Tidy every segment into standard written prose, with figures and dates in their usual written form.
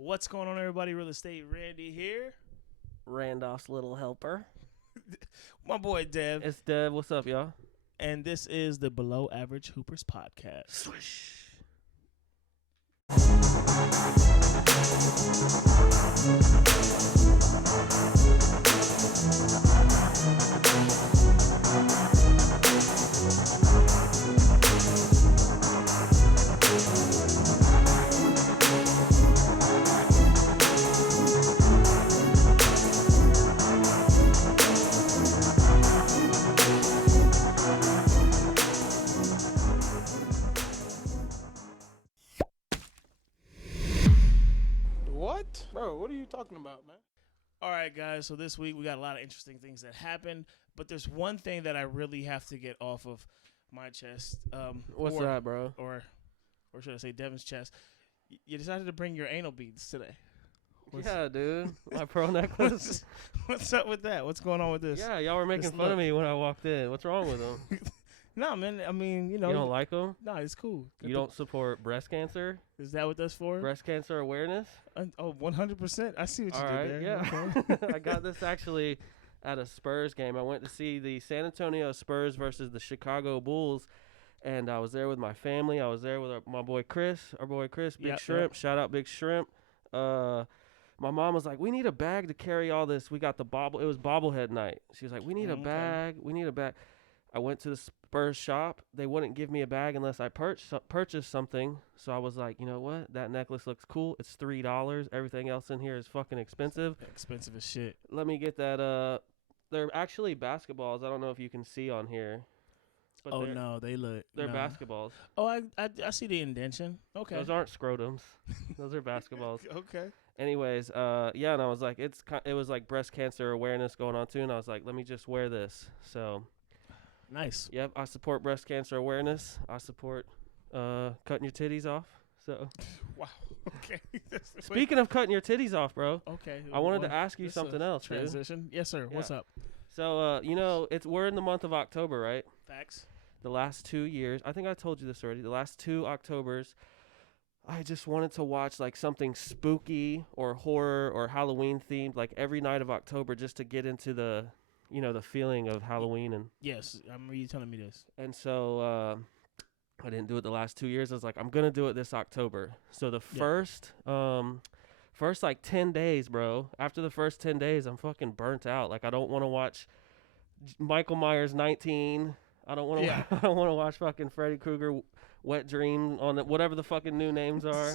What's going on, everybody? Real Estate Randy here. Randolph's little helper. My boy Dev. It's Dev. What's up, y'all? And this is the Below Average Hoopers podcast. Swish. What? Bro, what are you talking about, man? All right, guys. So this week we got a lot of interesting things that happened, but there's one thing that I really have to get off of my chest. What's that, bro? Or should I say Devin's chest? You decided to bring your anal beads today. Yeah, dude. My pearl necklace. What's up with that? What's going on with this? Yeah, y'all were making fun of me when I walked in. What's wrong with them? No, man. I mean, You don't like them? No, it's cool. You don't support breast cancer? Is that what that's for? Breast cancer awareness? 100%. I see what you All did right, there. yeah. Okay. I got this actually at a Spurs game. I went to see the San Antonio Spurs versus the Chicago Bulls, and I was there with my family. I was there with my boy Chris, Big Shrimp. Shout out Big Shrimp. My mom was like, we need a bag to carry all this. We got the bobble. It was bobblehead night. She was like, we need a bag. We need a bag. I went to the Spurs shop. They wouldn't give me a bag unless I purchased something. So I was like, you know what? That necklace looks cool. It's $3. Everything else in here is fucking expensive. Expensive as shit. Let me get that. They're actually basketballs. I don't know if you can see on here. But Oh, no, they look. They're no. basketballs. Oh, I see the indention. Okay. Those aren't scrotums. Those are basketballs. Okay. Anyways, yeah, and I was like, it was like breast cancer awareness going on too, and I was like, let me just wear this. So, Nice. yep, I support breast cancer awareness. I support cutting your titties off. So, Wow. Okay. speaking of cutting your titties off, bro, Okay. I wanted to ask you something else, dude. Transition. Yes, sir. Yeah. What's up? So, we're in the month of October, right? Facts. The last 2 years, I think I told you this already. The last 2 Octobers, I just wanted to watch like something spooky or horror or Halloween themed, like every night of October, just to get into the, the feeling of Halloween. And Yes. I remember you telling me this. and so I didn't do it the last 2 years. I was like, I'm gonna do it this October. So the first like 10 days, bro. After the first 10 days, I'm fucking burnt out. Like I don't want to watch Michael Myers 19. I don't want to. Yeah. I don't want to watch fucking Freddy Krueger, Wet Dream on whatever the fucking new names are.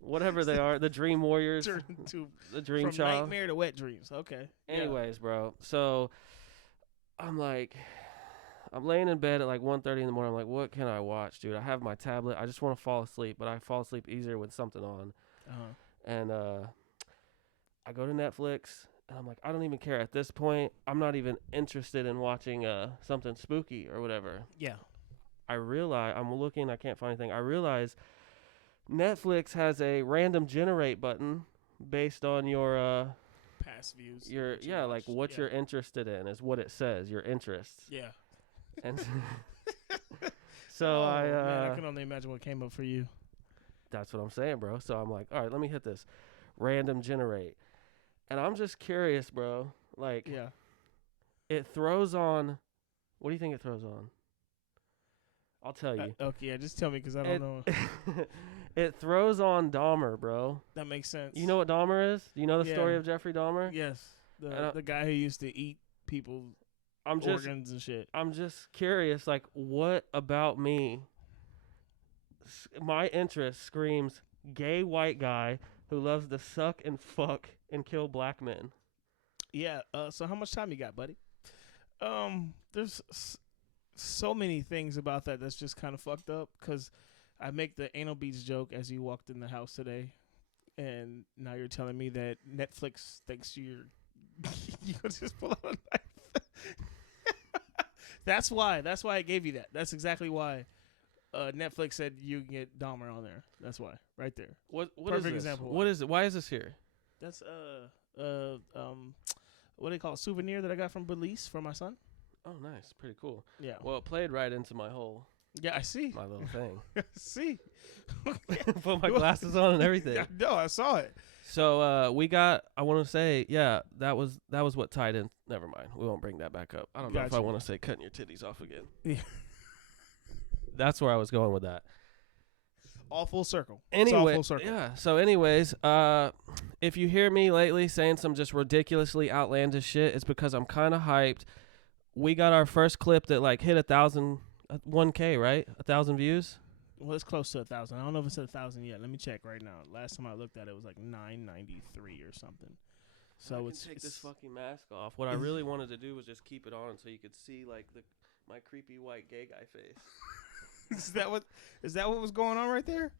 Whatever they are, the Dream Warriors, the Dream from Child. nightmare to wet dreams. Okay. Anyways, bro. So I'm like, I'm laying in bed at like 1:30 in the morning. I'm like, what can I watch, dude? I have my tablet. I just want to fall asleep, but I fall asleep easier with something on. And I go to Netflix. And I'm like, I don't even care at this point. I'm not even interested in watching something spooky or whatever. Yeah. I realize, I'm looking, I can't find anything. I realize Netflix has a random generate button based on your Past views. what you're interested in is what it says, your interests. Yeah. And so man, I can only imagine what came up for you. That's what I'm saying, bro. So I'm like, all right, let me hit this random generate. And I'm just curious, bro. Like, Yeah. it throws on. What do you think it throws on? I'll tell you. Okay, yeah, just tell me because I don't know. It throws on Dahmer, bro. That makes sense. You know what Dahmer is? Do you know the story of Jeffrey Dahmer? Yes. The guy who used to eat people's organs and shit. I'm just curious, like, what about me? My interest screams gay white guy who loves to suck and fuck and kill black men. Yeah. So how much time you got, buddy? There's so many things about that that's just kind of fucked up because I make the anal beads joke as you walked in the house today, and now you're telling me that Netflix thinks you're you just pull out a knife. That's why I gave you that. That's exactly why. Netflix said you can get Dahmer on there. That's why, right there. What Perfect is this? example. What is it? Why is this here? That's what do they call it? Souvenir that I got from Belize for my son. Oh, nice, pretty cool. Yeah. Well, it played right into my whole Yeah, I see. My little thing. See. Put my glasses on and everything. No, I saw it. So we got. I want to say, yeah, that was what tied in. Never mind. We won't bring that back up. I don't know if I want to say cutting your titties off again. Yeah. That's where I was going with that. All full circle. Anyway, it's all full circle. yeah. So, anyways, if you hear me lately saying some just ridiculously outlandish shit, it's because I'm kind of hyped. We got our first clip that like hit 1K, right? 1,000 views. Well, it's close to 1,000. I don't know if it's at 1,000 yet. Let me check right now. Last time I looked at it, it was like 993 or something. So I can it's take this fucking mask off. What I really wanted to do was just keep it on so you could see like my creepy white gay guy face. Is that what was going on right there?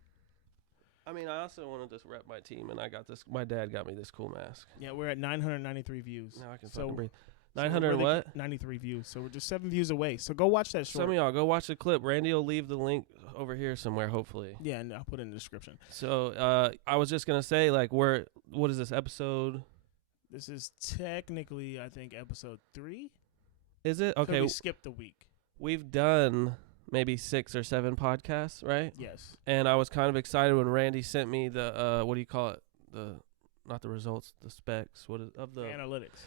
I mean, I also wanted to rep my team, and I got this. My dad got me this cool mask. Yeah, we're at 993 views. Now I can fucking breathe. So 900 what? 93 views. So we're just 7 views away. So go watch that short. Some of y'all go watch the clip. Randy will leave the link over here somewhere, hopefully. Yeah, and I'll put it in the description. So I was just gonna say, like, what is this episode? This is technically, I think, episode 3. Is it? Okay. So we skipped a week. We've done maybe 6 or 7 podcasts, right? Yes. And I was kind of excited when Randy sent me the what do you call it? Not the results, the specs. Of the analytics.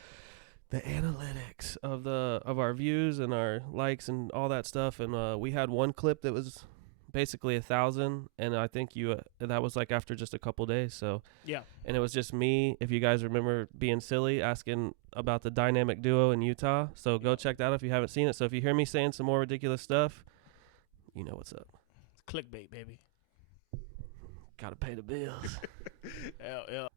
The analytics of our views and our likes and all that stuff. And we had one clip that was basically 1,000, and I think that was like after just a couple days. So yeah, and it was just me, if you guys remember, being silly, asking about the dynamic duo in Utah. So go check that out if you haven't seen it. So if you hear me saying some more ridiculous stuff, you know what's up. Clickbait, baby. Gotta pay the bills. Yeah.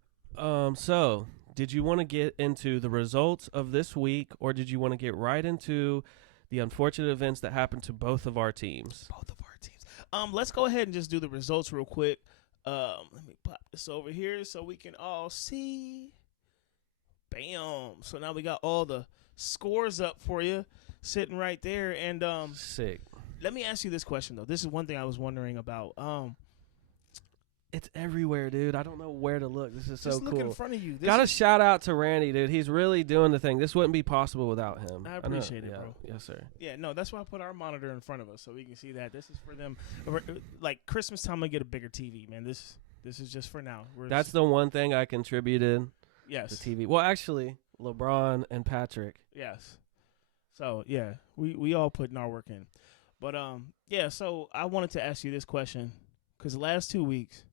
So did you want to get into the results of this week, or did you want to get right into the unfortunate events that happened to both of our teams? Both of our teams. Let's go ahead and just do the results real quick. Let me pop this over here so we can all see. Bam. So now we got all the scores up for you, sitting right there. And sick. Let me ask you this question though. This is one thing I was wondering about. It's everywhere, dude. I don't know where to look. This is so cool. Just look in front of you. Got a shout out to Randy, dude. He's really doing the thing. This wouldn't be possible without him. I appreciate it, bro. Yes, sir. Yeah, no, that's why I put our monitor in front of us so we can see that. This is for them. Like Christmas time, I get a bigger TV, man. This is just for now. That's the one thing I contributed. Yes. To TV. Well, actually, LeBron and Patrick. Yes. So yeah, we all putting our work in, but yeah. So I wanted to ask you this question because the last 2 weeks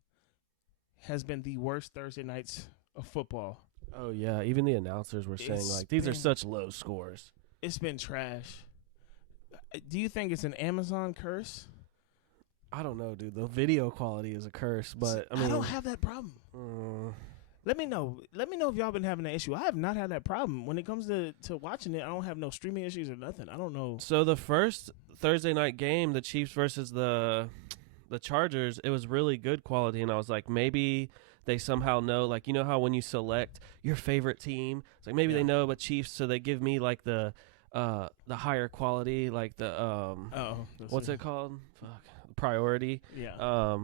has been the worst Thursday nights of football. Oh, yeah. Even the announcers were saying, like, these are such low scores. It's been trash. Do you think it's an Amazon curse? I don't know, dude. The video quality is a curse, but, I don't have that problem. Let me know. Let me know if y'all been having that issue. I have not had that problem. When it comes to watching it, I don't have no streaming issues or nothing. I don't know. So the first Thursday night game, the Chiefs versus the Chargers, it was really good quality, and I was like, maybe they somehow know, like, you know how when you select your favorite team, it's like maybe they know about Chiefs, so they give me like the higher quality, like the what's it called? Priority. Yeah.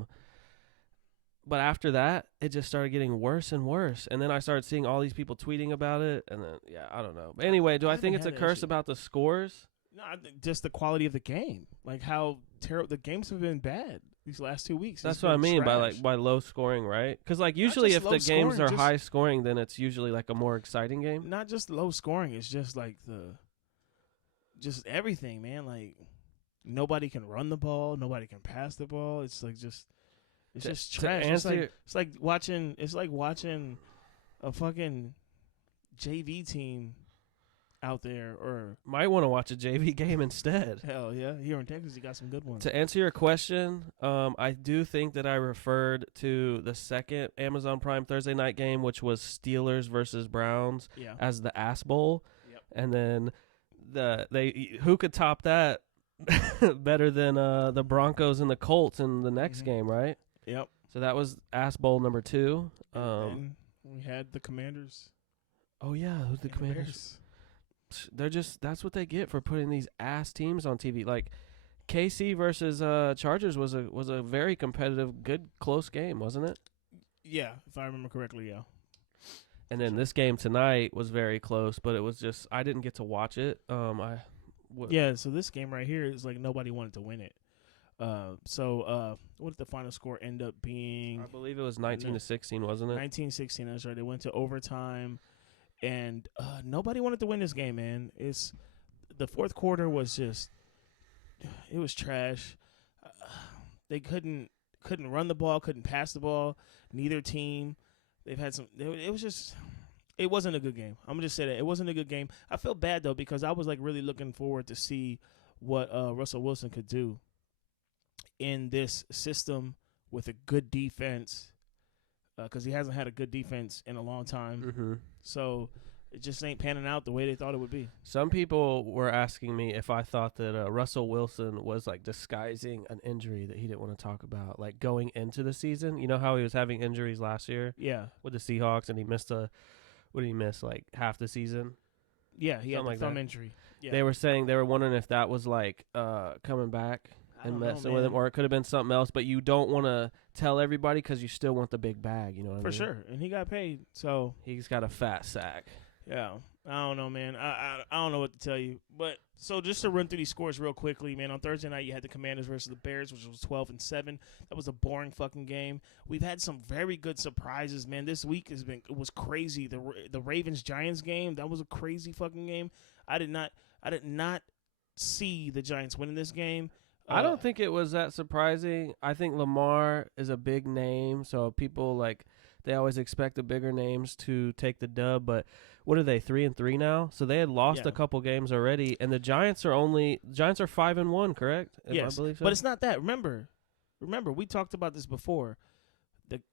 But after that, it just started getting worse and worse, and then I started seeing all these people tweeting about it, and then I don't know. But anyway, do I think it's a curse about the scores? No, just the quality of the game, like how terrible the games have been bad these last 2 weeks. That's what I mean by low scoring, right? Because like usually if the games are high scoring, then it's usually like a more exciting game. Not just low scoring; it's just like just everything, man. Like nobody can run the ball, nobody can pass the ball. It's like just trash. It's like watching a fucking JV team out there, or might want to watch a JV game instead. Hell yeah, here in Texas you got some good ones. To answer your question, I do think that I referred to the second Amazon Prime Thursday night game, which was Steelers versus Browns, as the Ass Bowl. Yep. And then who could top that better than the Broncos and the Colts in the next game, right? Yep. So that was Ass Bowl number 2. And we had the Commanders. Oh yeah, who's the Commanders? They're that's what they get for putting these ass teams on TV. Like KC versus Chargers was a very competitive, good, close game, wasn't it? Yeah, if I remember correctly, yeah. And then this game tonight was very close, but it was just I didn't get to watch it. Yeah, so this game right here is like nobody wanted to win it. What did the final score end up being? I believe it was 19-16, wasn't it? 19-16. That's right. They went to overtime, and nobody wanted to win this game, man. The fourth quarter was just, it was trash. They couldn't run the ball, couldn't pass the ball. Neither team. They've had some. It wasn't a good game. I'm gonna just say that it wasn't a good game. I feel bad though because I was like really looking forward to see what Russell Wilson could do in this system with a good defense, because he hasn't had a good defense in a long time. Mm-hmm. So it just ain't panning out the way they thought it would be. Some people were asking me if I thought that Russell Wilson was like disguising an injury that he didn't want to talk about, like going into the season. You know how he was having injuries last year? Yeah. With the Seahawks, and he missed what did he miss, like half the season? Yeah, he had like the thumb that. injury. Yeah. They were wondering if that was like coming back and messing with him, or it could have been something else, but you don't want to tell everybody because you still want the big bag, you know what I mean? For sure, and he got paid, so. He's got a fat sack. Yeah, I don't know, man. I don't know what to tell you. But so just to run through these scores real quickly, man. On Thursday night, you had the Commanders versus the Bears, which was 12-7. That was a boring fucking game. We've had some very good surprises, man. This week was crazy. The Ravens Giants game, that was a crazy fucking game. I did not see the Giants winning this game. I don't think it was that surprising. I think Lamar is a big name, so people they always expect the bigger names to take the dub, but what are they, 3-3 now? So they had lost a couple games already, and the Giants are 5-1, correct? Yes, I believe so. But it's not that. Remember, we talked about this before.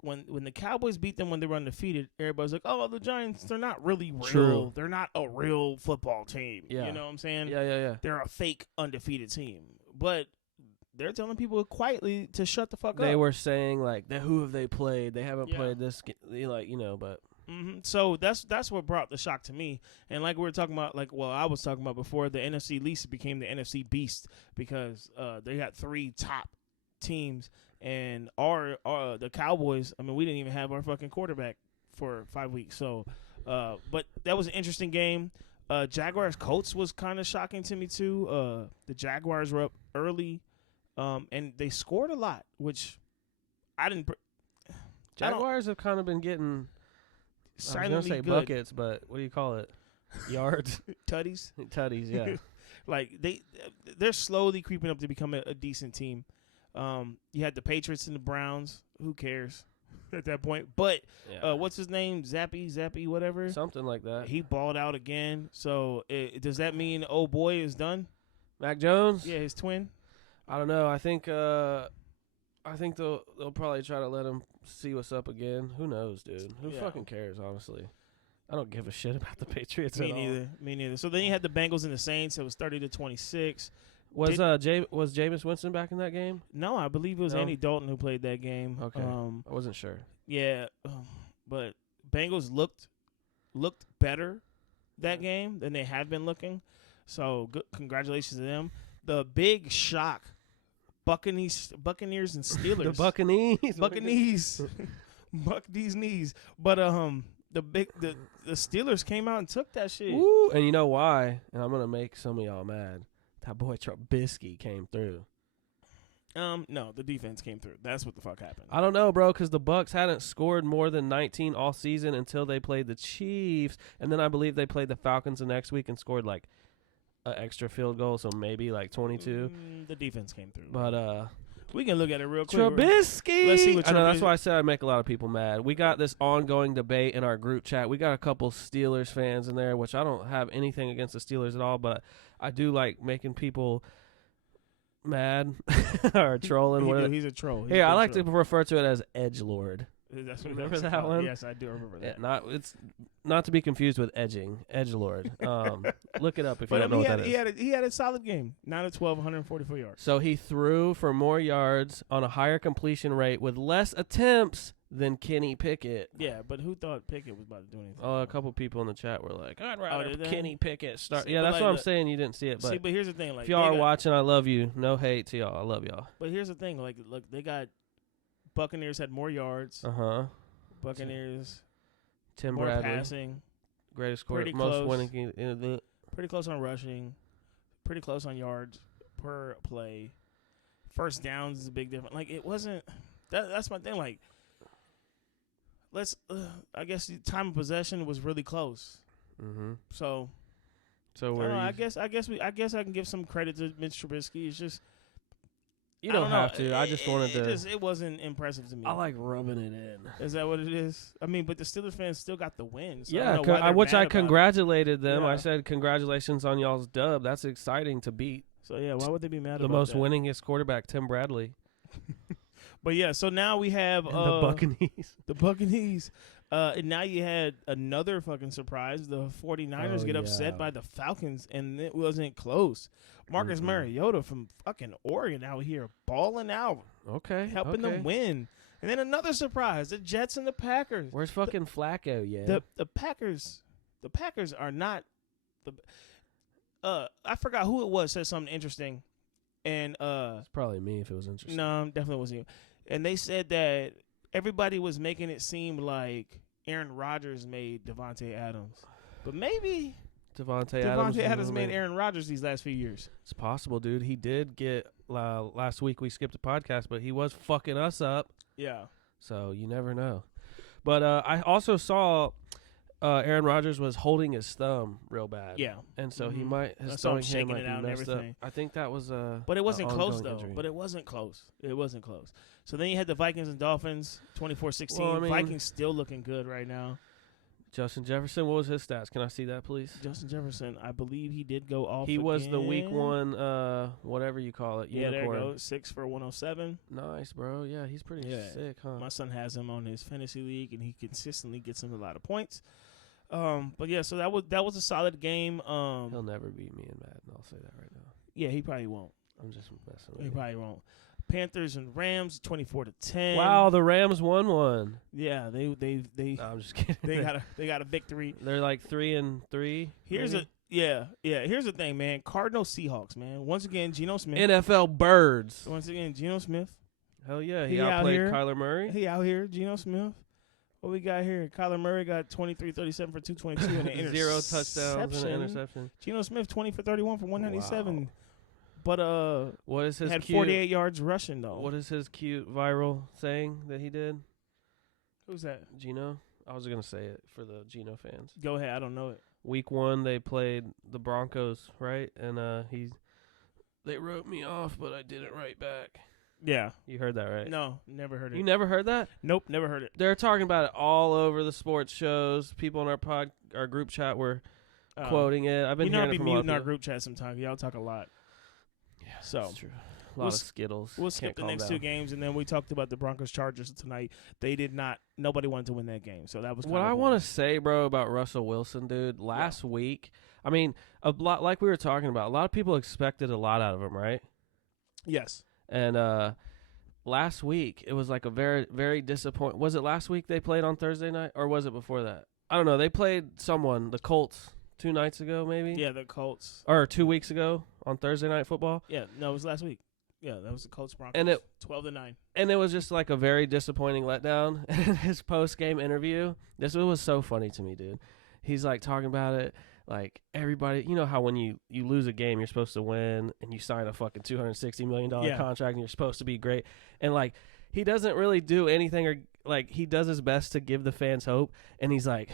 When the Cowboys beat them when they were undefeated, everybody's like, "Oh, the Giants, they're not really real. True. They're not a real football team." Yeah. You know what I'm saying? Yeah. They're a fake undefeated team, but they're telling people quietly to shut the fuck up. They were saying who have they played? They haven't played this, but. Mm-hmm. So that's what brought the shock to me. And like we were talking about, I was talking about before, the NFC least became the NFC beast because they got three top teams, and the Cowboys. I mean, we didn't even have our fucking quarterback for 5 weeks. So, but that was an interesting game. Jaguars Colts was kind of shocking to me too. The Jaguars were up early, and they scored a lot, which I didn't. Jaguars have kind of been getting. I was gonna say good. buckets, but what do you call it? Yards, tutties, yeah. They're slowly creeping up to become a decent team. You had the Patriots and the Browns. Who cares at that point? But what's his name? Zappy, whatever. Something like that. He balled out again. So does that mean old boy is done? Mac Jones? Yeah, his twin. I don't know. I think they'll probably try to let him see what's up again. Who knows, dude? Who fucking cares, honestly? I don't give a shit about the Patriots at all. Me neither. So then you had the Bengals and the Saints. It was 30-26. Was Jameis Winston back in that game? No, I believe it was Andy Dalton who played that game. Okay, I wasn't sure. Yeah, but Bengals looked better that game than they have been looking. So good, congratulations to them. The big shock. Buccaneers and Steelers. The Buccaneers. Buck these knees. But the Steelers came out and took that shit. Ooh, and you know why? And I'm gonna make some of y'all mad. That boy Trubisky came through. No, the defense came through. That's what the fuck happened. I don't know, bro, because the Bucs hadn't scored more than 19 all season until they played the Chiefs, and then I believe they played the Falcons the next week and scored an extra field goal, so maybe 22. The defense came through. But we can look at it real quick. Trubisky. Let's see what I know, that's why I said I'd make a lot of people mad. We got this ongoing debate in our group chat. We got a couple Steelers fans in there, which I don't have anything against the Steelers at all, but I do like making people mad or trolling. He's a troll. I like to refer to it as edgelord. That's what remember that one? Yes, I do remember that. It's not to be confused with edgelord. Look it up if you don't know what that is. He had a solid game. 9-12, 144 yards. So he threw for more yards on a higher completion rate with less attempts than Kenny Pickett. Yeah, but who thought Pickett was about to do anything? A couple people in the chat were like, "I'd rather did they? Kenny Pickett start." See, Yeah, that's but what I'm saying. You didn't see it, but but here's the thing: if y'all are watching, I love you. No hate to y'all. I love y'all. But here's the thing: look, they got Buccaneers had more yards. Buccaneers, Tim more Bradley, passing, greatest scorer, pretty most close. winning. Pretty close on rushing, pretty close on yards per play. First downs is a big difference. Like, it wasn't that's my thing. Like, I guess the time of possession was really close. Mm-hmm. So where I guess I can give some credit to Mitch Trubisky. It's just you don't have to. I just wanted to. It wasn't impressive to me. I like rubbing it in. Is that what it is? I mean, but the Steelers fans still got the win. So which I congratulated them. Yeah. I said congratulations on y'all's dub. That's exciting to beat. So yeah, why would they be mad the about most that? winningest quarterback, Tim Bradley? But yeah, so now we have the Buccaneers. The Buccaneers. And now you had another fucking surprise. The 49ers get upset by the Falcons, and it wasn't close. Marcus Mariota from fucking Oregon out here balling out. Okay. Helping them win. And then another surprise, the Jets and the Packers. Where's fucking Flacco, yeah? The Packers are not the I forgot who it was said something interesting. And it's probably me if it was interesting. No, definitely wasn't you. And they said that everybody was making it seem like Aaron Rodgers made Devontae Adams. But maybe Devontae Adams made Aaron Rodgers these last few years. It's possible, dude. He did get last week we skipped a podcast, but he was fucking us up. Yeah. So you never know. But I also saw Aaron Rodgers was holding his thumb real bad. Yeah. And so he might his stomach hand might it be out messed and up. everything. I think that was But it wasn't close though. Injury. But it wasn't close. It wasn't close. So then you had the Vikings and Dolphins 24-16. Well, I mean, Vikings still looking good right now. Justin Jefferson, what was his stats? Can I see that, please? Justin Jefferson, I believe he did go off. He was the week one, whatever you call it, unicorn. Yeah, there you go. 6 for 107. Nice, bro. Yeah, he's pretty sick, huh? My son has him on his fantasy league, and he consistently gets him a lot of points. But yeah, so that was a solid game. He'll never beat me in Madden. I'll say that right now. Yeah, he probably won't. I'm just messing with you. He probably won't. Panthers and Rams 24-10. Wow, the Rams won one. Yeah, they No, I'm just kidding. they got a victory. They're like 3-3. Here's Here's the thing, man. Cardinals Seahawks, man. Once again, Geno Smith. NFL birds. Once again, Geno Smith. Hell yeah, he outplayed Kyler Murray. He out here, Geno Smith. What we got here? Kyler Murray got 23-37 for 222 and an interception. 0 touchdowns and an interception. Geno Smith 20 for 31 for 197. Wow. But what is his had cute, 48 yards rushing though. What is his cute viral saying that he did? Who's that? Geno. I was gonna say it for the Geno fans. Go ahead. I don't know it. Week 1 they played the Broncos, right? And they wrote me off, but I did it right back. Yeah. You heard that, right? No, never heard it. You never heard that? Nope, never heard it. They're talking about it all over the sports shows. People in our group chat were quoting it. I've been hearing it from a lot of muting our group chat sometimes. Y'all talk a lot. Yeah, so that's true. A lot of Skittles. We'll skip the next 2 games, and then we talked about the Broncos Chargers tonight. Nobody wanted to win that game, so that was what I want to say, bro, about Russell Wilson, dude. Last week, I mean, a lot like we were talking about. A lot of people expected a lot out of him, right? Yes. And last week it was like a very, very disappointing. Was it last week they played on Thursday night, or was it before that? I don't know. They played the Colts 2 nights ago, maybe. Yeah, the Colts. Or 2 weeks ago on Thursday Night Football. Yeah, no, it was last week. Yeah, that was the Colts Broncos. And it 12-9. And it was just like a very disappointing letdown. And his post-game interview, this was so funny to me, dude. He's like talking about it, like everybody, you know how when you lose a game, you're supposed to win, and you sign a fucking $260 million contract, and you're supposed to be great. And like he doesn't really do anything, or like he does his best to give the fans hope. And he's like,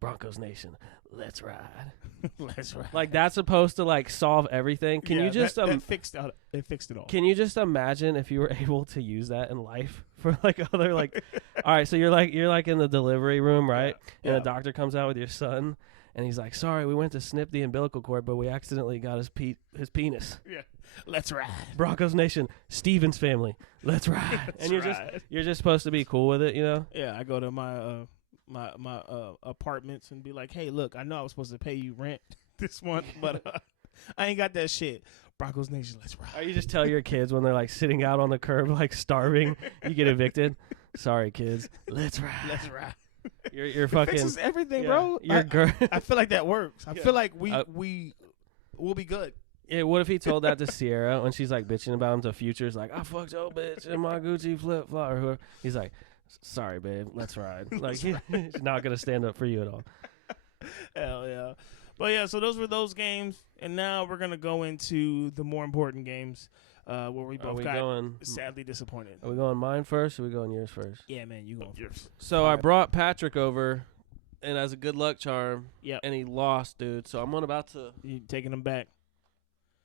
Broncos Nation, let's ride. Let's ride. Like that's supposed to like solve everything. Can you just that fixed it all. Can you just imagine if you were able to use that in life for like other like all right, so you're like in the delivery room, right? And the doctor comes out with your son and he's like, "Sorry, we went to snip the umbilical cord, but we accidentally got his penis." Yeah. Let's ride. Broncos Nation, Stevens family, let's ride. And you're just supposed to be cool with it, you know? Yeah, I go to my my apartments and be like, hey, look, I know I was supposed to pay you rent this month, but I ain't got that shit. Broncos Nation, let's ride. Or you just tell your kids when they're like sitting out on the curb, like starving, you get evicted. Sorry, kids, let's ride. Let's ride. You're fucking. It fixes everything, bro. I feel like that works. I feel like we will be good. Yeah, what if he told that to Sierra when she's like bitching about him to Future's like, I fucked your bitch in my Gucci flip flop or whoever. He's like, sorry, babe, let's ride. Like he's not gonna stand up for you at all. Hell yeah. But yeah, so those were those games, and now we're gonna go into the more important games. where we Are both we got going? sadly disappointed. Are we going mine first, or are we going yours first? Yeah, man, you going yours. So I brought Patrick over, and as a good luck charm, Yep. and he lost, dude. So I'm about to. You taking him back?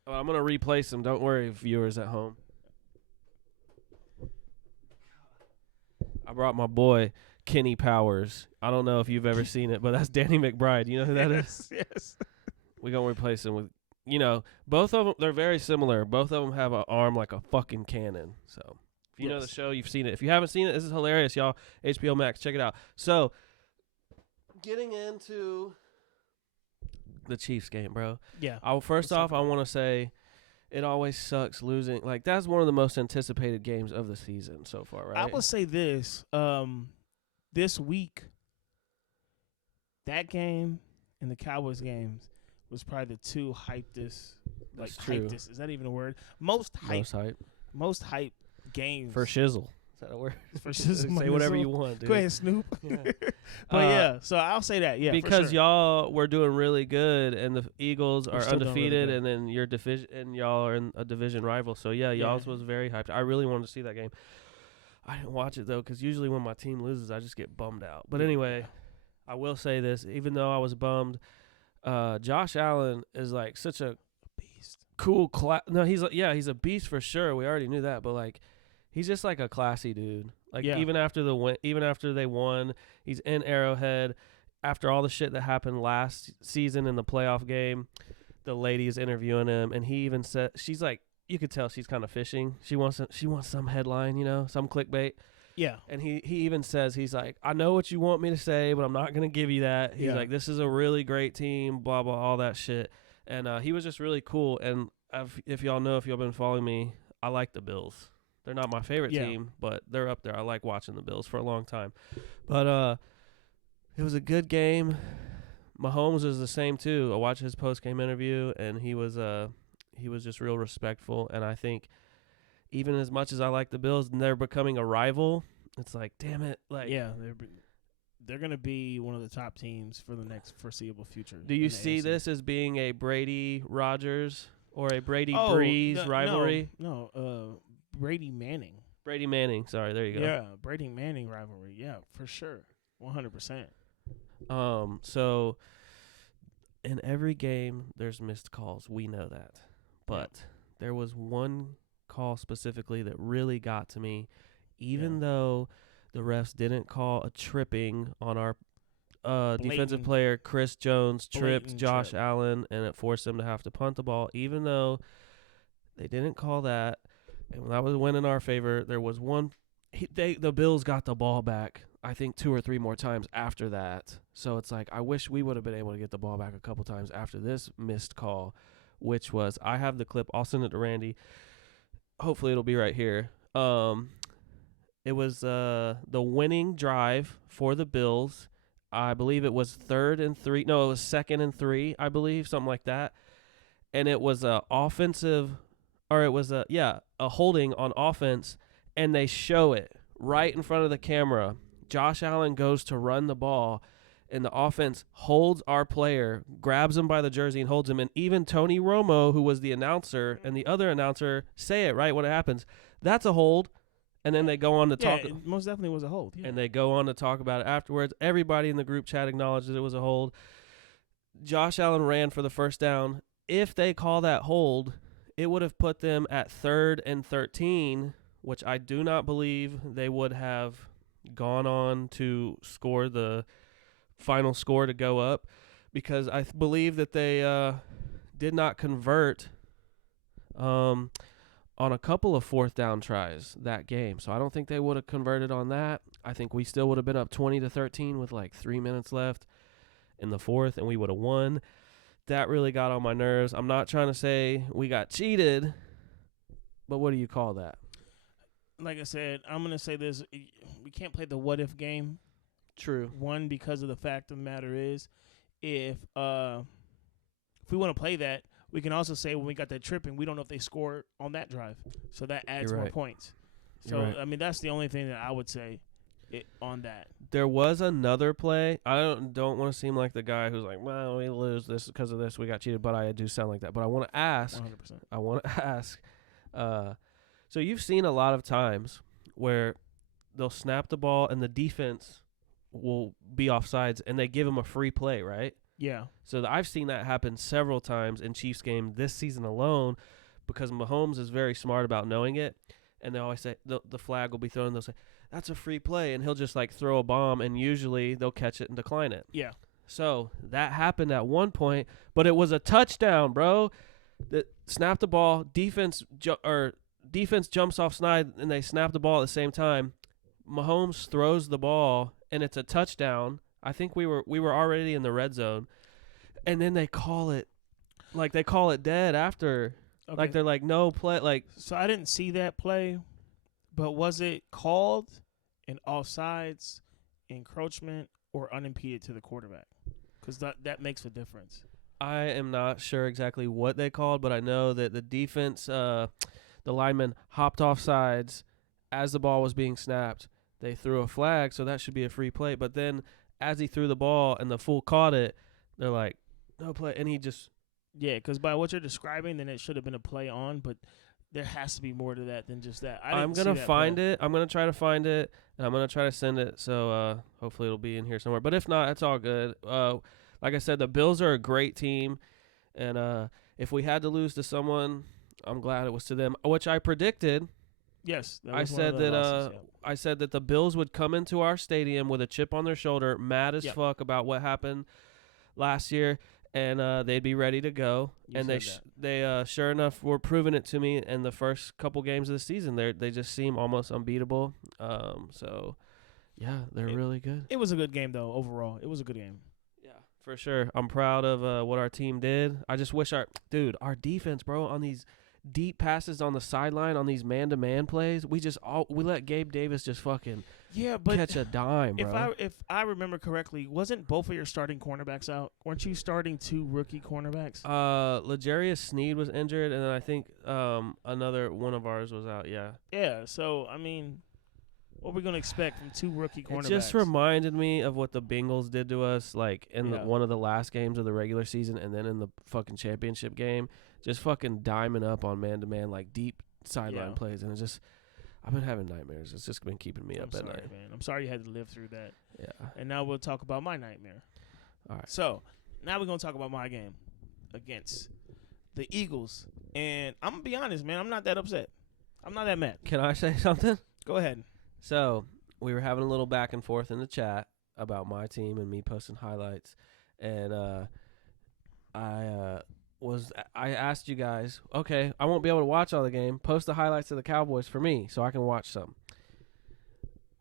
I'm gonna replace him. Don't worry, viewers at home. I brought my boy Kenny Powers. I don't know if you've ever seen it, but that's Danny McBride. You know who that is? Yes. We're gonna replace him with, both of them. They're very similar. Both of them have an arm like a fucking cannon. So if you know the show, you've seen it. If you haven't seen it, this is hilarious, y'all. HBO Max, check it out. So getting into the Chiefs game, bro. Yeah. First off, I want to say it always sucks losing. Like, that's one of the most anticipated games of the season so far, right? I will say this. This week, that game and the Cowboys games was probably the two hypedest. That's true. Hypedest. Is that even a word? Most hype games. For shizzle. Is that a word? For shizzle. Say whatever you want, dude. Go ahead, Snoop. Yeah. But so I'll say that. Yeah, because for sure. y'all were doing really good, and the Eagles are still doing undefeated, really and then your division, and y'all are in a division rival. So y'all's was very hyped. I really wanted to see that game. I didn't watch it though, because usually when my team loses, I just get bummed out. But anyway, I will say this: even though I was bummed, Josh Allen is like such a beast. Cool No, he's a beast for sure. We already knew that, but like, he's just like a classy dude. Like even after they won, he's in Arrowhead. After all the shit that happened last season in the playoff game, the lady is interviewing him, and he even said, she's like, you could tell she's kind of fishing. She wants some headline, some clickbait. Yeah. And he even says, he's like, I know what you want me to say, but I'm not gonna give you that. He's like, this is a really great team, blah blah, all that shit. And he was just really cool. And if y'all been following me, I like the Bills. They're not my favorite team, but they're up there. I like watching the Bills for a long time. But it was a good game. Mahomes was the same too. I watched his post-game interview, and he was just real respectful. And I think even as much as I like the Bills, and they're becoming a rival, it's like, damn it. Like, yeah, they're going to be one of the top teams for the next foreseeable future. Do you see this as being a Brady-Rodgers or a Brady-Breeze rivalry? No, Brady Manning. Brady Manning. Sorry, there you go. Yeah, Brady Manning rivalry. Yeah, for sure. 100%. So in every game there's missed calls. We know that. But there was one call specifically that really got to me, even though the refs didn't call a tripping on our defensive player. Chris Jones tripped Josh Allen, and it forced them to have to punt the ball. Even though they didn't call that, and that was a win in our favor, there was one. The Bills got the ball back, I think, 2 or 3 more times after that. So it's like, I wish we would have been able to get the ball back a couple times after this missed call, which was, I have the clip. I'll send it to Randy. Hopefully it'll be right here. It was the winning drive for the Bills. I believe it was 3rd and 3. No, it was 2nd and 3, I believe, something like that. And it was a holding on offense, and they show it right in front of the camera. Josh Allen goes to run the ball, and the offense holds our player, grabs him by the jersey and holds him. And even Tony Romo, who was the announcer, and the other announcer say it right when it happens. That's a hold. And then they go on to talk. It most definitely was a hold. Yeah. And they go on to talk about it afterwards. Everybody in the group chat acknowledged that it was a hold. Josh Allen ran for the first down. If they call that hold, it would have put them at 3rd and 13, which I do not believe they would have gone on to score the final score to go up, because I believe that they did not convert on a couple of 4th down tries that game. So I don't think they would have converted on that. I think we still would have been up 20-13 with like 3 minutes left in the 4th, and we would have won. That really got on my nerves. I'm not trying to say we got cheated, but what do you call that? Like I said, I'm going to say this. We can't play the what-if game. True. One, because of the fact of the matter is, if we want to play that, we can also say when we got that tripping, we don't know if they scored on that drive. So that adds more points. So, I mean, that's the only thing that I would say on that. There was another play. I don't want to seem like the guy who's like, well, we lose this because of this. We got cheated, but I do sound like that. But I want to ask. 100%. I want to ask. So you've seen a lot of times where they'll snap the ball and the defense will be offsides and they give them a free play, right? Yeah. So I've seen that happen several times in Chiefs game this season alone because Mahomes is very smart about knowing it. And they always say the flag will be thrown. They'll say, that's a free play. And he'll just like throw a bomb and usually they'll catch it and decline it. Yeah. So that happened at one point, but it was a touchdown, bro. That snapped the ball, defense jumps off snide, and they snap the ball at the same time. Mahomes throws the ball, and it's a touchdown. I think we were already in the red zone, and then they call it dead after. Okay. Like they're like no play. Like so, I didn't see that play, but was it called an offsides, encroachment, or unimpeded to the quarterback? Because that makes a difference. I am not sure exactly what they called, but I know that the defense, the lineman hopped off sides as the ball was being snapped. They threw a flag, so that should be a free play. But then as he threw the ball and the fool caught it, they're like, no play. And he just... Yeah, because by what you're describing, then it should have been a play on, but there has to be more to that than just that. I'm going to find it. I'm going to try to find it, and I'm going to try to send it. So hopefully it'll be in here somewhere. But if not, it's all good. Like I said, the Bills are a great team, and if we had to lose to someone, I'm glad it was to them, which I predicted. Yes, I said that the Bills would come into our stadium with a chip on their shoulder, mad as fuck about what happened last year, and they'd be ready to go. And they sure enough were proving it to me in the first couple games of the season. They just seem almost unbeatable. So yeah, they're really good. It was a good game though. Overall, it was a good game. For sure. I'm proud of what our team did. I just wish our defense, bro, on these deep passes on the sideline, on these man-to-man plays, we let Gabe Davis just fucking catch a dime, bro. If I remember correctly, wasn't both of your starting cornerbacks out? Weren't you starting 2 rookie cornerbacks? L'Jarius Sneed was injured, and then I think another one of ours was out, yeah. Yeah, so, I mean... What are we going to expect from 2 rookie cornerbacks? It just reminded me of what the Bengals did to us, like, in one of the last games of the regular season and then in the fucking championship game. Just fucking diming up on man-to-man, like, deep sideline plays. And it's just, I've been having nightmares. It's just been keeping me up at night. Man. I'm sorry you had to live through that. Yeah. And now we'll talk about my nightmare. All right. So, now we're going to talk about my game against the Eagles. And I'm going to be honest, man, I'm not that upset. I'm not that mad. Can I say something? Go ahead. So, we were having a little back and forth in the chat about my team and me posting highlights. And I asked you guys, okay, I won't be able to watch all the game. Post the highlights of the Cowboys for me so I can watch some.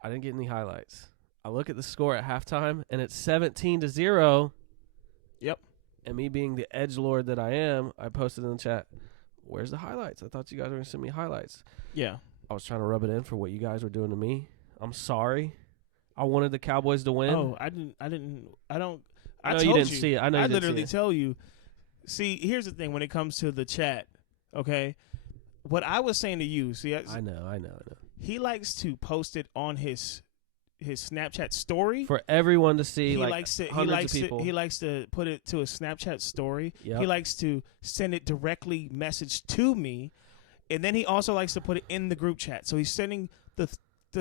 I didn't get any highlights. I look at the score at halftime, and it's 17-0. Yep. And me being the edgelord that I am, I posted in the chat, where's the highlights? I thought you guys were going to send me highlights. Yeah. I was trying to rub it in for what you guys were doing to me. I'm sorry. I wanted the Cowboys to win. Oh, I know you didn't see it. I know you didn't see it. I literally tell you. See, here's the thing when it comes to the chat, okay? What I was saying to you, see, I know. He likes to post it on his Snapchat story for everyone to see. He likes to put it to a Snapchat story. Yep. He likes to send it directly message to me. And then he also likes to put it in the group chat. So he's sending the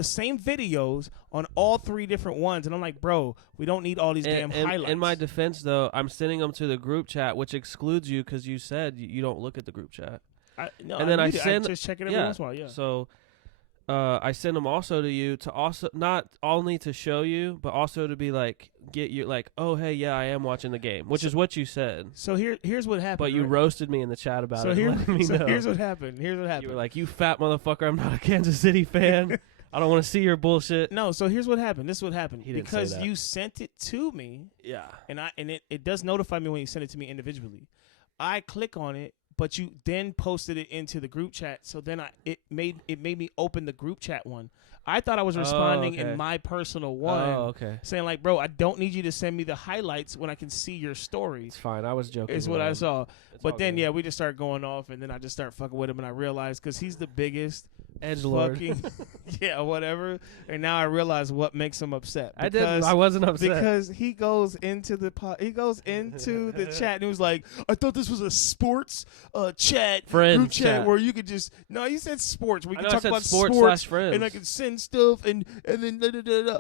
same videos on all 3 different ones. And I'm like, bro, we don't need all these damn highlights. In my defense, though, I'm sending them to the group chat, which excludes you because you said you don't look at the group chat. I just check it every once in a while, yeah. So I send them also to you to also not only to show you, but also to be like, get you like, oh, hey, yeah, I am watching the game, which is what you said. So here's what happened. But you roasted me in the chat about it. Here's what happened. You were like, you fat motherfucker, I'm not a Kansas City fan. I don't want to see your bullshit. No, so here's what happened. This is what happened. He didn't because say that. you sent it to me. Yeah. And it does notify me when you send it to me individually. I click on it, but you then posted it into the group chat. So then it made me open the group chat one. I thought I was responding in my personal one, saying like, bro, I don't need you to send me the highlights when I can see your story. It's fine. I was joking. Is what I saw. But then, we just start going off, and then I just start fucking with him, and I realized because he's the biggest Edgelord. Yeah, whatever. And now I realize what makes him upset. I wasn't upset because he goes into the chat and he was like, "I thought this was a sports chat group chat where you could just you said sports. We can talk about sports and I can send stuff and then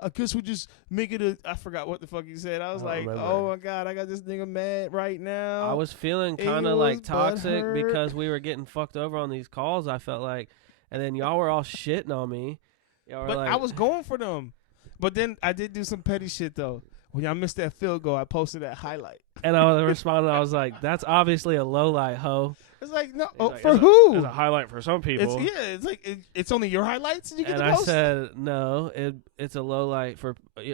I guess we just make it I forgot what the fuck he said. I was like, oh my god, I got this nigga mad right now. I was feeling kind of like toxic because we were getting fucked over on these calls. I felt like. And then y'all were all shitting on me. But I was going for them. But then I did do some petty shit, though. When y'all missed that field goal, I posted that highlight. And I was responding, I was like, that's obviously a low light, ho. It's like, no, for who? It's a highlight for some people. It's like, it's only your highlights and you get the post? post? And I said, no, it's a low light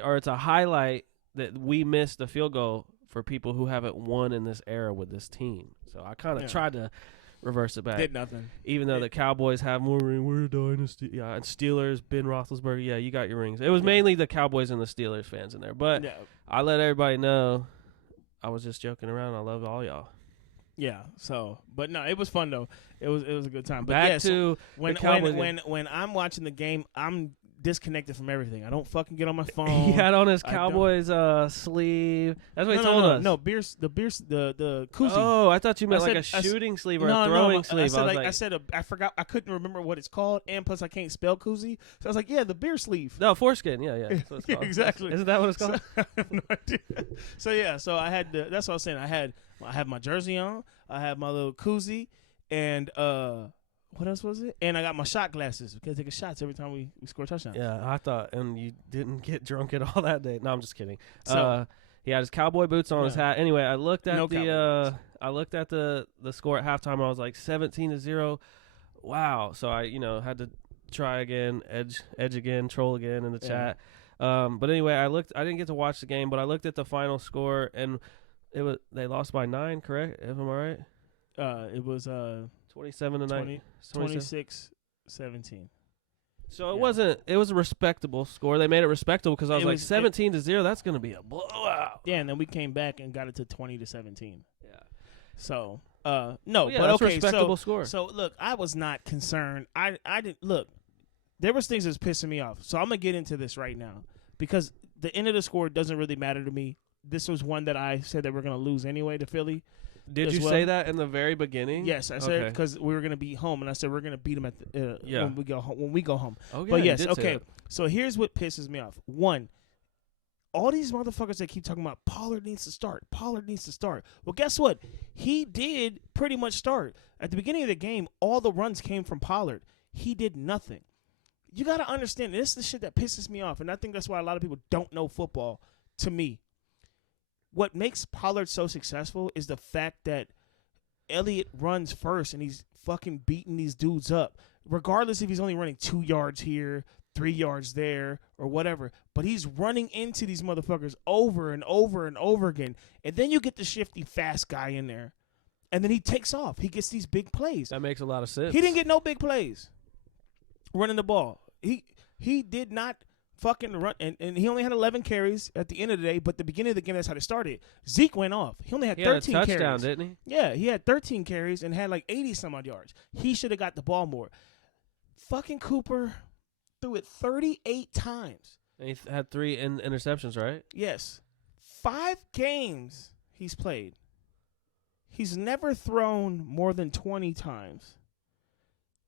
or it's a highlight that we missed the field goal for people who haven't won in this era with this team. So I kind of tried to reverse it back. Did nothing. Even though the Cowboys have more rings. We're a dynasty. Yeah, and Steelers, Ben Roethlisberger. Yeah, you got your rings. It was mainly the Cowboys and the Steelers fans in there. But I let everybody know I was just joking around. I love all y'all. Yeah. So, but no, it was fun though. It was a good time. But back to when I'm watching the game, I'm disconnected from everything. I don't fucking get on my phone. He had on his Cowboys sleeve. That's what he told us. No, the koozie. Oh, I thought you meant like a shooting sleeve or a throwing sleeve. I forgot. I couldn't remember what it's called, and plus I can't spell koozie. So I was like, yeah, the beer sleeve. No, foreskin. Yeah. That's what it's called. Exactly. Isn't that what it's called? So, I have no idea. So I had that's what I was saying. I had my jersey on. I had my little koozie, and what else was it? And I got my shot glasses. We can take shots every time we score touchdowns. Yeah, I thought, and you didn't get drunk at all that day. No, I'm just kidding. So, he had his cowboy boots on his hat. Anyway, I looked at the score at halftime. And I was like 17-0. Wow. So I had to try again, edge again, troll again in the chat. But anyway, I didn't get to watch the game, but I looked at the final score and they lost by 9. Correct? Am I right? It was 27-9. 26-17. So it was a respectable score. They made it respectable because I was like 17-0. That's going to be a blowout. Yeah, and then we came back and got it to 20-17. Yeah. So that's a respectable score. So look, I was not concerned. I didn't look. There was things that was pissing me off. So I'm gonna get into this right now because the end of the score doesn't really matter to me. This was one that I said that we're gonna lose anyway to Philly. Did you say that in the very beginning? Yes, I said because we were gonna be home, and I said we're gonna beat them at when we go home. Okay, but yes, okay. So here's what pisses me off. One, all these motherfuckers that keep talking about Pollard needs to start. Pollard needs to start. Well, guess what? He did pretty much start at the beginning of the game. All the runs came from Pollard. He did nothing. You gotta understand. This is the shit that pisses me off, and I think that's why a lot of people don't know football. To me. What makes Pollard so successful is the fact that Elliott runs first and he's fucking beating these dudes up, regardless if he's only running 2 yards here, 3 yards there, or whatever. But he's running into these motherfuckers over and over and over again. And then you get the shifty, fast guy in there. And then he takes off. He gets these big plays. That makes a lot of sense. He didn't get no big plays running the ball. He did not fucking run, and he only had 11 carries at the end of the day, but the beginning of the game, that's how they started. Zeke went off. He only had 13 had a touchdown, carries. Didn't he? Yeah, he had 13 carries and had like 80-some-odd yards. He should have got the ball more. Fucking Cooper threw it 38 times. And he had 3 interceptions, right? Yes. 5 games he's played. He's never thrown more than 20 times.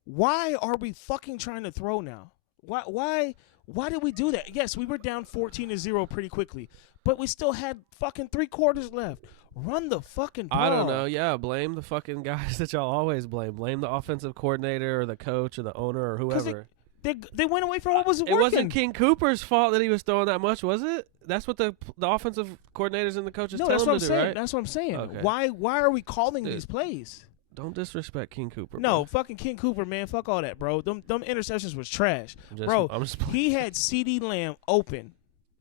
Why are we fucking trying to throw now? Why did we do that? Yes, we were down 14-0 pretty quickly, but we still had fucking 3 quarters left. Run the fucking ball. I don't know. Yeah, blame the fucking guys that y'all always blame. Blame the offensive coordinator or the coach or the owner or whoever. They went away from what was working. It wasn't King Cooper's fault that he was throwing that much, was it? That's what the offensive coordinators and the coaches tell him to do, right? That's what I'm saying. Okay. Why are we calling these plays? Don't disrespect King Cooper. No, fucking King Cooper, man. Fuck all that, bro. Them interceptions was trash. He had CeeDee Lamb open.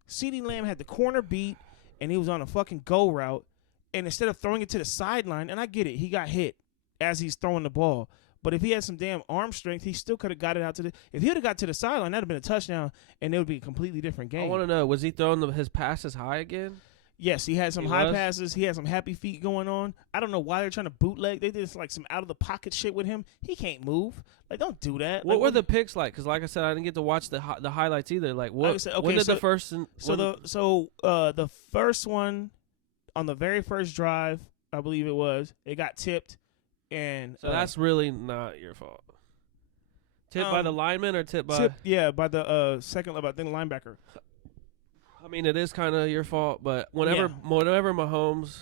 CeeDee Lamb had the corner beat, and he was on a fucking go route. And instead of throwing it to the sideline, and I get it, he got hit as he's throwing the ball. But if he had some damn arm strength, he still could have got it out to the – if he would have got to the sideline, that would have been a touchdown, and it would be a completely different game. I want to know, was he throwing his passes high again? Yes, he had some high passes. He had some happy feet going on. I don't know why they're trying to bootleg. They did like some out of the pocket shit with him. He can't move. Like, don't do that. What were the picks like? Because like I said, I didn't get to watch the highlights either. Like what? Said, okay, when did the first? The first one on the very first drive, I believe it was. It got tipped, and so that's really not your fault. Tipped by the lineman or tipped by? By the second level. I think the linebacker. I mean, it is kind of your fault, but whenever Mahomes,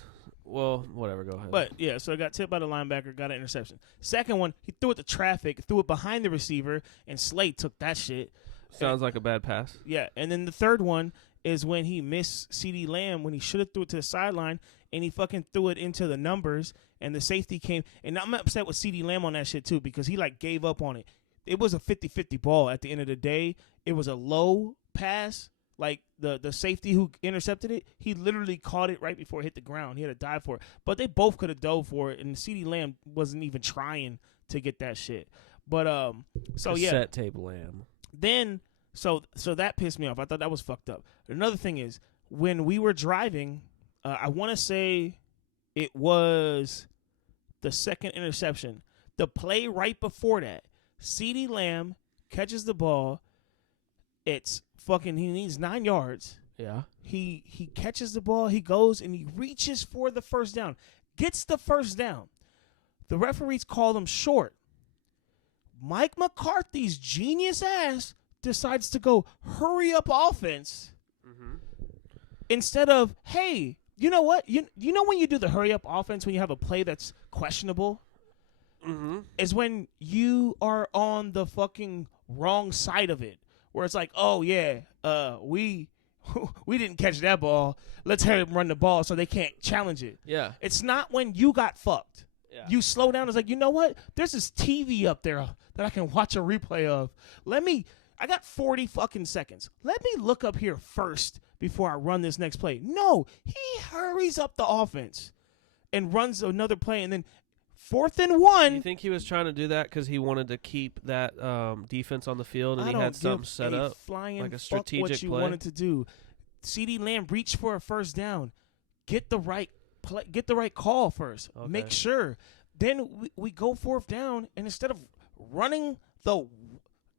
well, whatever, go ahead. But, yeah, so it got tipped by the linebacker, got an interception. Second one, he threw it to traffic, threw it behind the receiver, and Slade took that shit. Sounds like a bad pass. Yeah, and then the third one is when he missed CeeDee Lamb when he should have threw it to the sideline, and he fucking threw it into the numbers, and the safety came. And I'm upset with CeeDee Lamb on that shit, too, because he, like, gave up on it. It was a 50-50 ball at the end of the day. It was a low pass. Like, the safety who intercepted it, he literally caught it right before it hit the ground. He had to dive for it. But they both could have dove for it, and CeeDee Lamb wasn't even trying to get that shit. But, Cassette tape Lamb. Then, so that pissed me off. I thought that was fucked up. Another thing is, when we were driving, I want to say it was the second interception. The play right before that, CeeDee Lamb catches the ball. It's fucking, he needs 9 yards. Yeah. He catches the ball. He goes and he reaches for the first down. Gets the first down. The referees call him short. Mike McCarthy's genius ass decides to go hurry up offense instead of, hey, you know what? You know when you do the hurry up offense when you have a play that's questionable? Is when you are on the fucking wrong side of it. Where it's like, oh, yeah, we didn't catch that ball. Let's have them run the ball so they can't challenge it. Yeah. It's not when you got fucked. Yeah. You slow down. It's like, you know what? There's this TV up there that I can watch a replay of. I got 40 fucking seconds. Let me look up here first before I run this next play. No, he hurries up the offense and runs another play, and then 4th and 1. You think he was trying to do that because he wanted to keep that defense on the field and he had something set up, like a strategic what you play? Wanted to do. CeeDee Lamb reached for a first down. Get the right play, get the right call first. Okay. Make sure. Then we go 4th down, and instead of running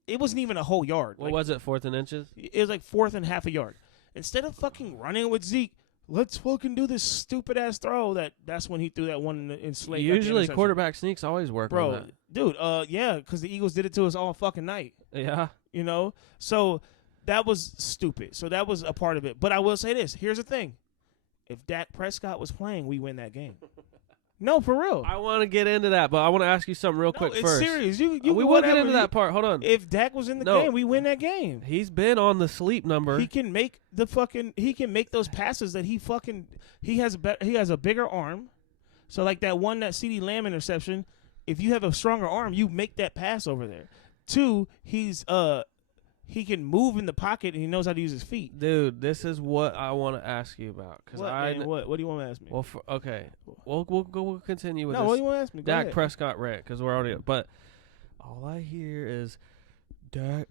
it wasn't even a whole yard. What was it, 4th and inches? It was like 4th and half a yard. Instead of fucking running with Zeke, let's fucking do this stupid-ass throw. That's when he threw that one in Slade. Usually quarterback sneaks always work on that. Dude, yeah, because the Eagles did it to us all fucking night. Yeah. You know? So that was stupid. So that was a part of it. But I will say this. Here's the thing. If Dak Prescott was playing, we win that game. No, for real. I want to get into that, but I want to ask you something real quick first. It's serious. We will get into that part. Hold on. If Dak was in the game, we win that game. He's been on the sleep number. He can make those passes that he has a bigger arm. So like that CeeDee Lamb interception, if you have a stronger arm, you make that pass over there. 2, he can move in the pocket and he knows how to use his feet. Dude, this is what I want to ask you about. What do you want to ask me? Well, okay. We'll continue with this. No, what do you want to ask me? Dak Prescott rant, because we're already. But all I hear is Dak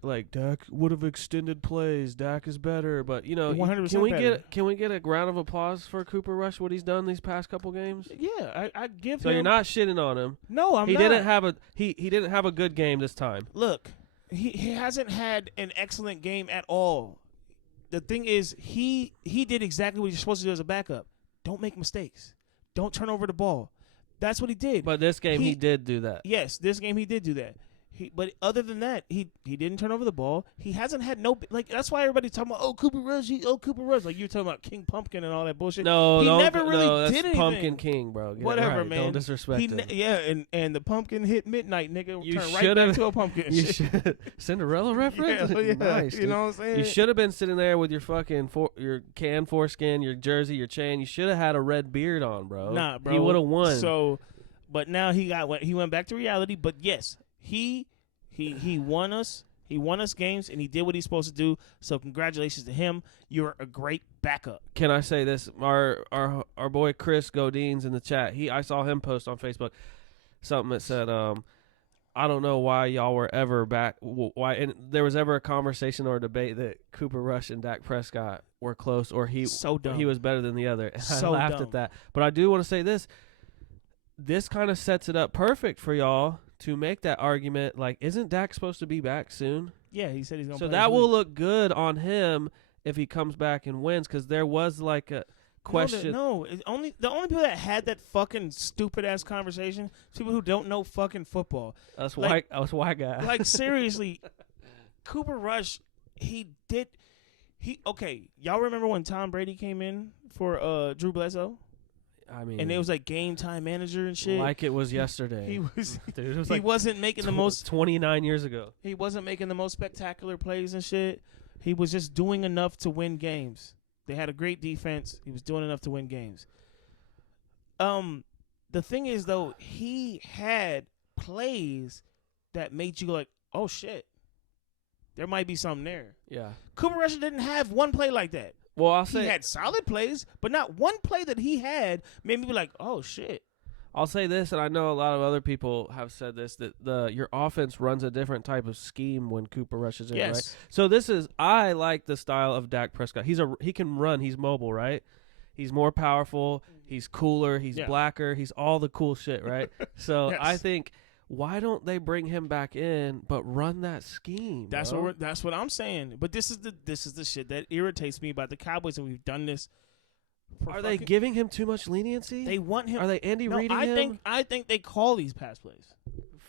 would have extended plays. Dak is better, but 100% can we get a round of applause for Cooper Rush? What he's done these past couple games? Yeah, I give him. So you're not shitting on him? No, I'm not. He didn't have a good game this time. Look. He hasn't had an excellent game at all. The thing is, he did exactly what you're supposed to do as a backup. Don't make mistakes. Don't turn over the ball. That's what he did. But this game he did do that. Yes, this game he did do that. But other than that, he didn't turn over the ball. He hasn't had that's why everybody's talking about Cooper Rush. Cooper Rush. Like you were talking about King Pumpkin and all that bullshit. No, he never really that's did anything. Pumpkin King, bro. Get Whatever, right. man. Don't disrespect him. Yeah, and the pumpkin hit midnight, nigga. You turned right back to a pumpkin. You should Cinderella reference. Yeah, nice. You know what I'm saying? You should have been sitting there with your fucking your can foreskin, your jersey, your chain. You should have had a red beard on, bro. Nah, bro. He would have won. So, but now he went back to reality. But yes, he won us. He won us games, and he did what he's supposed to do. So congratulations to him. You're a great backup. Can I say this? Our boy Chris Godin's in the chat. I saw him post on Facebook something that said, I don't know why y'all were ever back. Why and there was ever a conversation or a debate that Cooper Rush and Dak Prescott were close, or he was better than the other. And I laughed at that. But I do want to say this. This kind of sets it up perfect for y'all to make that argument. Like, isn't Dak supposed to be back soon? Yeah, he said he's going to So play that will look good on him if he comes back and wins, because there was like a question. No, the only people that had that fucking stupid ass conversation, people who don't know fucking football. That's white guy. Like, seriously, Cooper Rush, okay, y'all remember when Tom Brady came in for Drew Bledsoe? I mean, and it was like game time manager and shit. Like it was yesterday. He was. Dude, it was he like wasn't making the most. 29 years ago. He wasn't making the most spectacular plays and shit. He was just doing enough to win games. They had a great defense. He was doing enough to win games. The thing is though, he had plays that made you go like, oh shit, there might be something there. Yeah. Cooper Rush didn't have one play like that. Well, I'll say he had solid plays, but not one play that he had made me be like, "Oh shit." I'll say this, and I know a lot of other people have said this, that your offense runs a different type of scheme when Cooper Rush is in, right? So I like the style of Dak Prescott. He can run. He's mobile, right? He's more powerful. He's cooler. He's blacker. He's all the cool shit, right? So yes. I think, why don't they bring him back in but run that scheme? That's what I'm saying. But this is the shit that irritates me about the Cowboys, and we've done this. Are they giving him too much leniency? They want him. Are they Andy Reiding him? I think they call these pass plays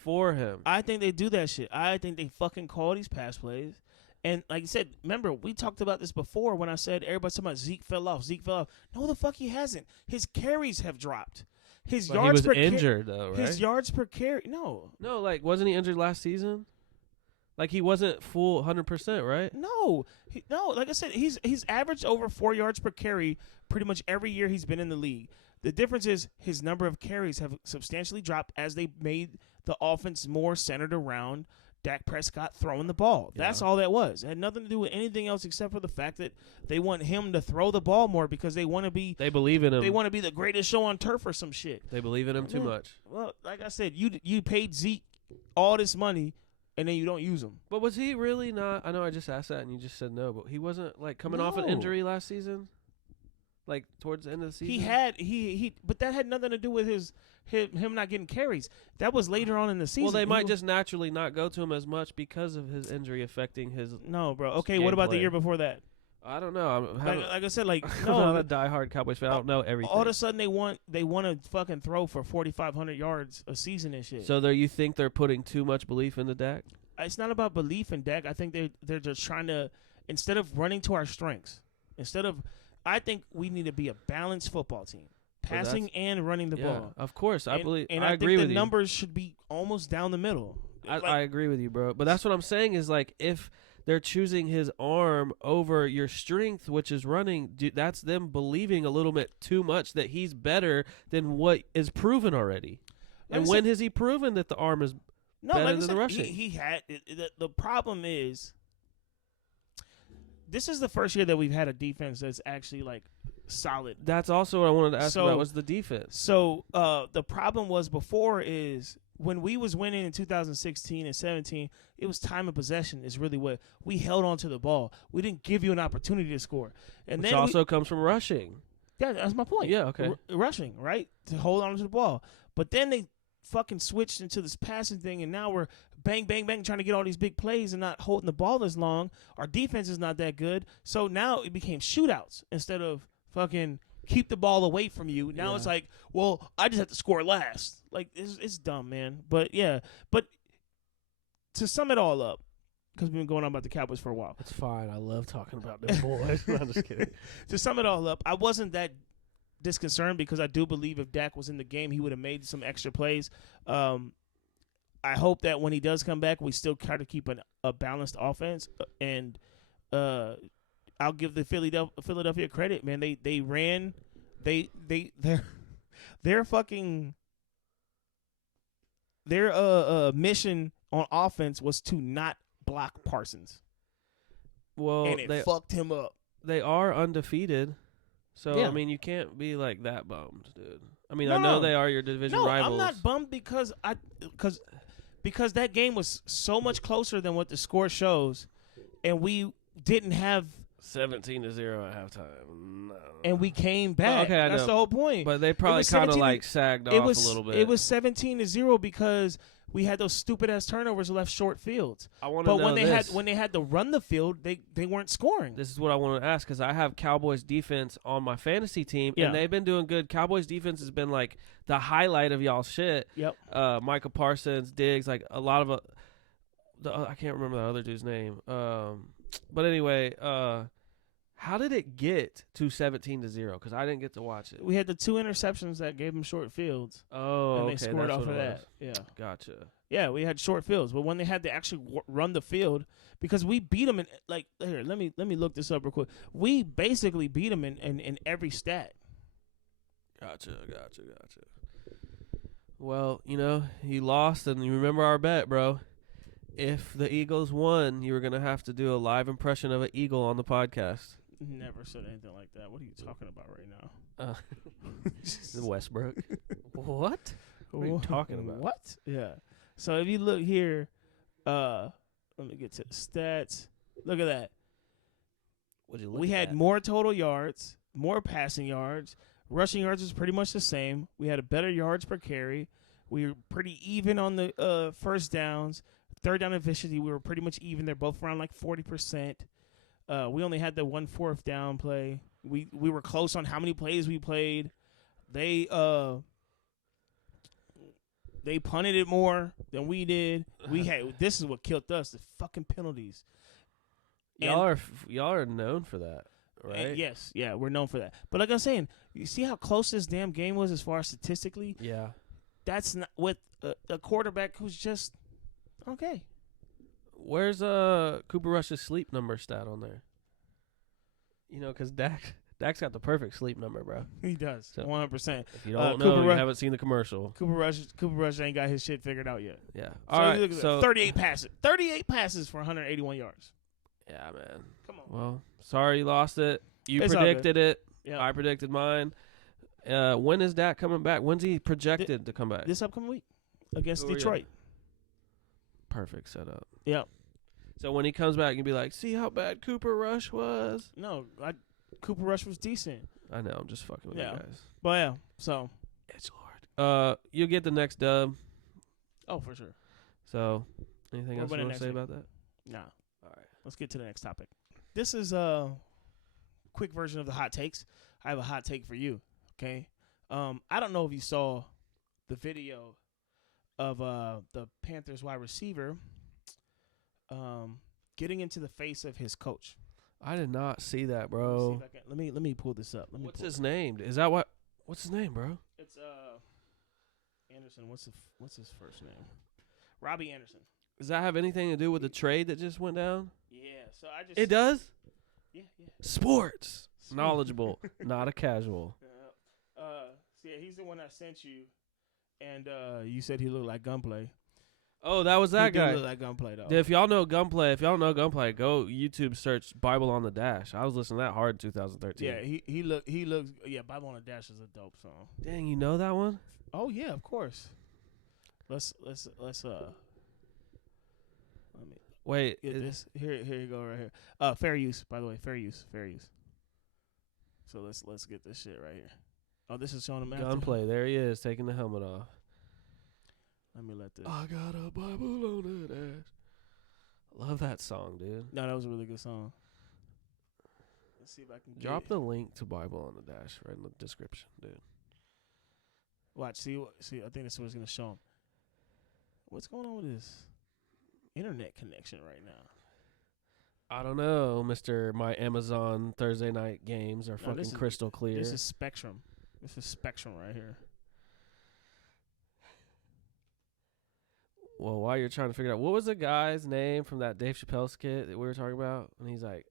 for him. I think they do that shit. I think they fucking call these pass plays. And like you said, remember, we talked about this before when I said everybody's talking about Zeke fell off. No, the fuck he hasn't. His carries have dropped. His but yards he was injured though, right? His yards per carry, no, like wasn't he injured last season? Like he wasn't full 100%, right? No. Like I said, he's averaged over 4 yards per carry pretty much every year he's been in the league. The difference is his number of carries have substantially dropped as they made the offense more centered around Dak Prescott throwing the ball. That's all that was. It had nothing to do with anything else except for the fact that they want him to throw the ball more because they want to be. They believe in him. They want to be the greatest show on turf or some shit. They believe in him too much. Well, like I said, you paid Zeke all this money and then you don't use him. But was he really not? I know I just asked that and you just said no, but he wasn't like coming off an injury last season. Like towards the end of the season, but that had nothing to do with him not getting carries. That was later on in the season. Well, they might just naturally not go to him as much because of his injury affecting his. No, bro. Okay, what about the year before that? I don't know. Like I said, like no, I'm not a diehard Cowboys fan. I don't know everything. All of a sudden, they want to fucking throw for 4,500 yards a season and shit. So you think they're putting too much belief into Dak? It's not about belief in Dak. I think they're just trying to, instead of running to our strengths, I think we need to be a balanced football team, passing and running the ball. Of course, I agree with you. I think the numbers should be almost down the middle. I agree with you, bro. But that's what I'm saying is like if they're choosing his arm over your strength, which is running, that's them believing a little bit too much that he's better than what is proven already. And when has he proven that the arm is better than the rushing? He had the problem is. This is the first year that we've had a defense that's actually like solid. That's also what I wanted to ask about was the defense. So the problem was before is when we was winning in 2016 and 17, it was time of possession is really what we held on to the ball. We didn't give you an opportunity to score. And which then also comes from rushing. Yeah, that's my point. Yeah, okay. Rushing, right? To hold on to the ball. But then they fucking switched into this passing thing, and now we're bang, bang, bang, trying to get all these big plays and not holding the ball as long. Our defense is not that good. So now it became shootouts instead of fucking keep the ball away from you. Now it's like, well, I just have to score last. Like, it's dumb, man. But, yeah. But to sum it all up, because we've been going on about the Cowboys for a while. It's fine. I love talking about them boys. I'm just kidding. To sum it all up, I wasn't that disconcerted because I do believe if Dak was in the game, he would have made some extra plays. I hope that when he does come back, we still try to keep a balanced offense. And I'll give the Philadelphia credit, man. They ran, their mission on offense was to not block Parsons. Well, and it fucked him up. They are undefeated. So, I mean, you can't be like that bummed, dude. I mean, I know they are your division rivals. I'm not bummed because because that game was so much closer than what the score shows, and we didn't have 17-0 at halftime. No. and we came back. Okay, I That's know. the whole point. But they probably kind of like sagged off a little bit. It was 17-0 because we had those stupid ass turnovers left short fields. I want to know when they had to run the field, they weren't scoring. This is what I want to ask because I have Cowboys defense on my fantasy team, and they've been doing good. Cowboys defense has been like the highlight of y'all's shit. Yep. Micah Parsons, Diggs, like a lot of I can't remember the other dude's name. But anyway, how did it get to 17-0? Because I didn't get to watch it. We had the 2 interceptions that gave them short fields. Oh, and they okay, scored that's off what of it that. was. Yeah. Gotcha. Yeah, we had short fields, but when they had to actually run the field, because we beat them in here. Let me look this up real quick. We basically beat them in every stat. Gotcha. Well, you lost, and you remember our bet, bro. If the Eagles won, you were going to have to do a live impression of an eagle on the podcast. Never said anything like that. What are you talking about right now? Westbrook. What? What are you talking about? What? Yeah. So if you look here, let me get to the stats. Look at that. We had more total yards, more passing yards. Rushing yards was pretty much the same. We had a better yards per carry. We were pretty even on the first downs. Third down efficiency, we were pretty much even. They're both around like 40%. We only had the 1 4th down play. We were close on how many plays we played. They punted it more than we did. This is what killed us, the fucking penalties. Y'all are known for that, right? Yes, yeah, we're known for that. But like I'm saying, you see how close this damn game was as far as statistically? Yeah. That's not with a quarterback who's just okay. Where's Cooper Rush's sleep number stat on there? Because Dak's got the perfect sleep number, bro. He does, 100%. If you don't know, you haven't seen the commercial. Cooper Rush ain't got his shit figured out yet. Yeah. So All right. So 38 passes for 181 yards. Yeah, man. Come on. Well, sorry you lost it. You It's predicted it. Yeah. I predicted mine. When is Dak coming back? When's he projected to come back? This upcoming week against Who are you? Detroit. Perfect setup. Yeah. So when he comes back, you'll be like, see how bad Cooper Rush was? No, Cooper Rush was decent. I know. I'm just fucking with you guys. But yeah, so. It's Lord. You'll get the next dub. Oh, for sure. So, anything We'll else you win it want to say next about that? Nah. All right. Let's get to the next topic. This is a quick version of the hot takes. I have a hot take for you, okay? I don't know if you saw the video of the Panthers wide receiver getting into the face of his coach. I did not see that, bro. Let me pull this up. What's his name? Is that what? What's his name, bro? It's Anderson. What's his first name? Robbie Anderson. Does that have anything to do with the trade that just went down? Yeah. So I just. It does? Yeah. Sports. Knowledgeable, not a casual. Yeah, he's the one I sent you, and you said he looked like Gunplay. Oh, that was that guy. He looked like Gunplay, though. If y'all know Gunplay, go YouTube search Bible on the Dash. I was listening to that hard in 2013. Yeah, he looks. Yeah, Bible on the Dash is a dope song. Dang, you know that one? Oh yeah, of course. Let's wait. Get this. Here you go right here. Fair use, by the way. Fair use. So let's get this shit right here. Oh, this is showing him after. Gunplay. There he is, taking the helmet off. Let me let this. I got a Bible on the Dash. I love that song, dude. No, that was a really good song. Let's see if I can Drop the link to Bible on the Dash right in the description, dude. Watch. See. I think that's what's gonna show him. What's going on with this internet connection right now? I don't know, Mr. My Amazon Thursday night games are fucking crystal clear. This is Spectrum. This is Spectrum right here. Well, while you're trying to figure out, what was the guy's name from that Dave Chappelle skit that we were talking about? And he's like,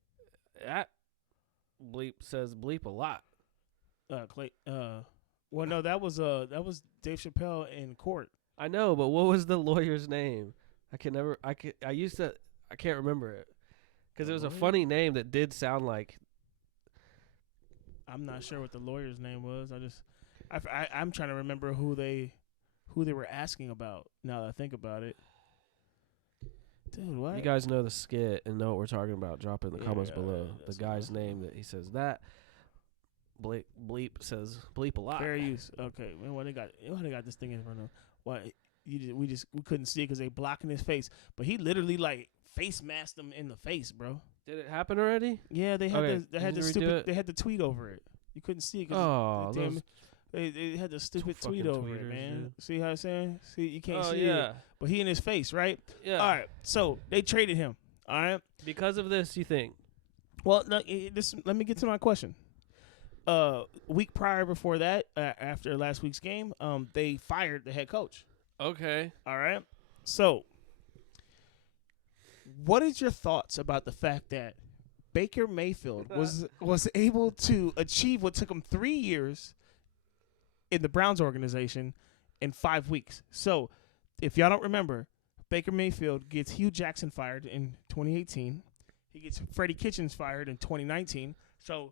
that bleep says bleep a lot. Well, no, that was Dave Chappelle in court. I know, but what was the lawyer's name? I can't remember it. Because it was a funny name that did sound like. I'm not sure what the lawyer's name was. I'm trying to remember who they were asking about. Now that I think about it, Dude, what? You guys know the skit and know what we're talking about. Drop it in the comments below. The that's guy's what I'm name that he says that. Bleep says bleep a lot. Fair use. Okay, man. Why they got this thing in front of? Why we couldn't see it because they blocking his face, but he literally like face masked him in the face, bro. Did it happen already? Yeah, they had they had the tweet over it. You couldn't see it. They had the stupid tweet over it, man. Dude. See how I'm saying? See, you can't see it. But he in his face, right? Yeah. All right. So they traded him. All right. Because of this, you think? Well, let me get to my question. Week prior before that, after last week's game, they fired the head coach. Okay. All right. So, what is your thoughts about the fact that Baker Mayfield was able to achieve what took him 3 years in the Browns organization in 5 weeks? So, if y'all don't remember, Baker Mayfield gets Hugh Jackson fired in 2018. He gets Freddie Kitchens fired in 2019. So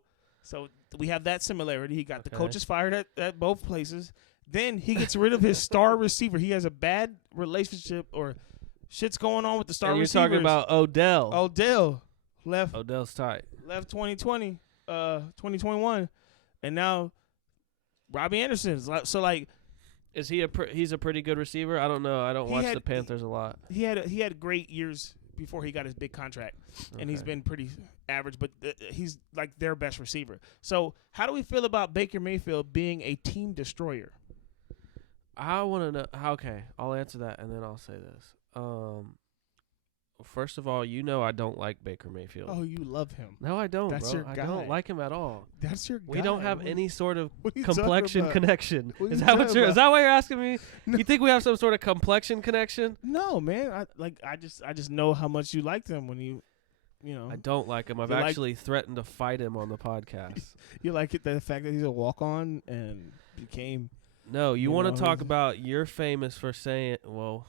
we have that similarity. He got the coaches fired at both places. Then he gets rid of his star receiver. He has a bad relationship or shit's going on with the star receivers. You're talking about Odell. Odell left. Odell's tight. Left 2021, and now Robbie Anderson's. So like, is he he's a pretty good receiver? I don't know. I don't watch the Panthers a lot. He had great years before he got his big contract, and he's been pretty average, but he's like their best receiver. So how do we feel about Baker Mayfield being a team destroyer? I want to know. Okay, I'll answer that, and then I'll say this. First of all, I don't like Baker Mayfield. Oh, you love him. No, I don't, That's bro. your guy. I don't like him at all. That's your guy. We don't have any sort of what are you complexion connection. Is that is that why you're asking me? No. You think we have some sort of complexion connection? No, man. I just know how much you liked him when you know. I don't like him. I've actually threatened to fight him on the podcast. You like it, the fact that he's a walk-on and became. No, you want to talk about you're famous for saying, well.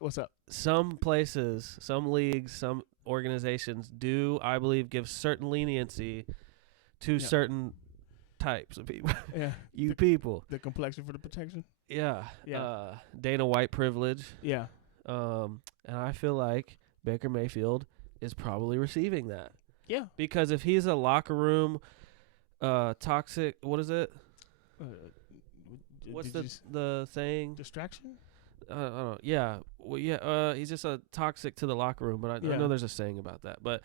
What's up? Some places, some leagues, some organizations do, I believe, give certain leniency to certain types of people. Yeah. People. The complexion for the protection? Yeah. Yeah. Dana White privilege. Yeah. And I feel like Baker Mayfield is probably receiving that. Yeah. Because if he's a locker room toxic, what is it? What's the saying? Distraction? I don't know. Yeah. Well, yeah. He's just a toxic to the locker room, but I know there's a saying about that. But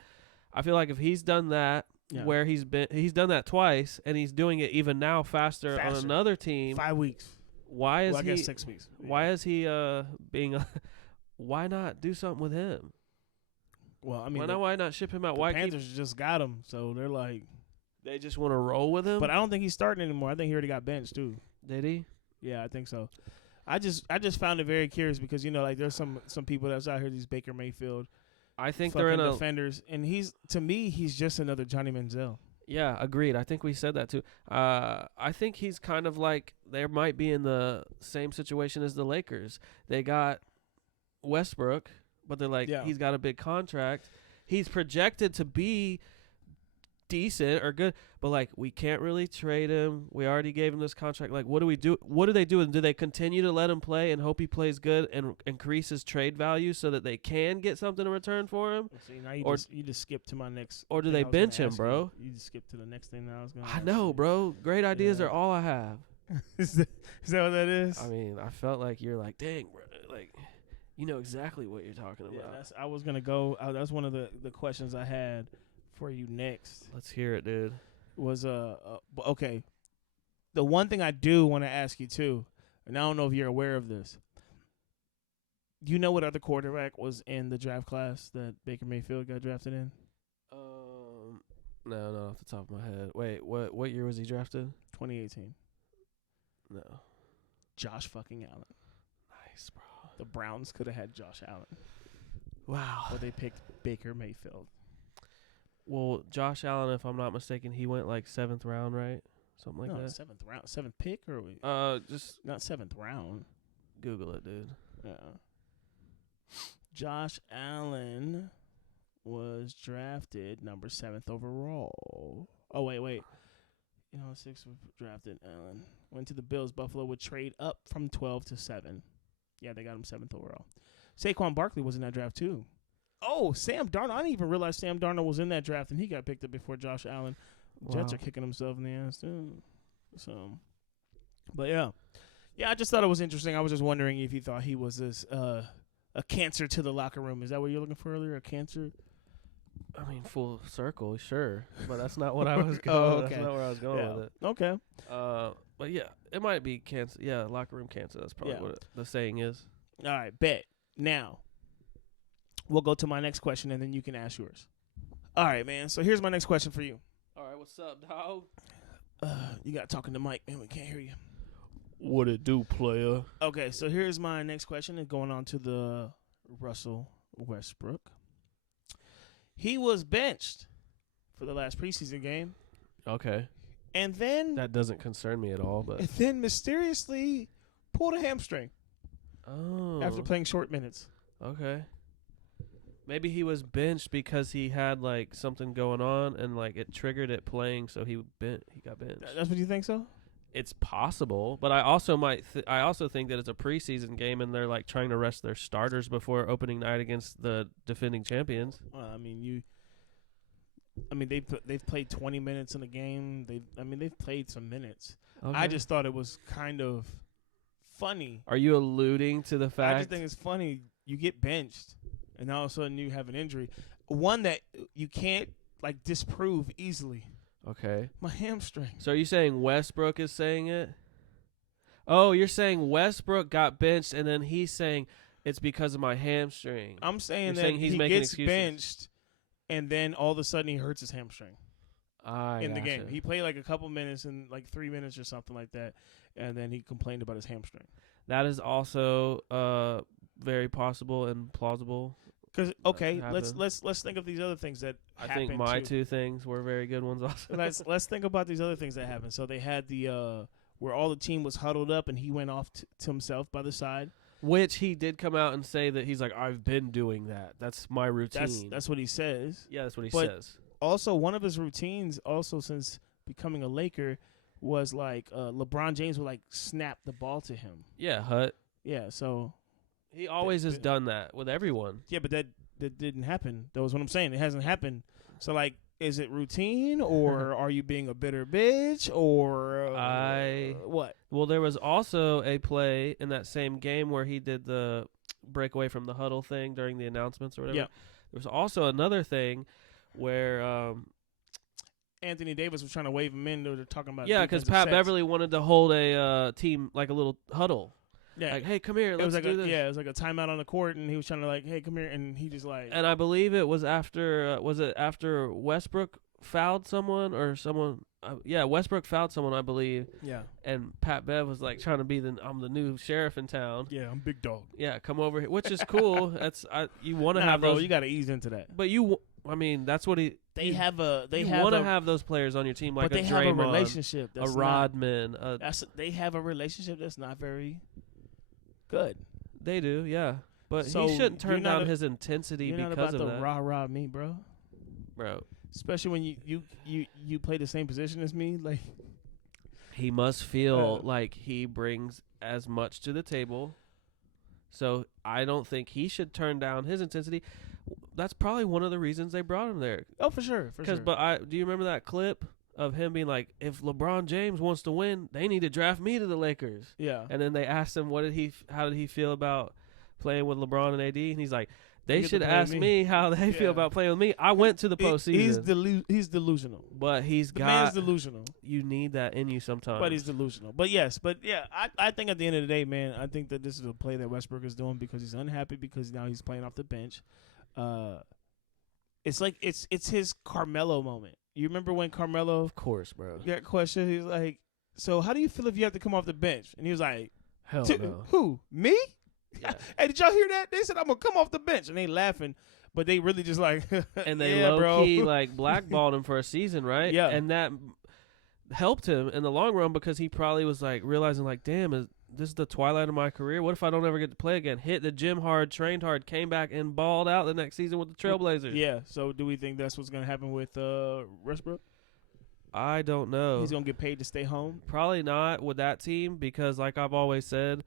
I feel like if he's done that, where he's done that twice, and he's doing it even now faster. On another team. 5 weeks. Why is I guess 6 weeks. Why is he being? Why not do something with him? Well, I mean, why not ship him out? The Panthers just got him, so they're like, they just want to roll with him. But I don't think he's starting anymore. I think he already got benched too. Did he? Yeah, I think so. I just found it very curious because like there's some people that's out here, these Baker Mayfield. I think they're in defenders, and he's just another Johnny Manziel. Yeah, agreed. I think we said that too. I think he's kind of like they might be in the same situation as the Lakers. They got Westbrook, but they're like he's got a big contract. He's projected to be decent or good, but like we can't really trade him. We already gave him this contract. Like, what do we do? What do they do? Do they continue to let him play and hope he plays good and increase his trade value so that they can get something in return for him? See, now you just skip to my next. Or do they bench him, bro? You just skip to the next thing that I was going to I know, bro. Great ideas are all I have. Is that what that is? I mean, I felt like you're like, dang, bro. Like, you know exactly what you're talking about. Yeah, I was going to go. That's one of the questions I had for you next. Let's hear it, dude. Was okay. The one thing I do want to ask you too, and I don't know if you're aware of this. You know what other quarterback was in the draft class that Baker Mayfield got drafted in? No, not off the top of my head. Wait, what year was he drafted? 2018. No. Josh fucking Allen. Nice, bro. The Browns could have had Josh Allen. Wow. But they picked Baker Mayfield. Well, Josh Allen, if I'm not mistaken, he went like 7th round, right? Something like that. 7th round, 7th pick, or just not 7th round. Google it, dude. Yeah. Josh Allen was drafted number 7th overall. Oh wait. 6 was drafted. Allen went to the Bills. Buffalo would trade up from 12 to 7. Yeah, they got him 7th overall. Saquon Barkley was in that draft too. Oh, Sam Darnold. I didn't even realize Sam Darnold was in that draft, and he got picked up before Josh Allen. Jets are kicking themselves in the ass too. So, but yeah. I just thought it was interesting. I was just wondering if you thought he was this a cancer to the locker room. Is that what you're looking for earlier? A cancer? I mean, full circle, sure, but that's not what I was going. Okay. That's not where I was going with it. Okay. But yeah, it might be cancer. Yeah, locker room cancer. That's probably what the saying is. All right, bet. Now, we'll go to my next question, and then you can ask yours. All right, man. So here's my next question for you. All right, what's up, dog? You got talking to Mike, man. We can't hear you. What it do, player? Okay, so here's my next question. It's going on to the Russell Westbrook. He was benched for the last preseason game. Okay. And then that doesn't concern me at all, but and then mysteriously pulled a hamstring. Oh. After playing short minutes. Okay. Maybe he was benched because he had like something going on and like it triggered it playing, so he got benched. That's what you think so? It's possible, but I also I also think that it's a preseason game and they're like trying to rest their starters before opening night against the defending champions. Well, they've played 20 minutes in a game. They've played some minutes. Okay. I just thought it was kind of funny. Are you alluding to the fact? I just think it's funny. You get benched, and all of a sudden you have an injury, one that you can't like disprove easily. Okay. My hamstring. So are you saying Westbrook is saying it? Oh, you're saying Westbrook got benched, and then he's saying it's because of my hamstring. I'm saying he gets benched, and then all of a sudden he hurts his hamstring in the game. He played like a couple minutes, and like 3 minutes or something like that, and then he complained about his hamstring. That is also very possible and plausible. Because let's think of these other things that happened. I think my two things were very good ones also. let's think about these other things that happened. So they had the where all the team was huddled up and he went off to himself by the side, which he did come out and say that he's like, I've been doing that. That's my routine. That's what he says. Yeah, that's what he says. Also, one of his routines, also since becoming a Laker, was like LeBron James would like snap the ball to him. Yeah, Hut. Yeah, so. He always has done that with everyone. Yeah, but that didn't happen. That was what I'm saying. It hasn't happened. So, like, is it routine, or are you being a bitter bitch, or what? Well, there was also a play in that same game where he did the breakaway from the huddle thing during the announcements or whatever. Yeah. There was also another thing where Anthony Davis was trying to wave him in. They were talking about because Pat Beverly wanted to hold a team, like a little huddle. Yeah. Like, hey, come here, let's do this. Yeah, it was like a timeout on the court, and he was trying to like, hey, come here, and he just like. And I believe it was after, after Westbrook fouled someone or someone? Westbrook fouled someone, I believe. Yeah. And Pat Bev was like trying to be I'm the new sheriff in town. Yeah, I'm big dog. Yeah, come over here, which is cool. You want to have those. You got to ease into that. But that's what he. They want to have those players on your team, like but they have a relationship. A Rodman. They have a relationship that's not very good. They do, yeah. But so he shouldn't turn down his intensity because of that. You're not about to rah-rah me, bro. Especially when you play the same position as me, like. He must feel like he brings as much to the table. So I don't think he should turn down his intensity. That's probably one of the reasons they brought him there. Oh, for sure. But do you remember that clip of him being like, if LeBron James wants to win, they need to draft me to the Lakers. Yeah. And then they asked him how did he feel about playing with LeBron and AD, and he's like, they should ask me how they feel about playing with me. I went to the postseason. He's delusional. But the man's delusional. You need that in you sometimes. But he's delusional. But I think at the end of the day, man, I think that this is a play that Westbrook is doing because he's unhappy because now he's playing off the bench. It's like it's his Carmelo moment. You remember when Carmelo, of course, bro, got questioned? He's like, "So how do you feel if you have to come off the bench?" And he was like, "Hell no." Who? Me? Yeah. Hey, did y'all hear that? They said I'm gonna come off the bench, and they laughing, but they really just like, and they low key like blackballed him for a season, right? Yeah, and that helped him in the long run because he probably was like realizing like, damn, this is the twilight of my career. What if I don't ever get to play again? Hit the gym hard, trained hard, came back and balled out the next season with the Trailblazers. Yeah. So do we think that's what's gonna happen with Westbrook? I don't know. He's gonna get paid to stay home. Probably not with that team because, like I've always said,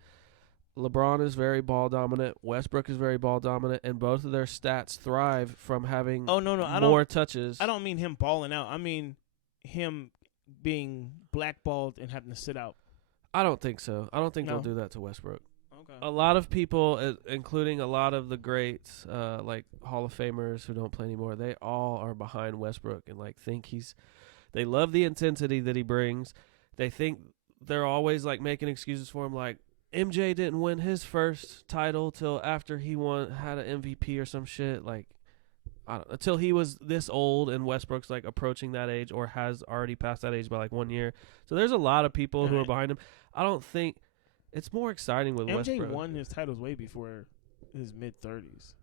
LeBron is very ball dominant. Westbrook is very ball dominant, and both of their stats thrive from having more touches. I don't mean him balling out. I mean him being blackballed and having to sit out. I don't think so. I don't think they'll do that to Westbrook. Okay. A lot of people, including a lot of the greats, like Hall of Famers who don't play anymore, they all are behind Westbrook and like think they love the intensity that he brings. They think they're always like making excuses for him, like MJ didn't win his first title till after he had an MVP or some shit. Like, until he was this old, and Westbrook's like approaching that age or has already passed that age by like 1 year. So there's a lot of people who are behind him. I don't think it's more exciting with MJ Westbrook. won his titles way before his mid-30s.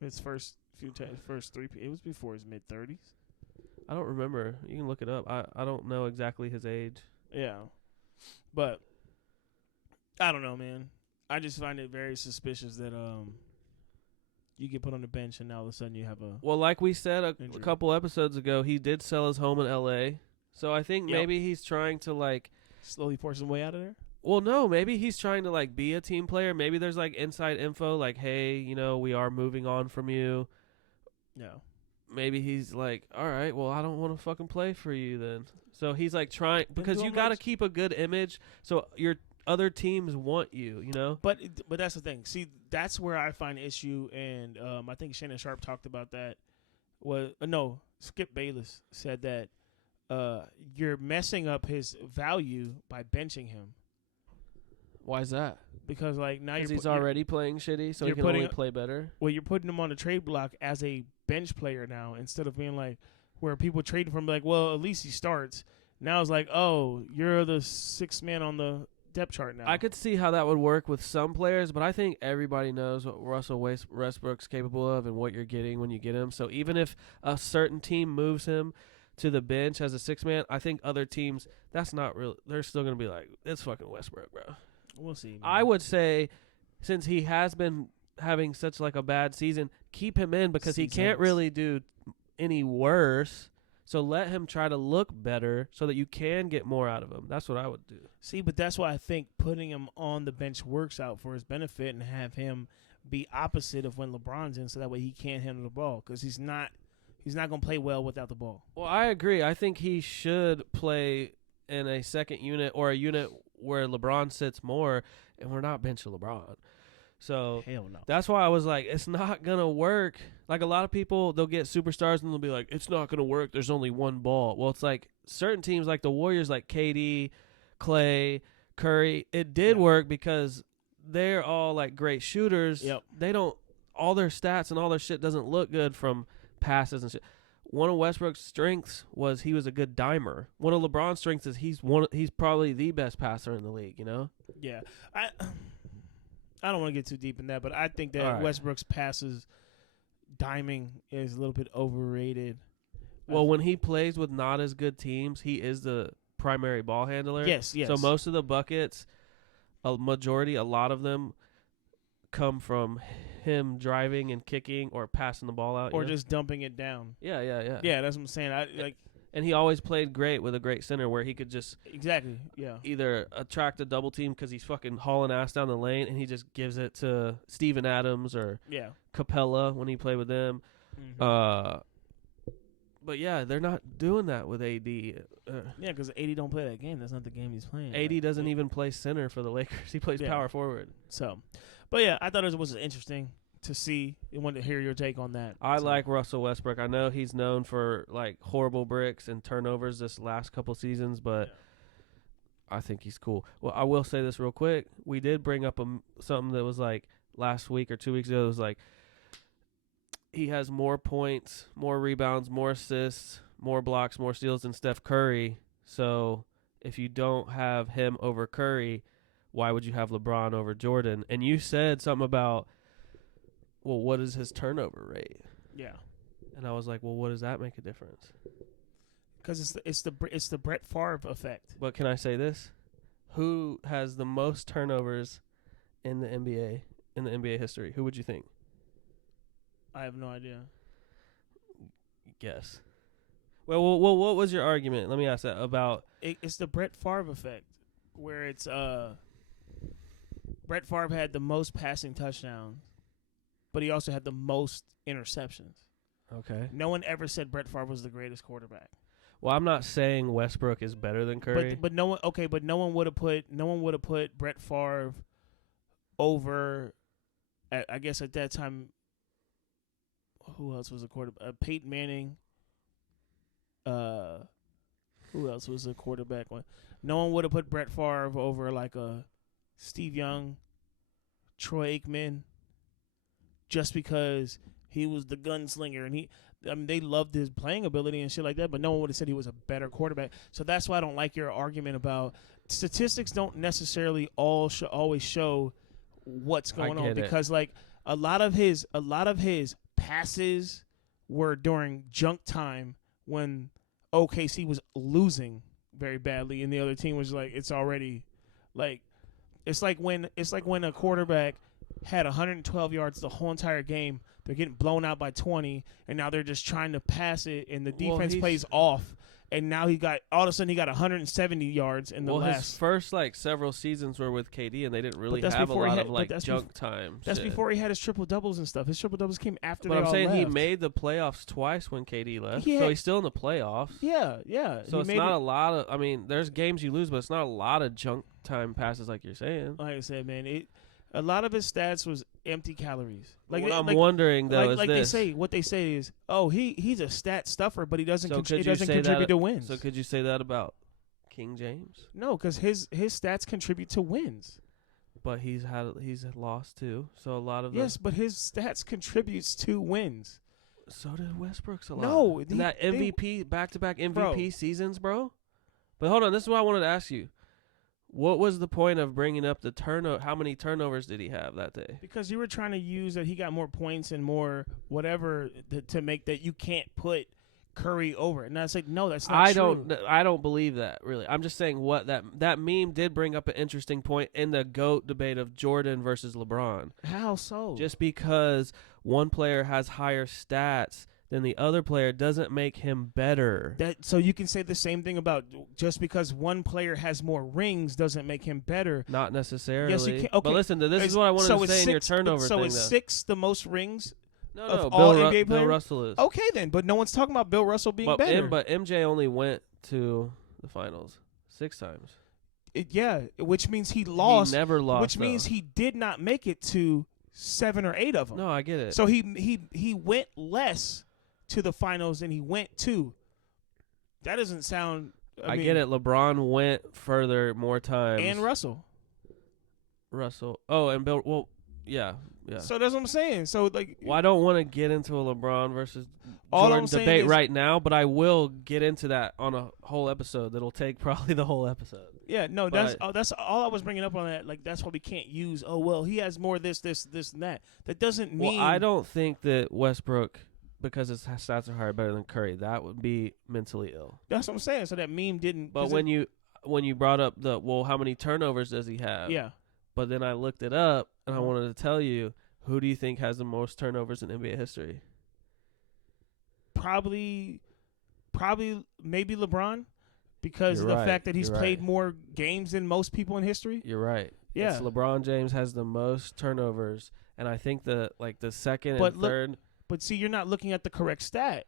His first three, it was before his mid-30s. I don't remember. You can look it up. I don't know exactly his age. Yeah. But I don't know, man. I just find it very suspicious that you get put on the bench and now all of a sudden you have a Well, like we said a couple episodes ago, he did sell his home in LA. So I think maybe he's trying to like slowly force his way out of there. Well, no, maybe he's trying to like be a team player. Maybe there's like inside info like, "Hey, we are moving on from you." No. Maybe he's like, "All right, well, I don't want to fucking play for you then." So he's like trying because you got to keep a good image so your other teams want you, But that's the thing. See, that's where I find issue, and I think Shannon Sharp talked about that. Skip Bayless said that you're messing up his value by benching him. Why is that? Because like now he's already playing shitty, so he can only play better. Well, you're putting him on the trade block as a bench player now instead of being like where people trade from like, well, at least he starts. Now it's like, oh, you're the sixth man on the depth chart now. I could see how that would work with some players, but I think everybody knows what Russell Westbrook's capable of and what you're getting when you get him. So even if a certain team moves him to the bench as a sixth man, I think other teams, that's not real. They're still going to be like, it's fucking Westbrook, bro. We'll see. Man. I would say, since he has been having such like a bad season, keep him in because he can't really do any worse. So let him try to look better so that you can get more out of him. That's what I would do. See, but that's why I think putting him on the bench works out for his benefit and have him be opposite of when LeBron's in, so that way he can't handle the ball because he's not going to play well without the ball. Well, I agree. I think he should play in a second unit or a unit where LeBron sits more, and we're not benching LeBron. So hell no. That's why I was like, it's not going to work. Like a lot of people, they'll get superstars and they'll be like, it's not going to work. There's only one ball. Well, it's like certain teams like the Warriors, like KD, Clay, Curry, it did work because they're all like great shooters. Yep. They don't, all their stats and all their shit doesn't look good from passes and shit. One of Westbrook's strengths was he was a good dimer. One of LeBron's strengths is he's probably the best passer in the league, Yeah. I don't want to get too deep in that, but I think that Westbrook's passes diming is a little bit overrated. Well, when he plays with not as good teams, he is the primary ball handler. Yes. So most of the buckets, a lot of them come from him driving and kicking or passing the ball out. Or just dumping it down. Yeah. Yeah, that's what I'm saying. And he always played great with a great center where he could just either attract a double team because he's fucking hauling ass down the lane and he just gives it to Steven Adams or Capella when he played with them. Mm-hmm. But yeah, they're not doing that with AD. Yeah, because AD don't play that game. That's not the game he's playing. AD doesn't even play center for the Lakers. He plays power forward. So, but yeah, I thought it was interesting to see. I wanted to hear your take on that. I like Russell Westbrook. I know he's known for like horrible bricks and turnovers this last couple seasons, but I think he's cool. Well, I will say this real quick. We did bring up something that was like last week or 2 weeks ago. It was like he has more points, more rebounds, more assists, more blocks, more steals than Steph Curry. So if you don't have him over Curry, why would you have LeBron over Jordan? And you said something about, well, what is his turnover rate? Yeah. And I was like, well, what does that make a difference? Because it's the Brett Favre effect. But can I say this? Who has the most turnovers in the NBA history? Who would you think? I have no idea. Guess. Well, what was your argument? Let me ask that about. It's the Brett Favre effect, where it's Brett Favre had the most passing touchdowns, but he also had the most interceptions. Okay. No one ever said Brett Favre was the greatest quarterback. Well, I'm not saying Westbrook is better than Curry. But no one. Okay, but no one would have put Brett Favre over. I guess at that time, who else was a quarterback? Peyton Manning. Who else was a quarterback? No one would have put Brett Favre over like a Steve Young, Troy Aikman, just because he was the gunslinger and they loved his playing ability and shit like that, but no one would have said he was a better quarterback. So that's why I don't like your argument about statistics don't necessarily always show what's going on, because like a lot of his passes were during junk time when OKC was losing very badly and the other team was like, it's already like, it's like when a quarterback had 112 yards the whole entire game. They're getting blown out by 20, and now they're just trying to pass it, and the defense plays off. And now all of a sudden he got 170 yards in the last. His first several seasons were with KD, and they didn't really have a lot of junk time. That's before he had his triple doubles and stuff. His triple doubles came after. But they I'm all saying left. he made the playoffs twice when KD left, so he's still in the playoffs. Yeah. So it's not a lot of. I mean, there's games you lose, but it's not a lot of junk time passes like you're saying. Like I said, man, a lot of his stats was empty calories. Like what I'm wondering though is this. What they say is, he's a stat stuffer, but he doesn't contribute to wins. So could you say that about King James? No, because his stats contribute to wins. But he's lost too. So a lot of but his stats contributes to wins. So did Westbrook's a lot. No, that MVP back-to-back MVP seasons, bro. But hold on, this is what I wanted to ask you. What was the point of bringing up the turnover? How many turnovers did he have that day? Because you were trying to use that he got more points and more whatever to make that you can't put Curry over. And I was like, no, that's not true. I don't believe that, really. I'm just saying what that meme did bring up an interesting point in the GOAT debate of Jordan versus LeBron. How so? Just because one player has higher stats than the other player doesn't make him better. So you can say the same thing about just because one player has more rings doesn't make him better. Not necessarily. Yes, you can. Okay. But listen, this is what I wanted to say in your turnover thing. So is 6 the most rings? No, all NBA players? Bill Russell is. Okay, then. But no one's talking about Bill Russell being better. But MJ only went to the finals 6 times. Which means he lost. He never lost. Which means he did not make it to 7 or 8 of them. No, I get it. So he went less to the finals than he went to. That doesn't sound. I mean, get it. LeBron went further more times. And Russell. Oh, and Bill. Well, yeah. So that's what I'm saying. So well, I don't want to get into a LeBron versus all Jordan I'm saying debate is, right now, but I will get into that on a whole episode. That'll take probably the whole episode. Yeah, no, that's all I was bringing up on that. Like, that's why we can't use. Oh well, he has more this, and that. That doesn't mean. Well, I don't think that Westbrook, because his stats are higher, better than Curry, that would be mentally ill. That's what I'm saying. So that meme didn't. But when you brought up how many turnovers does he have? Yeah. But then I looked it up, and I wanted to tell you, who do you think has the most turnovers in NBA history? Probably maybe LeBron, because of the fact that he's played more games than most people in history. You're right. Yeah. LeBron James has the most turnovers, and I think the second and third. But see, you're not looking at the correct stat.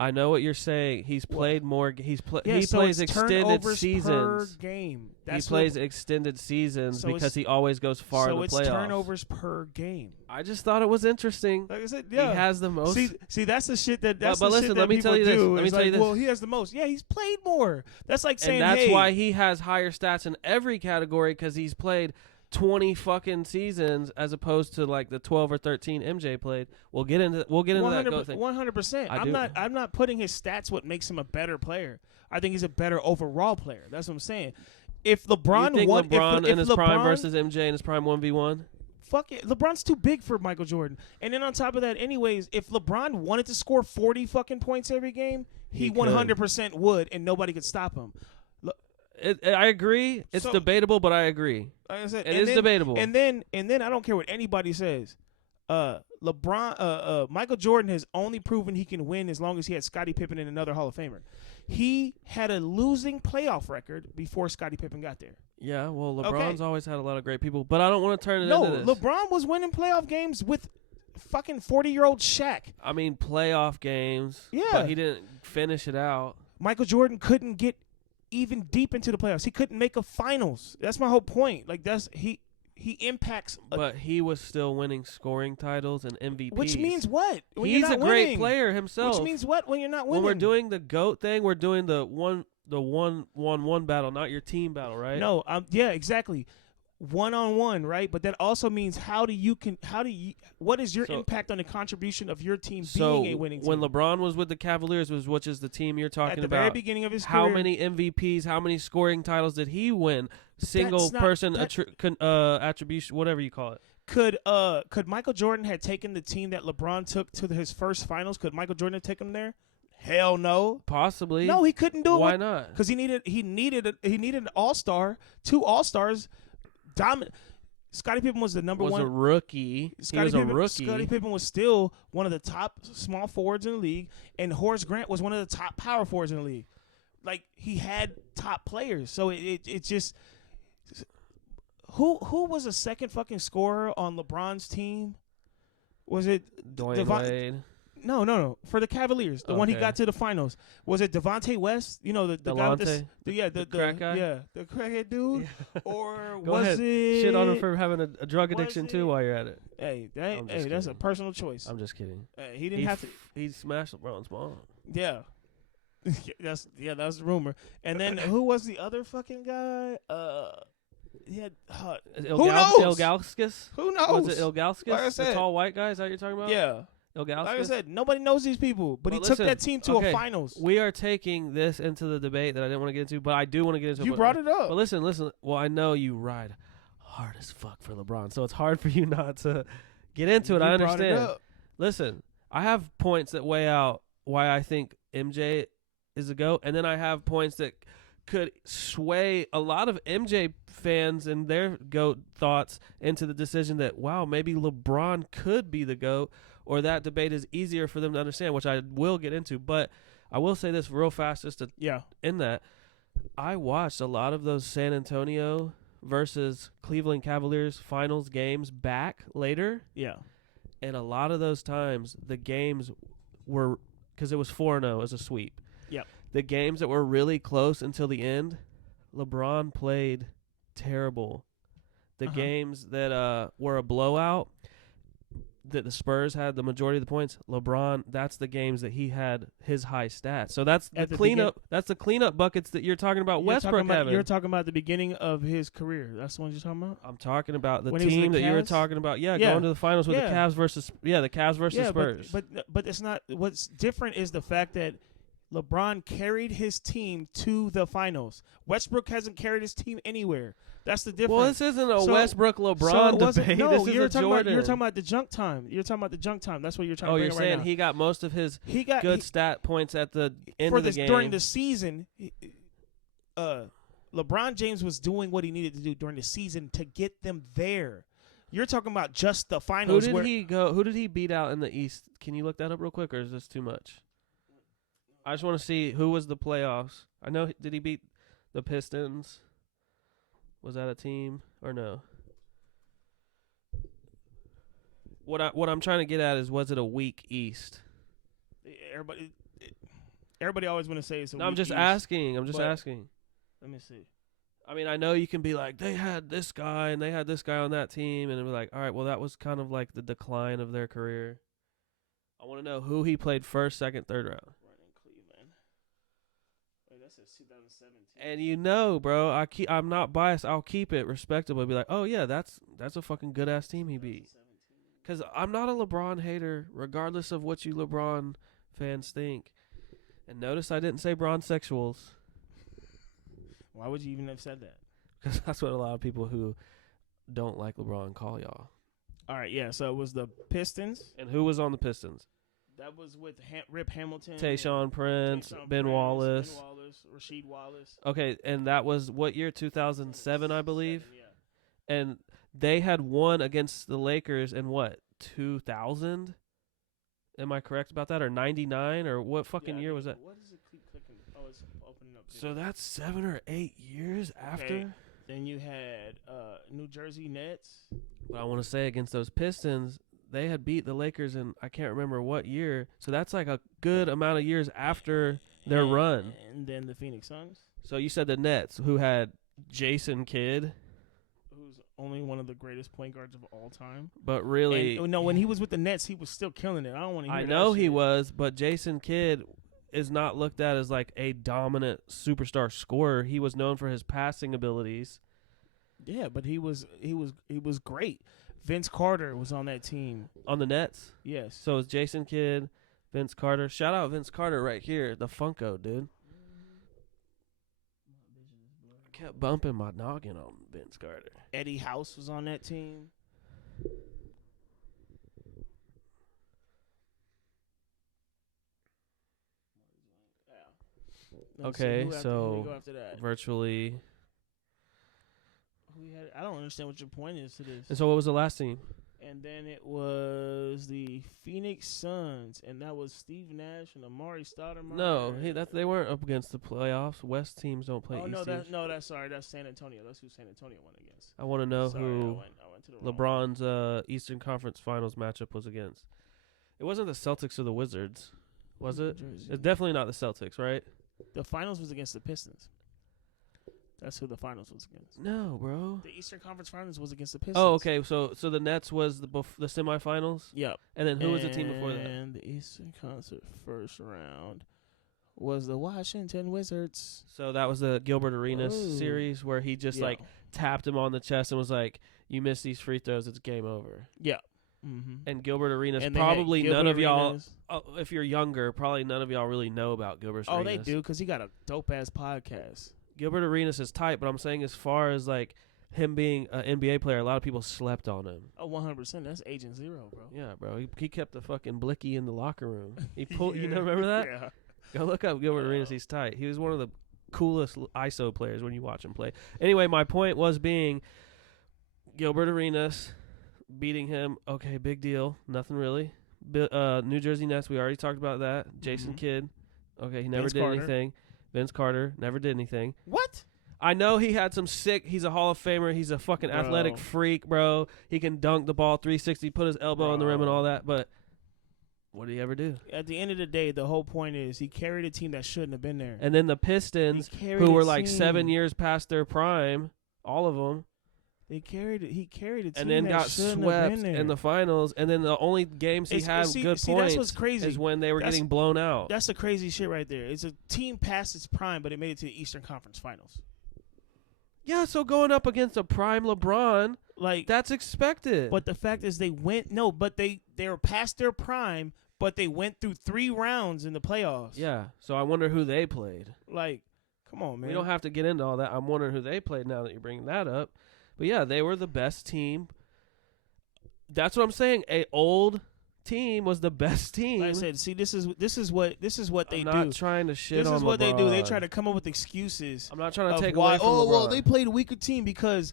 I know what you're saying. He's played more. He plays extended seasons per game. He plays extended seasons because he always goes far in the playoffs. So it's turnovers per game. I just thought it was interesting. Like I said, he has the most. See, that's the shit that. But listen, let me tell you this. Let me tell you this. Well, he has the most. Yeah, he's played more. That's like saying, and that's why he has higher stats in every category, because he's played 20 fucking seasons as opposed to like the 12 or 13 MJ played. We'll get into that GOAT thing. 100%. I'm not putting his stats what makes him a better player. I think he's a better overall player. That's what I'm saying. If LeBron you think won, LeBron if in his prime versus MJ in his prime 1v1? Fuck it. LeBron's too big for Michael Jordan. And then on top of that, anyways, if LeBron wanted to score 40 fucking points every game, he 100% would, and nobody could stop him. I agree. It's debatable, but I agree. Like I said, it is debatable. And then I don't care what anybody says. Michael Jordan has only proven he can win as long as he had Scottie Pippen and another Hall of Famer. He had a losing playoff record before Scottie Pippen got there. Yeah, well, Okay. LeBron's always had a lot of great people, but I don't want to turn it into this. No, LeBron was winning playoff games with fucking 40-year-old Shaq. I mean, playoff games. Yeah. But he didn't finish it out. Michael Jordan couldn't get even deep into the playoffs. He couldn't make a finals. That's my whole point. Like, he impacts. But he was still winning scoring titles and MVPs. Which means what? When He's you're not a great winning. player himself. Which means what when you're not winning? When we're doing the GOAT thing, we're doing the one battle, not your team battle, right? No, yeah, exactly. One-on-one, right? But that also means what is your impact on the contribution of your team being a winning team? When LeBron was with the Cavaliers, which is the team you're talking at the about, very beginning of his how career, many MVPs, how many scoring titles did he win? Single person attribution, whatever you call it. Could Michael Jordan had taken the team that LeBron took to his first finals? Could Michael Jordan have taken them there? Hell no. Possibly. No, he couldn't do it. Why not? Because he needed an all-star, 2 all-stars. Scottie Pippen was the number one. Was a rookie. He was a rookie. Scottie Pippen was still one of the top small forwards in the league, and Horace Grant was one of the top power forwards in the league. Like, he had top players, so it just who was a second fucking scorer on LeBron's team? Was it Dwayne Wade? No. For the Cavaliers, the one he Okay. got to the finals. Was it Devontae West? You know, the guy with the crack guy? Yeah, the crackhead dude. Or Go was ahead. it Shit on him for having a drug addiction it- while you're at it. Hey, I'm just that's a kidding. personal choice. I'm just kidding. He didn't have to. He smashed LeBron's mom. Yeah. that's the rumor. And then who was the other fucking guy? He had who knows? Ilgauskas? Who knows? Was it Ilgauskas? Like I The said. tall white guy? Is that what you're talking about? Yeah. Ilgauskas? Like I said, nobody knows these people, but Well, he took listen, that team to okay, a finals. We are taking this into the debate that I didn't want to get into, but I do want to get into. You brought it up. But listen. Well, I know you ride hard as fuck for LeBron, so it's hard for you not to get into it. I You brought it understand. up. Listen, I have points that weigh out why I think MJ is a GOAT, and then I have points that could sway a lot of MJ fans and their GOAT thoughts into the decision that, wow, maybe LeBron could be the GOAT, or that debate is easier for them to understand, which I will get into. But I will say this real fast just to end that. I watched a lot of those San Antonio versus Cleveland Cavaliers finals games back later. Yeah. And a lot of those times, the games were, because it was 4-0 as a sweep. Yep. The games that were really close until the end, LeBron played terrible. The games that were a blowout, that the Spurs had the majority of the points, LeBron, that's the games that he had his high stats. So that's the cleanup. That's the cleanup buckets that you're talking about. Westbrook having. You're talking about the beginning of his career. That's the one you're talking about. I'm talking about the When he was team with that you were Cavs? talking about. Yeah, Yeah. going to the finals with Yeah. the Cavs versus Spurs. But it's not. What's different is the fact that LeBron carried his team to the finals. Westbrook hasn't carried his team anywhere. That's the difference. Well, this isn't a So- Westbrook-LeBron debate. No, this is you're a talking Jordan. About, you're talking about the junk time. You're talking about the junk time. That's what you're trying to bring You're up saying right now. he got most of his he stat points at the end for of the this game. during the season. LeBron James was doing what he needed to do during the season to get them there. You're talking about just the finals. Who did he beat out in the East? Can you look that up real quick, or is this too much? I just want to see who was the playoffs. I know. Did he beat the Pistons? Was that a team or no? What I'm trying to get at is, was it a weak East? Everybody always want to say it's a No, weak I'm just East. asking. I'm just asking. Let me see. I mean, I know you can be like, they had this guy and they had this guy on that team, and it'd be like, all right, well, that was kind of like the decline of their career. I want to know who he played first, second, third round. Right in Cleveland. Wait, that says 2017. And you know, bro, I'm not biased. I'll keep it respectable. Be like, oh yeah, that's a fucking good ass team he beat. Because I'm not a LeBron hater, regardless of what you LeBron fans think. And notice I didn't say bronzexuals. Why would you even have said that? Because that's what a lot of people who don't like LeBron call y'all. All right, yeah. So it was the Pistons. And who was on the Pistons? That was with Rip Hamilton, Tayshaun Prince, Tayshaun Ben Prince, Wallace. Ben Wallace, Rasheed Wallace. Okay, and that was what year? 2007, I believe. Yeah. And they had won against the Lakers in what, 2000? Am I correct about that? Or 99? Or what fucking year was that? What is it keep clicking? Oh, it's opening up. So that's 7 or 8 years after? Okay. Then you had New Jersey Nets. But I want to say against those Pistons, they had beat the Lakers in I can't remember what year. So that's like a good amount of years after their run. And then the Phoenix Suns. So you said the Nets, who had Jason Kidd, who's only one of the greatest point guards of all time. but really, And, no, when he was with the Nets, he was still killing it. I don't want to hear I that know he shit. was, but Jason Kidd is not looked at as like a dominant superstar scorer. He was known for his passing abilities. Yeah, but he was great. Vince Carter was on that team. On the Nets. Yes. So is Jason Kidd, Vince Carter. Shout out Vince Carter right here, the Funko dude. I kept bumping my noggin on Vince Carter. Eddie House was on that team. Okay, who so we go after that? virtually. I don't understand what your point is to this. And so what was the last team? And then it was the Phoenix Suns, and that was Steve Nash and Amari Stoudemire. No, they weren't up against the playoffs. West teams don't play East teams. That's San Antonio. That's who San Antonio won against. I want to know Sorry, who I went to the wrong LeBron's Eastern Conference Finals matchup was against. It wasn't the Celtics or the Wizards, was it? Jersey. It's definitely not the Celtics, right? The finals was against the Pistons. That's who the finals was against. No, bro. The Eastern Conference Finals was against the Pistons. Oh, okay. So the Nets was the semifinals. Yep. And then who was the team before that? And the Eastern Conference first round was the Washington Wizards. So that was the Gilbert Arenas series where he just like tapped him on the chest and was like, "You miss these free throws, it's game over." Yeah. Mm-hmm. And Gilbert Arenas, And probably Gilbert none of Arenas. y'all, if you're younger, probably none of y'all really know about Gilbert Arenas. Oh, they do, because he got a dope-ass podcast. Gilbert Arenas is tight, but I'm saying as far as like him being an NBA player, a lot of people slept on him. Oh, 100%. That's Agent Zero, bro. Yeah, bro. He kept the fucking blicky in the locker room. He pulled. You know, remember that? Yeah. Go look up Gilbert Arenas. He's tight. He was one of the coolest ISO players when you watch him play. Anyway, my point was being Gilbert Arenas beating him. Okay, big deal. Nothing really. New Jersey Nets. We already talked about that. Jason Kidd. Okay, he never Vince did Carter. anything. Vince Carter never did anything. What? I know he had some sick. He's a Hall of Famer. He's a fucking athletic freak, bro. He can dunk the ball 360, put his elbow on the rim and all that. But what did he ever do? At the end of the day, the whole point is he carried a team that shouldn't have been there. And then the Pistons, who were like 7 years past their prime, all of them. He carried a team And then that got shouldn't have swept been there. in the finals. And then the only games he had good that's points what's crazy. is when they were getting blown out. That's the crazy shit right there. It's a team past its prime, but it made it to the Eastern Conference Finals. Yeah, so going up against a prime LeBron, Like that's expected. But the fact is they were past their prime, but they went through 3 rounds in the playoffs. Yeah, so I wonder who they played. Like, come on, man. We don't have to get into all that. I'm wondering who they played now that you're bringing that up. But yeah, they were the best team. That's what I'm saying. A old team was the best team. Like I said, see, this is what they do. I'm not trying to shit on This is what they do. They LeBron. try to come up with excuses. I'm not trying to of take why, away from LeBron. well, they played a weaker team because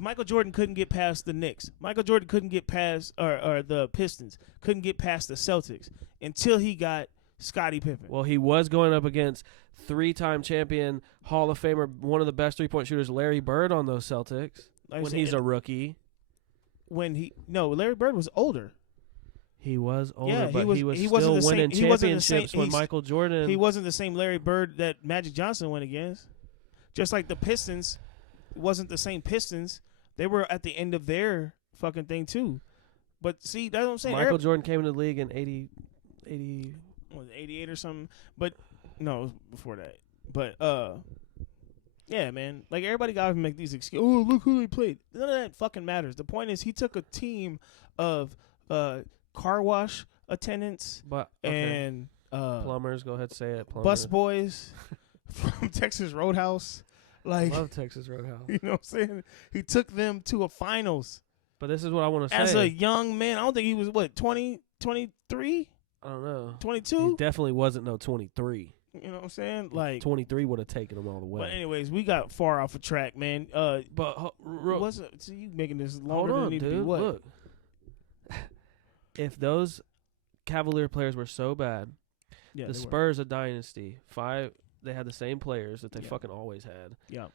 Michael Jordan couldn't get past the Knicks. Michael Jordan couldn't get past or the Pistons couldn't get past the Celtics until he got Scottie Pippen. Well, he was going up against 3-time champion, Hall of Famer, one of the best 3-point shooters, Larry Bird, on those Celtics when he's a rookie. Larry Bird was older. He was older, Yeah, but he was wasn't still the same- winning he wasn't the championships same- when he's- Michael Jordan. He wasn't the same Larry Bird that Magic Johnson went against. Just like the Pistons wasn't the same Pistons. They were at the end of their fucking thing too. But see, that's what I'm saying. Michael Jordan came into the league in 88 or something. But no, it was before that. But yeah, man. Like everybody got to make these excuses. Oh, look who he played. None of that fucking matters. The point is he took a team of car wash attendants and plumbers. Go ahead, say it. Plumbers. bus boys from Texas Roadhouse. Like, Love Texas Roadhouse. you know what I'm saying? He took them to a finals But this is what I want to say. as a young man. I don't think he was, 20, 23, I don't know. 22? He definitely wasn't no 23. You know what I'm saying? Like 23 would have taken him all the way. But anyways, we got far off a track, man. But So you making this hold longer than on, it need to dude. be? What? Look, if those Cavalier players were so bad, Yeah, the they were. Spurs a dynasty. They had the same players that they fucking always had. Yeah.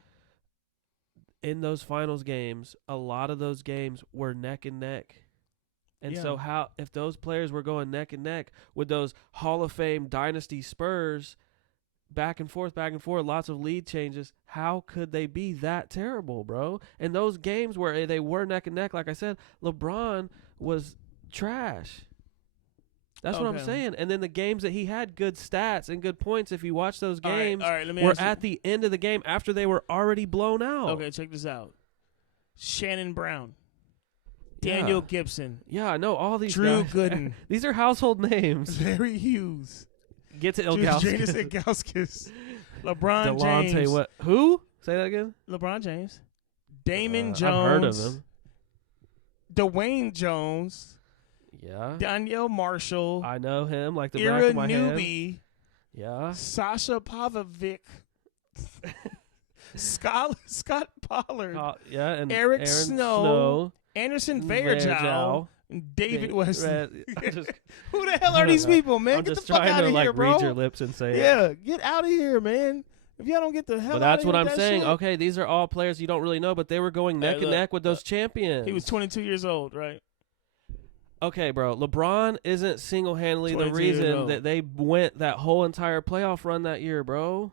in those finals games, a lot of those games were neck and neck. And so if those players were going neck and neck with those Hall of Fame dynasty Spurs, back and forth, lots of lead changes, how could they be that terrible, bro? And those games where they were neck and neck, like I said, LeBron was trash. That's what I'm saying. And then the games that he had good stats and good points, if you watch those games, were at the end of the game after they were already blown out. Okay, check this out. Shannon Brown. Daniel Gibson. Yeah, I know all these Drew guys. Gooden. These are household names. Larry Hughes. Get to Ilgauskas. Janus Ilgauskas. LeBron Delonte James. What? Who? Say that again. LeBron James. Damon Jones. I've heard of him. Dwayne Jones. Yeah. Danielle Marshall. I know him like the back of my hand. Newby. Yeah. Sasha Pavovic. Scott Pollard. And Eric Aaron Snow. Anderson Varejao. David West. Who the hell are these people, man? Get the fuck out of here, bro. Read your lips and say it. Get out of here, man. If y'all don't get the hell out of here. But that's what I'm saying. Shit. Okay, these are all players you don't really know, but they were going neck and neck with those champions. He was 22 years old, right? Okay, bro. LeBron isn't single-handedly the reason that they went that whole entire playoff run that year, bro.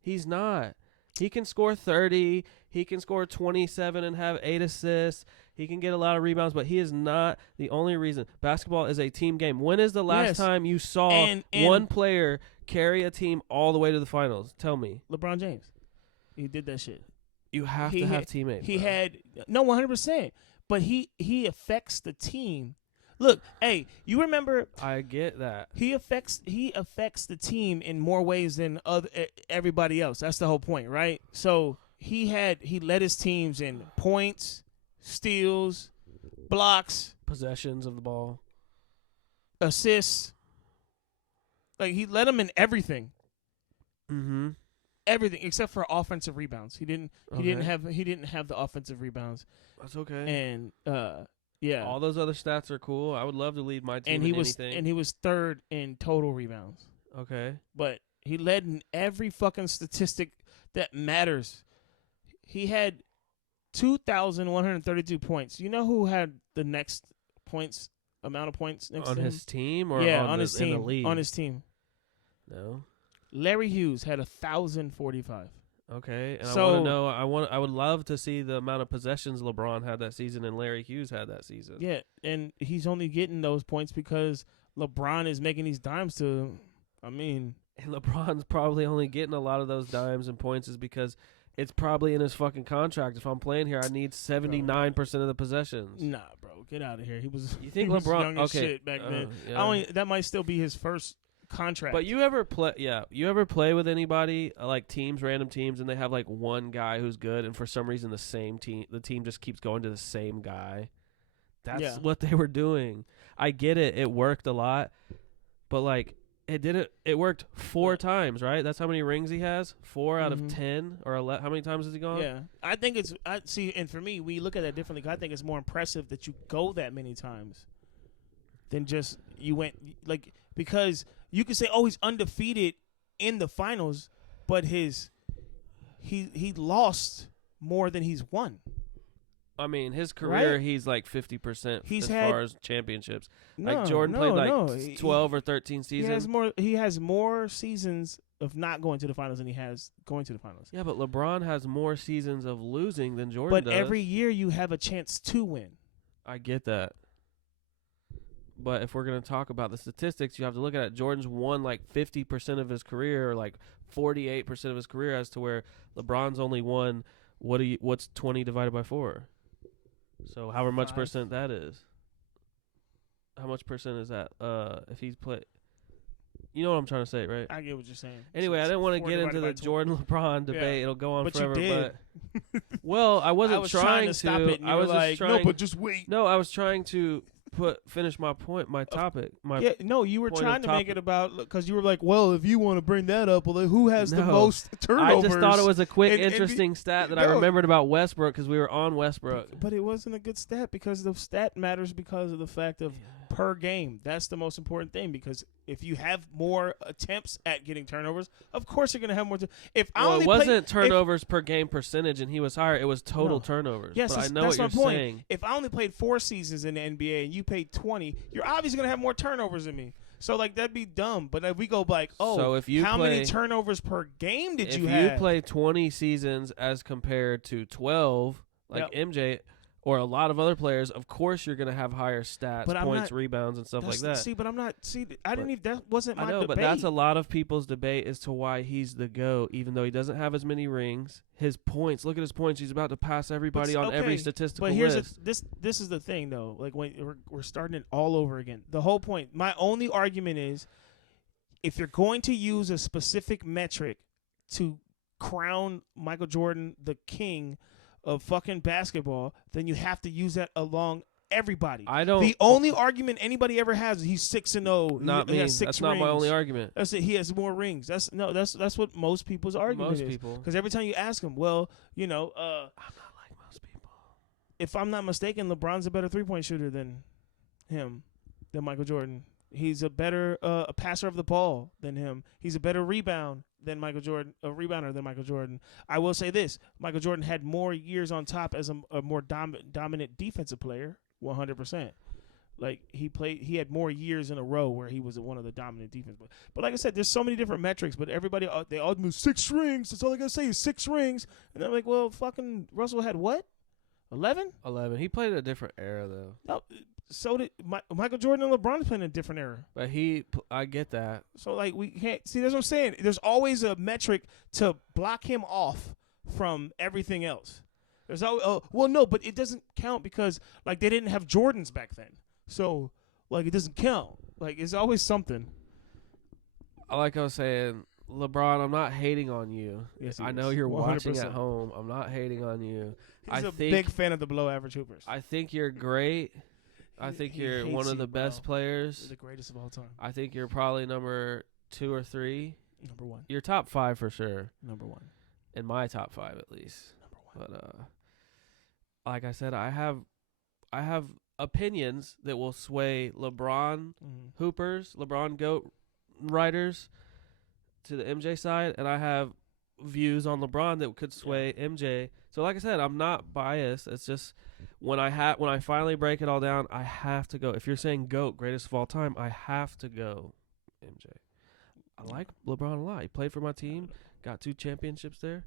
He's not. He can score 30. He can score 27 and have 8 assists. He can get a lot of rebounds, but he is not the only reason. Basketball is a team game. When is the last time you saw one player carry a team all the way to the finals? Tell me. LeBron James. He did that shit. You have to have teammates. He had 100%, but he affects the team. Look, hey, you remember? I get that. He affects the team in more ways than everybody else. That's the whole point, right? So he led his teams in points, steals, blocks, possessions of the ball, assists. Like he led them in everything. Mm-hmm. Everything except for offensive rebounds. He didn't have the offensive rebounds. That's okay. And yeah. All those other stats are cool. I would love to lead my team and in anything. And he was third in total rebounds. Okay. But he led in every fucking statistic that matters. He had 2,132 points. You know who had the next amount of points next to him? On his team or on his team? In the league? On his team. No. Larry Hughes had 1,045. Okay, and I want to know. I would love to see the amount of possessions LeBron had that season and Larry Hughes had that season. Yeah, and he's only getting those points because LeBron is making these dimes to him. I mean, and LeBron's probably only getting a lot of those dimes and points is because it's probably in his fucking contract. If I'm playing here, I need 79% of the possessions. Nah, bro, get out of here. He was. You think he was LeBron? young as shit back then. Yeah. That might still be his first contract. But you ever play? Yeah, you ever play with anybody like random teams, and they have like one guy who's good, and for some reason the team just keeps going to the same guy. That's what they were doing. I get it. It worked a lot, but like it didn't. It worked 4 times, right? That's how many rings he has. 4 out of 10 or 11. How many times has he gone? Yeah, I think it's. I see, and for me, we look at that differently. 'Cause I think it's more impressive that you go that many times than just you went like because. You could say, oh, he's undefeated in the finals, but he lost more than he's won. I mean, his career, he's like 50% far as championships. No, like Jordan played like 12 or 13 seasons. He has more seasons of not going to the finals than he has going to the finals. Yeah, but LeBron has more seasons of losing than Jordan does. But every year you have a chance to win. I get that. But if we're going to talk about the statistics, you have to look at it. Jordan's won like 50% of his career or like 48% of his career as to where LeBron's only won, what's 20 divided by 4? So however much percent that is. How much percent is that? If he's played. You know what I'm trying to say, right? I get what you're saying. Anyway, I didn't want to get into the Jordan-LeBron debate. Yeah. It'll go on but forever. You did. But I wasn't I was trying to stop it. I was like, trying, no, but just wait. No, I was trying to finish my point, my topic. You were trying to make it about because you were like, well, if you want to bring that up, well, who has the most turnovers? I just thought it was a quick, interesting stat that I remembered about Westbrook because we were on Westbrook. But it wasn't a good stat because the stat matters because of the fact of per game. That's the most important thing because if you have more attempts at getting turnovers, of course you're going to have more. If I only it wasn't turnovers per game percentage and he was higher. It was total turnovers. Yes, but I know that's what my you're point. saying. If I only played 4 seasons in the NBA and you paid 20, you're obviously going to have more turnovers than me. So, like, that'd be dumb. But if we go like, so if you how many turnovers per game did you have? If you play 20 seasons as compared to 12, like MJ or a lot of other players, of course you're going to have higher stats, points, rebounds, and stuff like that. See, but I'm not. See, I didn't even. That wasn't my debate. I know, but that's a lot of people's debate as to why he's the GOAT, even though he doesn't have as many rings. His points. Look at his points. He's about to pass everybody on every statistical list. But this is the thing, though. Like when we're starting it all over again. The whole point. My only argument is, if you're going to use a specific metric to crown Michael Jordan the king of fucking basketball, then you have to use that along everybody. The only argument anybody ever has is he's 6-0. Not me. That's not my only argument. That's it. He has more rings. That's what most people's argument is. Most people. Because every time you ask them, well, I'm not like most people. If I'm not mistaken, LeBron's a better 3-point shooter than Michael Jordan. He's a better passer of the ball than him. He's a better rebounder than Michael Jordan. I will say this: Michael Jordan had more years on top as a more dominant defensive player, 100%. Like he had more years in a row where he was one of the dominant defense. But like I said, there's so many different metrics. But everybody they all do 6 rings. That's all I gotta say is 6 rings. And I'm like, well, fucking Russell had what? 11? 11. He played a different era though. No. So did Michael Jordan and LeBron playing in a different era. But I get that. So, like, we can't – see, that's what I'm saying. There's always a metric to block him off from everything else. There's always well, no, but it doesn't count because, like, they didn't have Jordans back then. So, like, it doesn't count. Like, it's always something. Like I was saying, LeBron, I'm not hating on you. Yes, I know you're 100%. Watching at home. I'm not hating on you. He's a big fan of the below-average hoopers. I think you're great. I think you're one of the best players. You're the greatest of all time. I think you're probably number 2 or 3. Number 1. You're top 5 for sure. Number 1. In my top 5 at least. Number 1. But like I said, I have opinions that will sway LeBron hoopers, LeBron GOAT writers to the MJ side, and I have views on LeBron that could sway MJ. So like I said, I'm not biased. It's just when I finally break it all down, I have to go. If you're saying GOAT, greatest of all time, I have to go MJ. I like LeBron a lot. He played for my team, got 2 championships there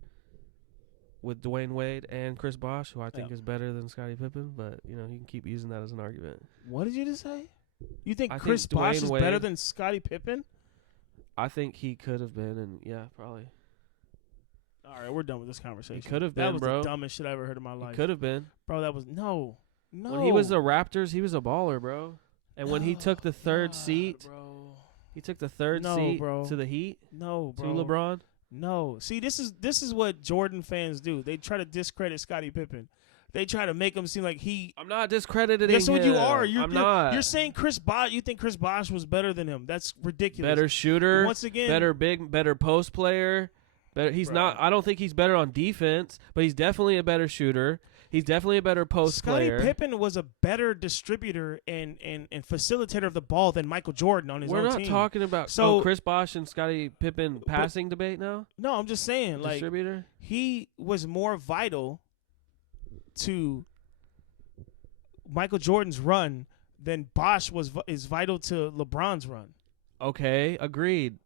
with Dwayne Wade and Chris Bosh, who I think is better than Scottie Pippen, but you can keep using that as an argument. What did you just say? You think Chris Bosh is better than Scottie Pippen? I think he could have been, and yeah, probably. All right, we're done with this conversation. He could have been, bro. That was the dumbest shit I ever heard in my life. He could have been. Bro, that was no. When he was the Raptors, he was a baller, bro. And when he took the third seat, bro. He took the third seat to the Heat. No, bro. To LeBron. No. See, this is what Jordan fans do. They try to discredit Scottie Pippen. They try to make him seem like I'm not discrediting him. That's what you are. I'm not. You're saying Chris Bosh. You think Chris Bosh was better than him? That's ridiculous. Better shooter. Once again, better post player. Better. He's not. I don't think he's better on defense, but he's definitely a better shooter. He's definitely a better post player. Scottie Pippen was a better distributor and facilitator of the ball than Michael Jordan on his own team. We're not talking about Chris Bosh and Scottie Pippen passing debate now. No, I'm just saying, distributor. Like, he was more vital to Michael Jordan's run than Bosh is vital to LeBron's run. Okay, agreed.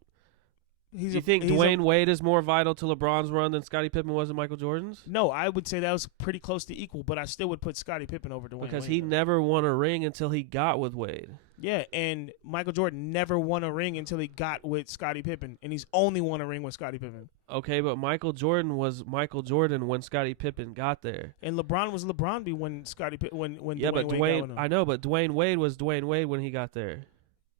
You think Dwayne Wade is more vital to LeBron's run than Scottie Pippen was in Michael Jordan's? No, I would say that was pretty close to equal, but I still would put Scottie Pippen over Dwayne Wade. Because he never won a ring until he got with Wade. Yeah, and Michael Jordan never won a ring until he got with Scottie Pippen, and he's only won a ring with Scottie Pippen. Okay, but Michael Jordan was Michael Jordan when Scottie Pippen got there. And LeBron was LeBron when Scottie Pippen when yeah, Dwayne but Wade got with him. I know, but Dwayne Wade was Dwayne Wade when he got there.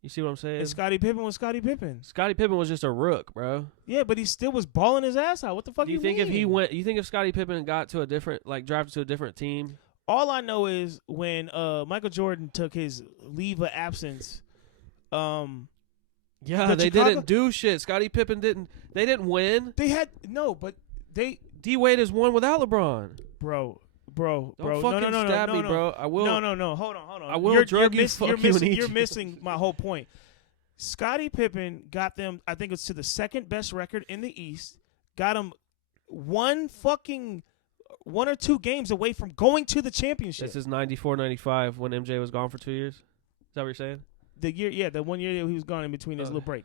You see what I'm saying? And Scottie Pippen was Scottie Pippen. Scottie Pippen was just a rook, bro. Yeah, but he still was balling his ass out. What the fuck do you think mean? You think if Scottie Pippen got to a different, drafted to a different team? All I know is when Michael Jordan took his leave of absence, they didn't do shit. Scottie Pippen didn't. They didn't win. They had no, but they D Wade has won without LeBron. Bro, bro. Don't No, fucking no, no, stab no, me, no. bro. I will. No. Hold on. I will drug you, fuck you, and eat You're you. missing my whole point. Scottie Pippen got them, I think it's to the second best record in the East. Got them one or two games away from going to the championship. This is 94-95 when MJ was gone for 2 years. Is that what you're saying? The 1 year that he was gone in between his little break.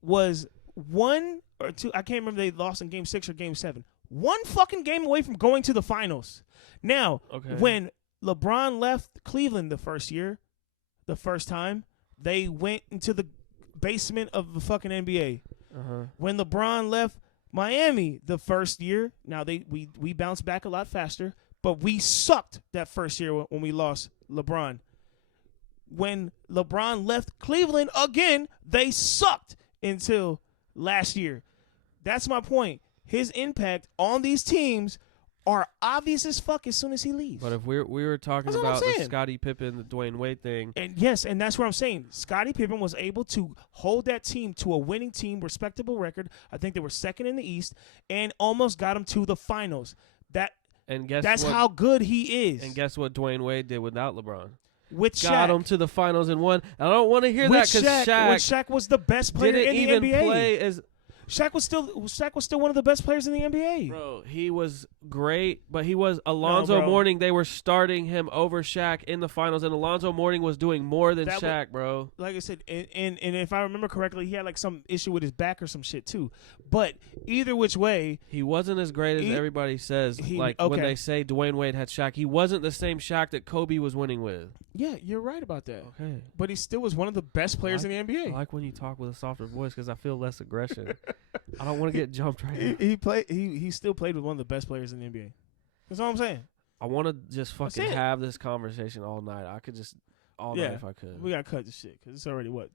Was 1 or 2, I can't remember, they lost in game 6 or game 7. One fucking game away from going to the finals. Now, when LeBron left Cleveland the first time, they went into the basement of the fucking NBA. When LeBron left Miami the first year, now we bounced back a lot faster, but we sucked that first year when we lost LeBron. When LeBron left Cleveland again, they sucked until last year. That's my point. His impact on these teams are obvious as fuck as soon as he leaves. But if we were talking about the Scottie Pippen, the Dwayne Wade thing. And yes, and that's what I'm saying. Scottie Pippen was able to hold that team to a winning team, respectable record. I think they were second in the East and almost got them to the finals. That's how good he is. And guess what Dwayne Wade did without LeBron? With Shaq. Got him to the finals and won. I don't want to hear that because Shaq was the best player in the NBA. Play as Shaq was still one of the best players in the NBA. Bro, he was great, but he was Alonzo Mourning. They were starting him over Shaq in the finals, and Alonzo Mourning was doing more than Shaq, bro. Like I said, and if I remember correctly, he had like some issue with his back or some shit too. But either which way, he wasn't as great as everybody says. When they say Dwayne Wade had Shaq, he wasn't the same Shaq that Kobe was winning with. Yeah, you're right about that. Okay. But he still was one of the best players in the NBA. I like when you talk with a softer voice because I feel less aggression. I don't want to get jumped right now. He still played with one of the best players in the NBA. That's all I'm saying. I want to just fucking have this conversation all night. I could just all night if I could. We got to cut this shit because it's already, what,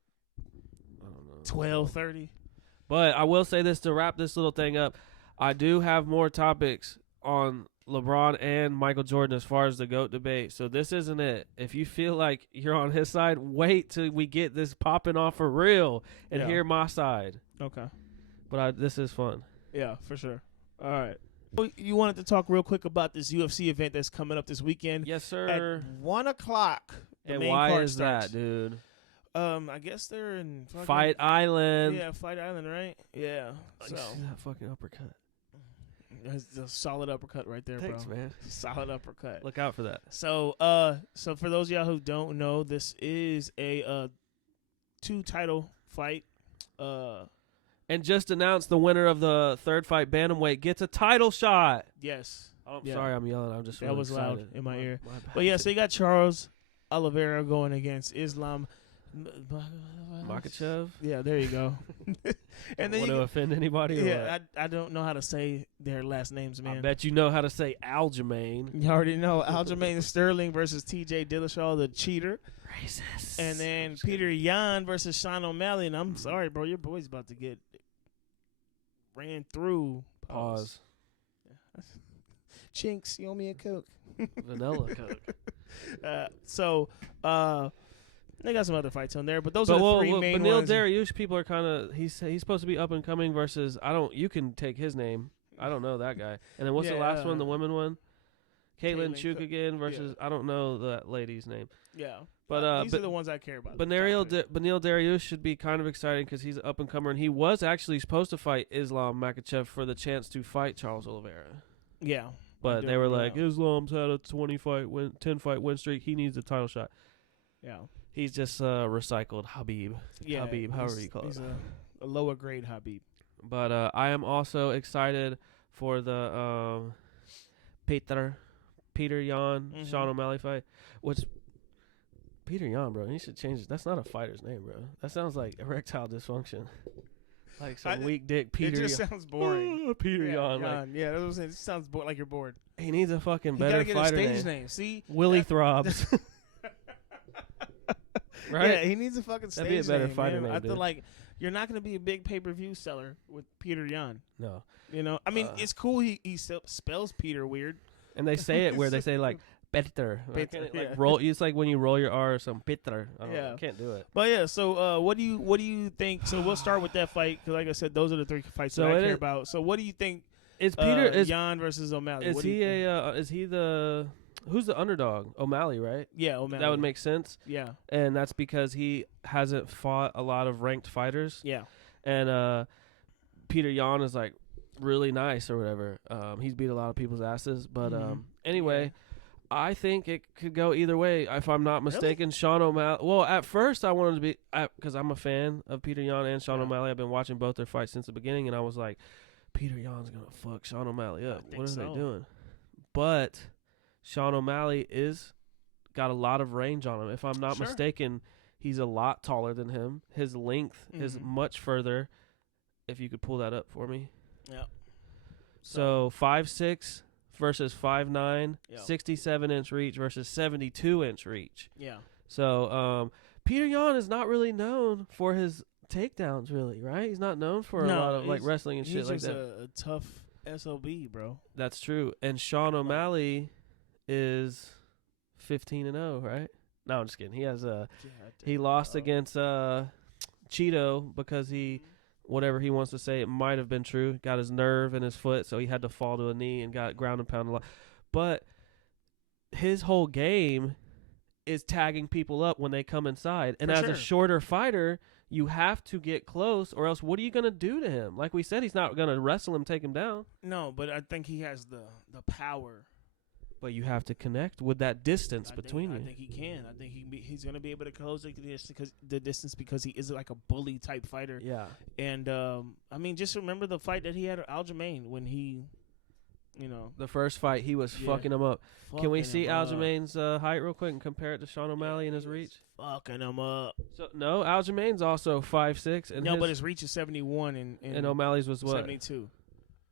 I don't know, 12:30? But I will say this to wrap this little thing up. I do have more topics on LeBron and Michael Jordan as far as the GOAT debate. So this isn't it. If you feel like you're on his side, wait till we get this popping off for real and hear my side. Okay. But this is fun. Yeah, for sure. All right. Well, you wanted to talk real quick about this UFC event that's coming up this weekend. Yes, sir. At 1 o'clock. And why is that, dude? I guess they're in Fight Island. Yeah, Fight Island, right? Yeah. So that fucking uppercut. That's a solid uppercut right there, Thanks, bro. man. Solid uppercut. Look out for that. So, so for those of y'all who don't know, this is a 2-title fight. And just announced the winner of the third fight, bantamweight, gets a title shot. Yes. Oh, sorry, I'm yelling. I'm just really was excited. Loud in my ear. But yeah, so you got Charles Oliveira going against Islam Makhachev. Yeah, there you go. And then want to offend anybody? Yeah, I don't know how to say their last names, man. I bet you know how to say Aljamain. You already know Aljamain Sterling versus T.J. Dillashaw, the cheater. Racist. And then Peter Yan versus Sean O'Malley. And I'm sorry, bro, your boy's about to get ran through. Pause. Chinks, you owe me a Coke. Vanilla Coke. They got some other fights on there, but those are the three main ones. Beneil Dariush, people are kind of he's supposed to be up and coming versus you can take his name. I don't know that guy. And then what's the last one? The women one? Caitlin Chuk again versus I don't know that lady's name. Yeah, but these are the ones I care about. Beneil Dariush should be kind of exciting because he's an up and comer, and he was actually supposed to fight Islam Makhachev for the chance to fight Charles Oliveira. Yeah, but they were like, Islam's had a 10 fight win streak. He needs a title shot. Yeah. He's just recycled Habib. Yeah, Habib, however you call it. He's a lower grade Habib. But I am also excited for the Peter Yan, Sean O'Malley fight. Which Peter Yan, bro, he should change it. That's not a fighter's name, bro. That sounds like erectile dysfunction. Like some weak dick Peter. It just sounds boring. Peter Yan. Yeah, that was it. Sounds like you're bored. He needs a fucking better fighter name. Stage name. See, Willie Throbs. Right? Yeah, he needs a fucking stage name. That'd be a better fighter name. I feel like you're not going to be a big pay-per-view seller with Peter Yan. No. You know, I mean, it's cool. He spells Peter weird. And they say it where they say like Peter. Roll. It's like when you roll your R or something. Peter. I can't do it. But yeah, so what do you think? So we'll start with that fight because, like I said, those are the three fights that I care about. So what do you think Is Peter is Jan versus O'Malley. is What do you he think? is he the who's the underdog? O'Malley, right? Yeah, O'Malley. That would make sense. Yeah, And that's because he hasn't fought a lot of ranked fighters. yeah. And Peter Yan is like really nice or whatever. He's beat a lot of people's asses. But anyway, Yeah. I think it could go either way. If I'm not mistaken, Sean O'Malley. Well, at first I wanted to be because I'm a fan of Peter Yan and Sean O'Malley. I've been watching both their fights since the beginning, and I was like, Peter Yan's gonna fuck Sean O'Malley up. What are they doing? But Sean O'Malley got a lot of range on him. If I'm not mistaken, he's a lot taller than him. His length is much further. If you could pull that up for me. Yeah. So 5'6" versus 5'9", Yeah. 67-inch reach versus 72-inch reach. Yeah. So Peter Yan is not really known for his takedowns, really, right? He's not known for a lot of like wrestling and shit like that. He's a tough SOB, bro. That's true. And Sean O'Malley is 15-0, right? No, I'm just kidding. He has he lost against Cheeto because whatever he wants to say, it might have been true. Got his nerve in his foot, so he had to fall to a knee and got ground and pound a lot. But his whole game is tagging people up when they come inside. And as a shorter fighter, you have to get close, or else what are you going to do to him? Like we said, he's not going to wrestle him, take him down. No, but I think he has the power. But you have to connect with that distance between you. I think he can. I think he's going to be able to close the distance because he is like a bully type fighter. Yeah. And I mean, just remember the fight that he had with Aljamain when he, the first fight he was fucking him up. Can we see Aljamain's height real quick and compare it to Sean O'Malley and his reach? Fucking him up. So no, Aljamain's also 5'6", and but his reach is 71 and O'Malley's was what? 72.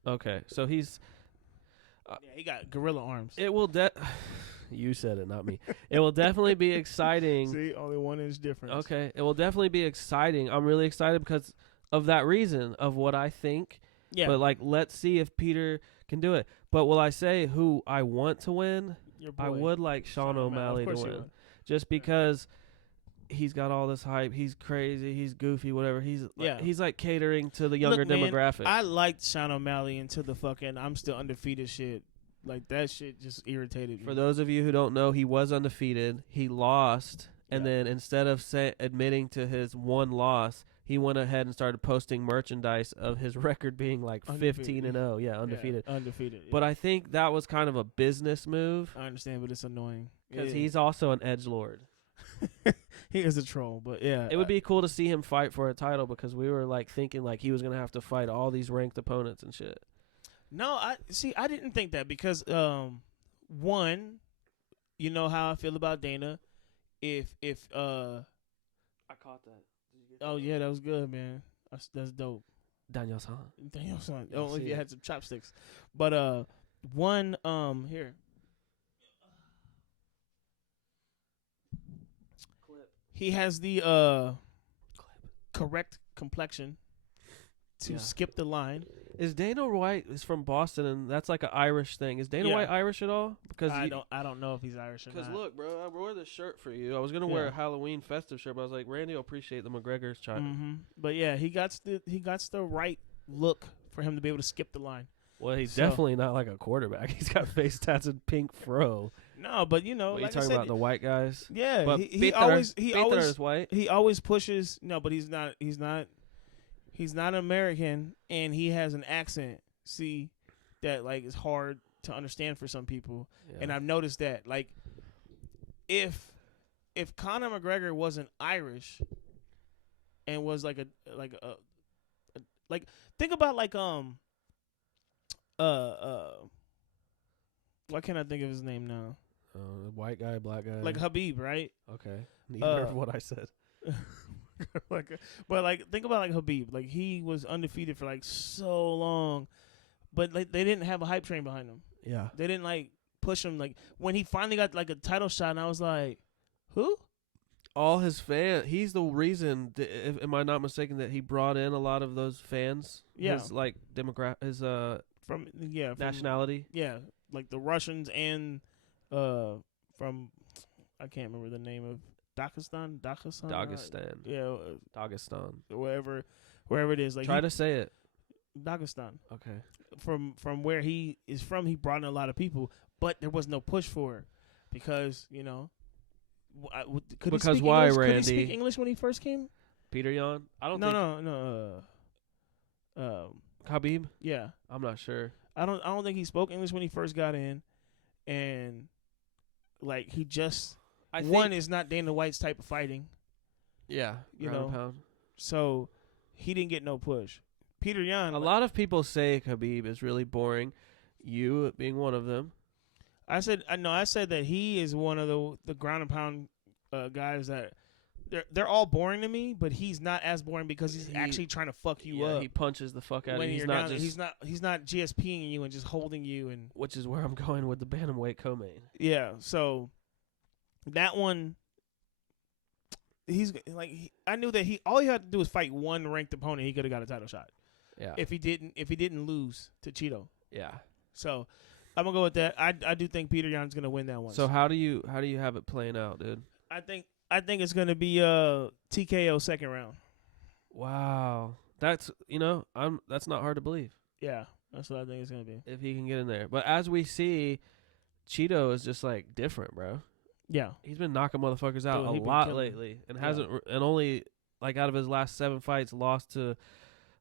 Okay, so he's. He got gorilla arms. It will you said it, not me. It will definitely be exciting. See, only 1 inch difference. Okay, it will definitely be exciting. I'm really excited because of that reason of what I think. Yeah. But like, let's see if Peter can do it. But will I say who I want to win? I would like Sean O'Malley to win, just because he's got all this hype. He's crazy. He's goofy. Whatever. He's like catering to the younger demographic. I liked Sean O'Malley until the fucking I'm still undefeated shit. Like that shit just irritated me. For those of you who don't know, he was undefeated. He lost, and then instead of admitting to his one loss, he went ahead and started posting merchandise of his record being like 15-0. Yeah, undefeated. Yeah, undefeated. But I think that was kind of a business move. I understand, but it's annoying because he's also an edgelord. He is a troll, but yeah. It would be cool to see him fight for a title because we were like thinking like he was gonna have to fight all these ranked opponents and shit. No, I didn't think that because one, you know how I feel about Dana. If I caught that. Oh yeah, that was good, man. That's dope. Daniel-san. Only if you had some chopsticks. But one here. He has the correct complexion to skip the line. Is Dana White is from Boston, and that's like an Irish thing. Is Dana White Irish at all? Because I don't know if he's Irish or not. Because look, bro, I wore this shirt for you. I was gonna wear a Halloween festive shirt, but I was like, Randy will appreciate the McGregor's child. Mm-hmm. But yeah, he got the right look for him to be able to skip the line. Well, he's definitely not like a quarterback. He's got face tats and pink fro. No, but you know, what, like you talking about the white guys? Yeah, but he always is white. He always pushes. No, but he's not American, and he has an accent. See, that like is hard to understand for some people, and I've noticed that. Like, if Conor McGregor wasn't Irish, and was like think about like why can't I think of his name now? White guy, black guy, like Habib, right? Okay, neither of what I said. But like think about like Habib, like he was undefeated for like so long, but like they didn't have a hype train behind him. Yeah, they didn't like push him. Like when he finally got like a title shot, and I was like, who? All his fans. He's the reason. Am I not mistaken that he brought in a lot of those fans? Yeah, his like his from nationality. Yeah, like the Russians and from I can't remember the name of Dagestan. Yeah, Dagestan. Wherever it is. Like try to say it. Dagestan. Okay. From where he is from, he brought in a lot of people, but there was no push for it because could Because he speak why, English? Randy? Could he speak English when he first came? Peter Yan? I don't No. Khabib? Yeah, I'm not sure. I don't think he spoke English when he first got in, and like he just is not Dana White's type of fighting. Yeah, you ground know, and pound. so he didn't get no push. Peter Yan. A lot of people say Khabib is really boring. You being one of them. I said that he is one of the ground and pound guys that they're all boring to me, but he's not as boring because he's actually trying to fuck you up. He punches the fuck out when of you. He's not GSPing you and just holding you, and which is where I'm going with the bantamweight co-main. Yeah, so that one, he's like I knew that all he had to do was fight one ranked opponent. He could have got a title shot. Yeah. If he didn't lose to Cheeto. Yeah. So I'm gonna go with that. I do think Peter Yan's gonna win that one. So how do you have it playing out, dude? I think it's gonna be TKO second round. Wow. That's that's not hard to believe. Yeah, that's what I think it's gonna be. If he can get in there. But as we see, Cheeto is just like different, bro. Yeah. He's been knocking motherfuckers out a Dude, lot lately. And and only like out of his last 7 fights lost to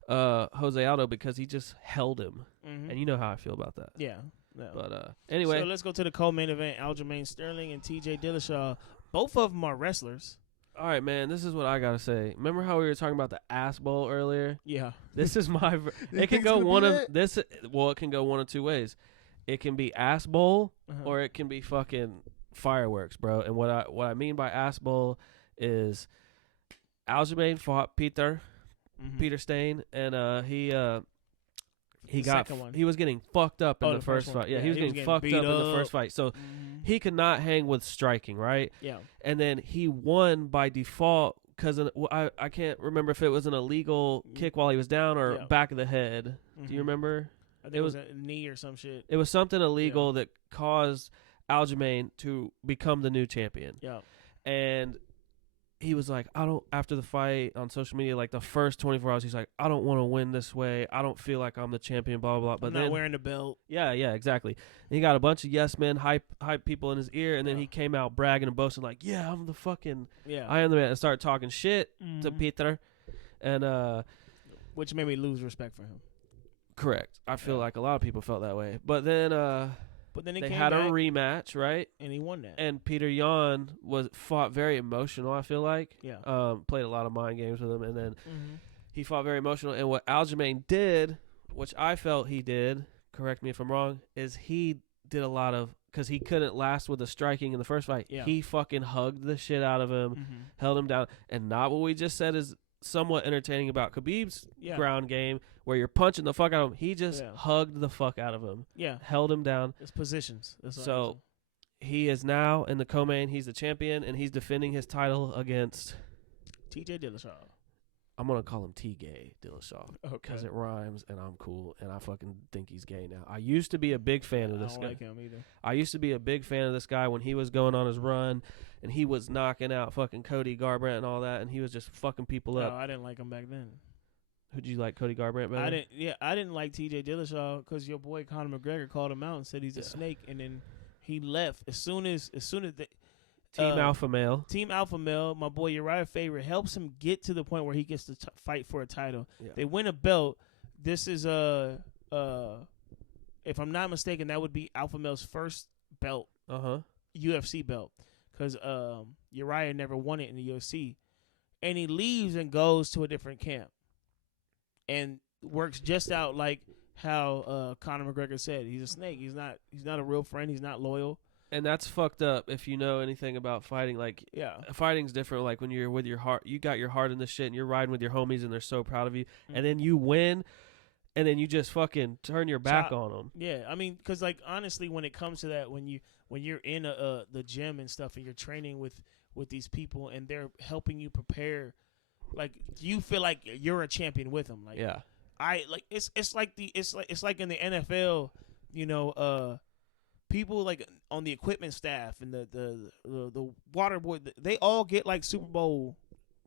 Jose Aldo because he just held him. Mm-hmm. And you know how I feel about that. Yeah. No. But anyway. So let's go to the co-main event. Aljamain Sterling and TJ Dillashaw. Both of them are wrestlers. All right, man. This is what I gotta say. Remember how we were talking about the ass bowl earlier? Yeah. This is my. It can go one of this. Well, it can go one of two ways. It can be ass bowl, or it can be fucking fireworks, bro. And what I mean by ass bowl is Aljamain fought Peter Stain, and he was getting fucked up in the first fight. Yeah, he was getting fucked up in the first fight. So he could not hang with striking, right? Yeah. And then he won by default because I can't remember if it was an illegal kick while he was down or back of the head. Do you remember? I think it was a knee or some shit. It was something illegal that caused Aljamain to become the new champion. Yeah. And he was like, after the fight on social media, like the first 24 hours, he's like, I don't want to win this way. I don't feel like I'm the champion, blah, blah, blah. But I'm not wearing the belt. Yeah, exactly. And he got a bunch of yes men, hype people in his ear, and then he came out bragging and boasting like, yeah, I'm the fucking, I am the man, and started talking shit to Peter. And, which made me lose respect for him. Correct. I feel like a lot of people felt that way. But then they had a rematch, right? And he won that. And Peter Yan fought very emotional, I feel like. Yeah. Played a lot of mind games with him. And then he fought very emotional. And what Aljamain did, which I felt he did, correct me if I'm wrong, is he did a lot of, because he couldn't last with the striking in the first fight. Yeah. He fucking hugged the shit out of him, held him down. And not what we just said is somewhat entertaining about Khabib's ground game, where you're punching the fuck out of him. He just hugged the fuck out of him. Yeah. Held him down. It's positions. So he is now in the co-main. He's the champion, and he's defending his title against TJ Dillashaw. I'm going to call him T-Gay Dillashaw because Okay. it rhymes, and I'm cool, and I fucking think he's gay now. I used to be a big fan of this guy. I don't like him either. I used to be a big fan of this guy when he was going on his run, and he was knocking out fucking Cody Garbrandt and all that, and he was just fucking people up. No, I didn't like him back then. Who'd you like, Cody Garbrandt better? I didn't like TJ Dillashaw because your boy Conor McGregor called him out and said he's a snake, and then he left as soon as the Team Alpha Male. Team Alpha Male, my boy Uriah Favorite helps him get to the point where he gets to fight for a title. Yeah. They win a belt. This is if I'm not mistaken, that would be Alpha Male's first belt, UFC belt, because Uriah never won it in the UFC, and he leaves and goes to a different camp, and works just out like how Conor McGregor said. He's a snake. He's not a real friend. He's not loyal. And that's fucked up if you know anything about fighting. Like, fighting's different. Like, when you're with your heart, you got your heart in this shit, and you're riding with your homies, and they're so proud of you. And then you win, and then you just fucking turn your back on them. Yeah, I mean, because, like, honestly, when it comes to that, when you're in the gym and stuff, and you're training with these people, and they're helping you prepare, like, you feel like you're a champion with them. Like, it's like in the NFL, you know, people like on the equipment staff and the water boy, they all get like Super Bowl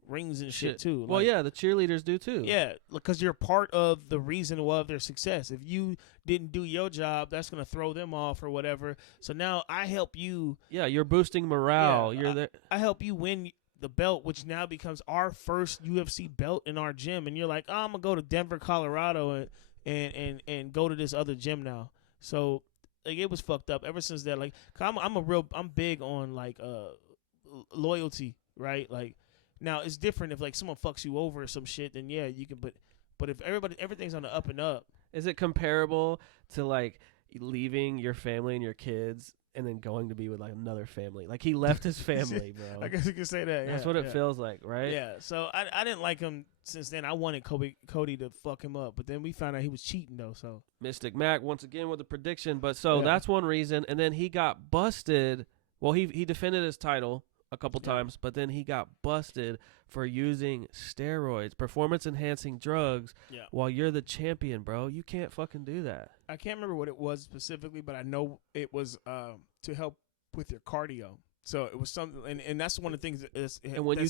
rings and shit too. Well, yeah, the cheerleaders do too. Yeah, because you're part of the reason of their success. If you didn't do your job, that's gonna throw them off or whatever. So now I help you. Yeah, you're boosting morale. Yeah, you're there. I help you win the belt, which now becomes our first UFC belt in our gym, and you're like, oh, I'm gonna go to Denver, Colorado, and go to this other gym now. So like it was fucked up ever since that. Like I'm big on like loyalty, right? Like now it's different if like someone fucks you over or some shit, then yeah you can. But if everything's on the up and up. Is it comparable to like leaving your family and your kids and then going to be with like another family? Like he left his family, bro. I guess you could say that. That's what it feels like, right? Yeah. So I didn't like him since then. I wanted Cody to fuck him up, but then we found out he was cheating though. So Mystic Mac once again with a prediction, but that's one reason. And then he got busted. Well, he defended his title a couple times, but then he got busted for using steroids, performance-enhancing drugs, while you're the champion, bro. You can't fucking do that. I can't remember what it was specifically, but I know it was to help with your cardio. So it was something, and that's one of the things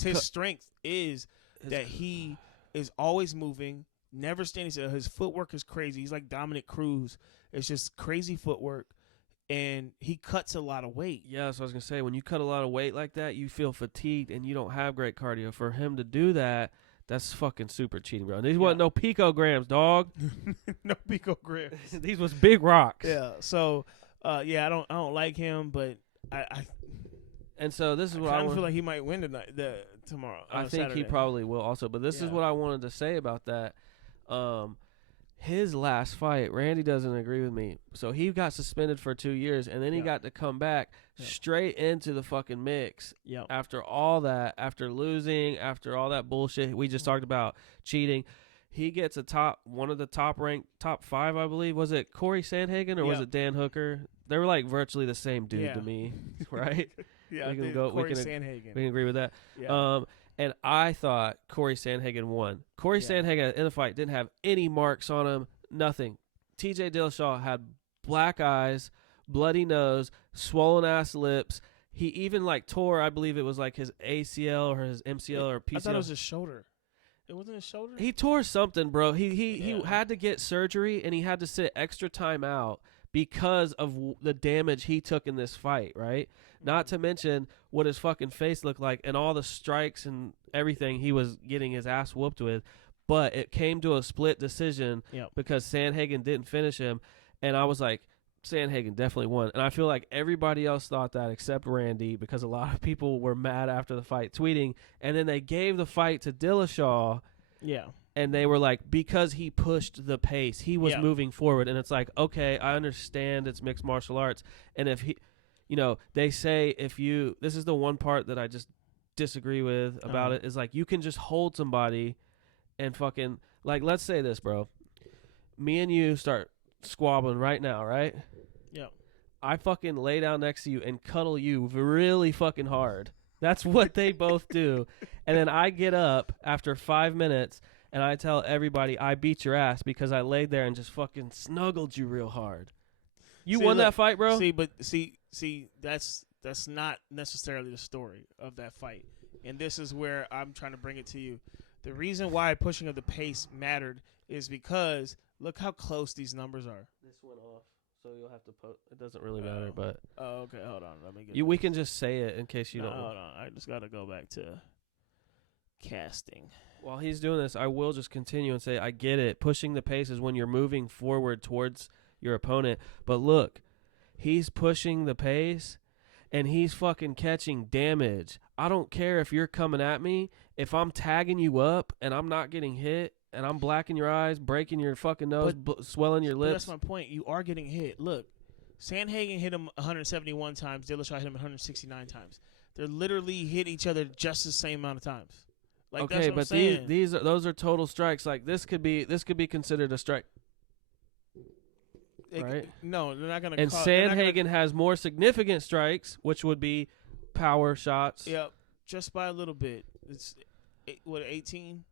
his strength is that he is always moving, never standing still. His footwork is crazy. He's like Dominic Cruz. It's just crazy footwork. And he cuts a lot of weight. Yeah, so I was going to say, when you cut a lot of weight like that, you feel fatigued and you don't have great cardio. For him to do that, that's fucking super cheating, bro. These wasn't no picograms, dog. No picograms. These was big rocks. Yeah, so, I don't like him, but and so this is what I feel like he might win tomorrow. I think Saturday. he probably will also. But this is what I wanted to say about that. His last fight, Randy doesn't agree with me. So he got suspended for 2 years, and then he got to come back straight into the fucking mix. After all that, after losing, after all that bullshit we just talked about, cheating, he gets one of the top-ranked, top 5, I believe. Was it Corey Sandhagen or was it Dan Hooker? They were like virtually the same dude to me, right? Yeah, Corey Sandhagen. We can agree with that. Yeah. And I thought Corey Sandhagen won. Corey Sandhagen in the fight didn't have any marks on him, nothing. TJ Dillashaw had black eyes, bloody nose, swollen-ass lips. He even, like, tore, I believe it was, like, his ACL or his MCL or PCL. I thought it was his shoulder. It wasn't his shoulder? He tore something, bro. He had to get surgery, and he had to sit extra time out because of the damage he took in this fight, right? Not to mention what his fucking face looked like and all the strikes and everything he was getting his ass whooped with. But it came to a split decision because Sandhagen didn't finish him. And I was like, Sandhagen definitely won. And I feel like everybody else thought that except Randy, because a lot of people were mad after the fight tweeting. And then they gave the fight to Dillashaw. Yeah. And they were like, because he pushed the pace, he was moving forward. And it's like, okay, I understand it's mixed martial arts. And if he, they say this is the one part that I just disagree with about it, is like, you can just hold somebody and fucking, like, let's say this, bro. Me and you start squabbling right now, right? Yeah. I fucking lay down next to you and cuddle you really fucking hard. That's what they both do. And then I get up after 5 minutes and I tell everybody I beat your ass because I laid there and just fucking snuggled you real hard. You won that fight, bro? See, that's not necessarily the story of that fight. And this is where I'm trying to bring it to you. The reason why pushing of the pace mattered is because look how close these numbers are. This went off, so you'll have to put. It doesn't really matter, but. Oh, okay. Hold on. Let me get. We can just say it in case you don't. Hold on. I just gotta go back to casting. While he's doing this, I will just continue and say I get it. Pushing the pace is when you're moving forward towards your opponent. But look, he's pushing the pace, and he's fucking catching damage. I don't care if you're coming at me. If I'm tagging you up and I'm not getting hit and I'm blacking your eyes, breaking your fucking nose, swelling your lips. That's my point. You are getting hit. Look, Sandhagen hit him 171 times. Dillashaw hit him 169 times. They're literally hit each other just the same amount of times. Like, okay, that's what but I'm saying. those are total strikes. Like this could be considered a strike. Right? No, they're not gonna. And Sandhagen has more significant strikes, which would be power shots. Yep, just by a little bit. It's 18.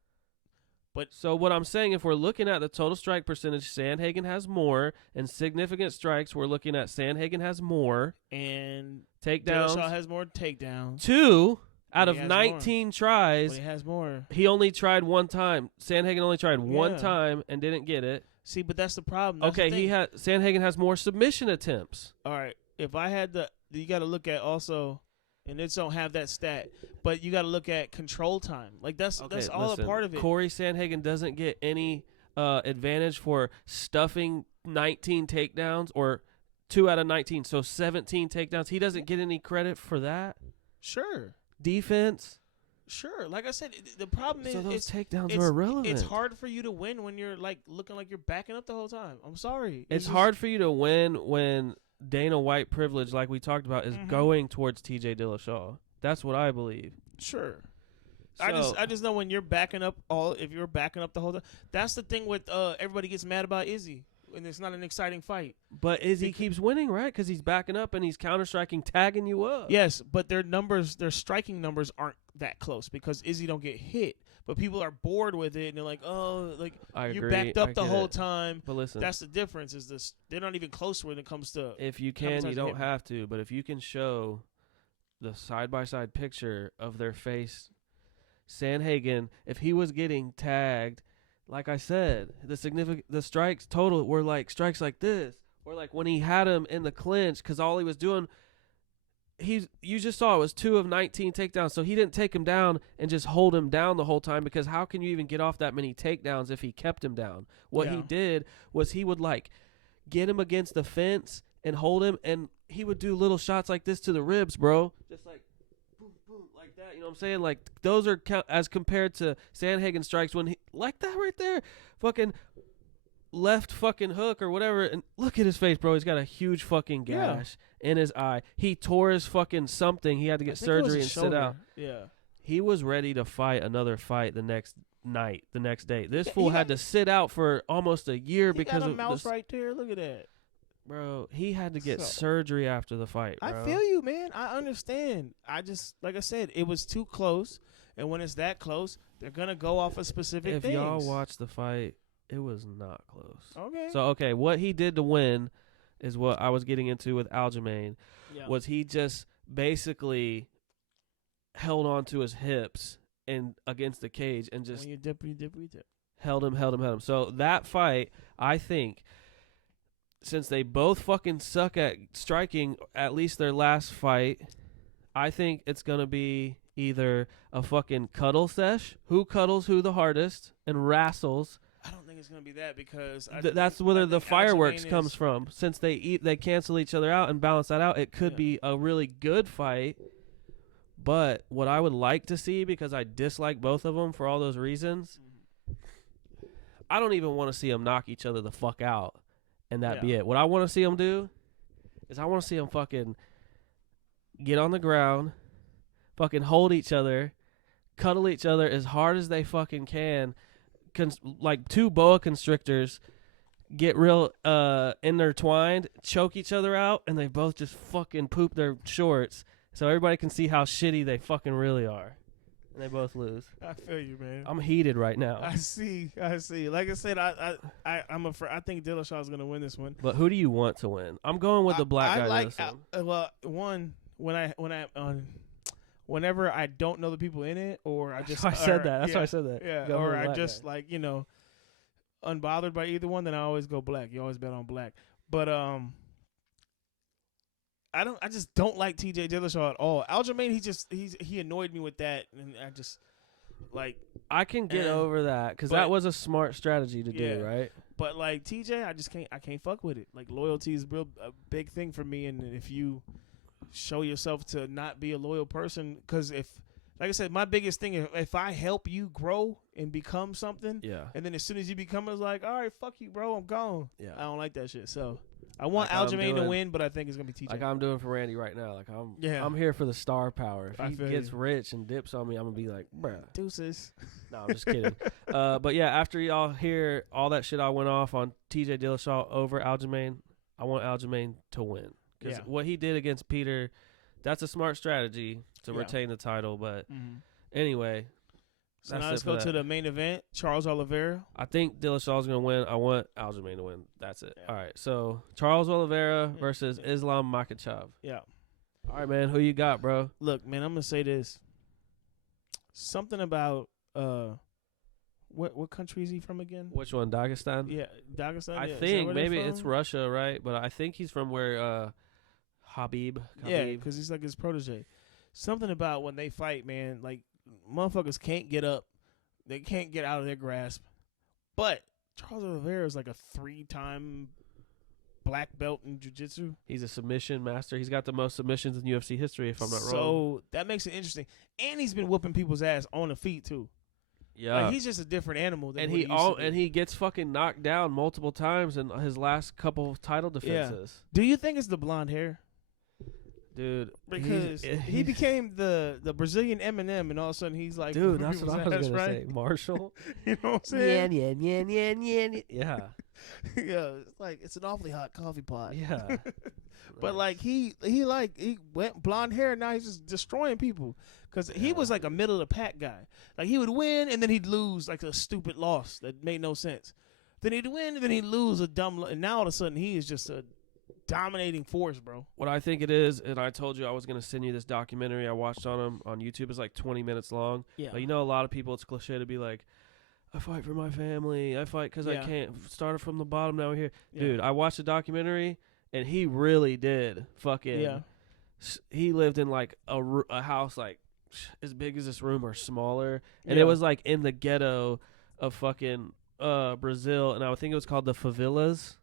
But so what I'm saying, if we're looking at the total strike percentage, Sandhagen has more, and significant strikes, we're looking at Sandhagen has more, and takedowns. Dillashaw has more takedowns. 2, Out of 19 tries, he has more. He only tried one time. Sandhagen only tried one time and didn't get it. See, but that's the problem. That's okay, Sandhagen has more submission attempts. All right, if I had you got to look at also, and it don't have that stat, but you got to look at control time. Like that's all a part of it. Corey Sandhagen doesn't get any advantage for stuffing 19 takedowns or 2 out of 19, so 17 takedowns. He doesn't get any credit for that. Sure. Defense. Sure, like I said, the problem is those takedowns are irrelevant. It's hard for you to win when you're like looking like you're backing up the whole time. I'm sorry. It's hard for you to win when Dana White privilege, like we talked about, is going towards T.J. Dillashaw. That's what I believe. Sure. So, I just know when you're backing up if you're backing up the whole time. That's the thing with everybody gets mad about Izzy. And it's not an exciting fight. But Izzy keeps winning, right? Because he's backing up and he's counter-striking, tagging you up. Yes, but their striking numbers aren't that close because Izzy don't get hit. But people are bored with it, and they're like, oh, like you backed up the whole time. But listen. That's the difference is this. They're not even close when it comes to. If you can, you don't have to. But if you can show the side-by-side picture of their face, Sandhagen, if he was getting tagged, like I said, the strikes total were like strikes like this, or like when he had him in the clinch, because all he was doing, you just saw it was 2 of 19 takedowns, so he didn't take him down and just hold him down the whole time, because how can you even get off that many takedowns if he kept him down? What he did was he would like get him against the fence and hold him, and he would do little shots like this to the ribs, bro, just like boom, boom, like that. You know what I'm saying? Like, those are as compared to Sandhagen strikes when he, like that right there, fucking left fucking hook or whatever. And look at his face, bro. He's got a huge fucking gash in his eye. He tore his fucking something. He had to get surgery and sit out. Yeah. He was ready to fight another fight the next day. This fool had to sit out for almost a year because of a mouse right there. Look at that. Bro, he had to get surgery after the fight, bro. I feel you, man. I understand. I just, like I said, it was too close. And when it's that close, they're going to go off of specific things. If y'all watch the fight, it was not close. Okay. So, what he did to win is what I was getting into with Aljamain. Yeah. Was he just basically held on to his hips and against the cage and just when you dip. held him. So that fight, I think, since they both fucking suck at striking, at least their last fight, I think it's going to be either a fucking cuddle sesh, who cuddles who the hardest, and wrestles. I don't think it's going to be that because that's where the fireworks comes from. Since they cancel each other out and balance that out, it could be a really good fight. But what I would like to see, because I dislike both of them for all those reasons, I don't even want to see them knock each other the fuck out. And that be it. What I want to see them do is I want to see them fucking get on the ground, fucking hold each other, cuddle each other as hard as they fucking can, like two boa constrictors, get real intertwined, choke each other out, and they both just fucking poop their shorts so everybody can see how shitty they fucking really are. And they both lose. I feel you, man. I'm heated right now. I see. Like I said, I'm afraid. I think Dillashaw's gonna win this one. But who do you want to win? I'm going with the black guy. Whenever I don't know the people in it, or I just That's why I said that. Yeah, or I just guy. Unbothered by either one, then I always go black. You always bet on black. But I just don't like TJ Dillashaw at all. Aljamain, he annoyed me with that, and I just I can get over that because that was a smart strategy to do, right? But like TJ, I can't fuck with it. Like, loyalty is a big thing for me, and if you show yourself to not be a loyal person, because like I said, my biggest thing is if I help you grow and become something, and then as soon as you become, it's like, all right, fuck you, bro, I'm gone. Yeah, I don't like that shit. So I want Aljamain to win, but I think it's gonna be TJ. Like I'm doing for Randy right now. Like I'm here for the star power. If he gets rich and dips on me, I'm gonna be like, bruh, deuces. No, I'm just kidding. But yeah, after y'all hear all that shit I went off on TJ Dillashaw over Aljamain, I want Aljamain to win. Because what he did against Peter, that's a smart strategy to retain the title. But anyway, so now let's go to the main event. Charles Oliveira. I think Dillashaw's going to win. I want Aljamain to win. That's it. Yeah. All right. So Charles Oliveira versus Islam Makhachev. Yeah. All right, man. Who you got, bro? Look, man, I'm going to say this. something about what country is he from again? Which one, Dagestan? Yeah, Dagestan. I yeah. Is that think where they're maybe it's from? Russia, right? But I think he's from where Khabib. Yeah, because he's like his protege. Something about when they fight, man, like motherfuckers can't get up, they can't get out of their grasp. But Charles Oliveira is like a 3-time black belt in jiu-jitsu. He's a submission master. He's got the most submissions in UFC history, if I'm not wrong. So that makes it interesting. And he's been whooping people's ass on the feet too. Yeah, Like, he's just a different animal than and what he used to be. and he gets fucking knocked down multiple times in his last couple of title defenses. Do you think it's the blonde hair? Dude, Because he became the Brazilian Eminem, and all of a sudden he's like, dude, that's what I was gonna right? say. Marshall. You know what I'm saying? Yeah, Yeah, it's like it's an awfully hot coffee pot. yeah. But like he went blonde hair, and now he's just destroying people. Because he was like a middle of the pack guy. Like he would win and then he'd lose like a stupid loss that made no sense. Then he'd win and then he'd lose a dumb. And now all of a sudden he is just a dominating force, bro. What I think it is, and I told you I was gonna send you this documentary I watched on him on YouTube. It's like 20 minutes long. Yeah. But you know, a lot of people, it's cliche to be like, I fight for my family. I fight because I can't start it from the bottom. Now we're here, dude. I watched the documentary, and he really did fucking. Yeah. He lived in like a house like as big as this room or smaller, and it was like in the ghetto of fucking Brazil, and I would think it was called the favelas.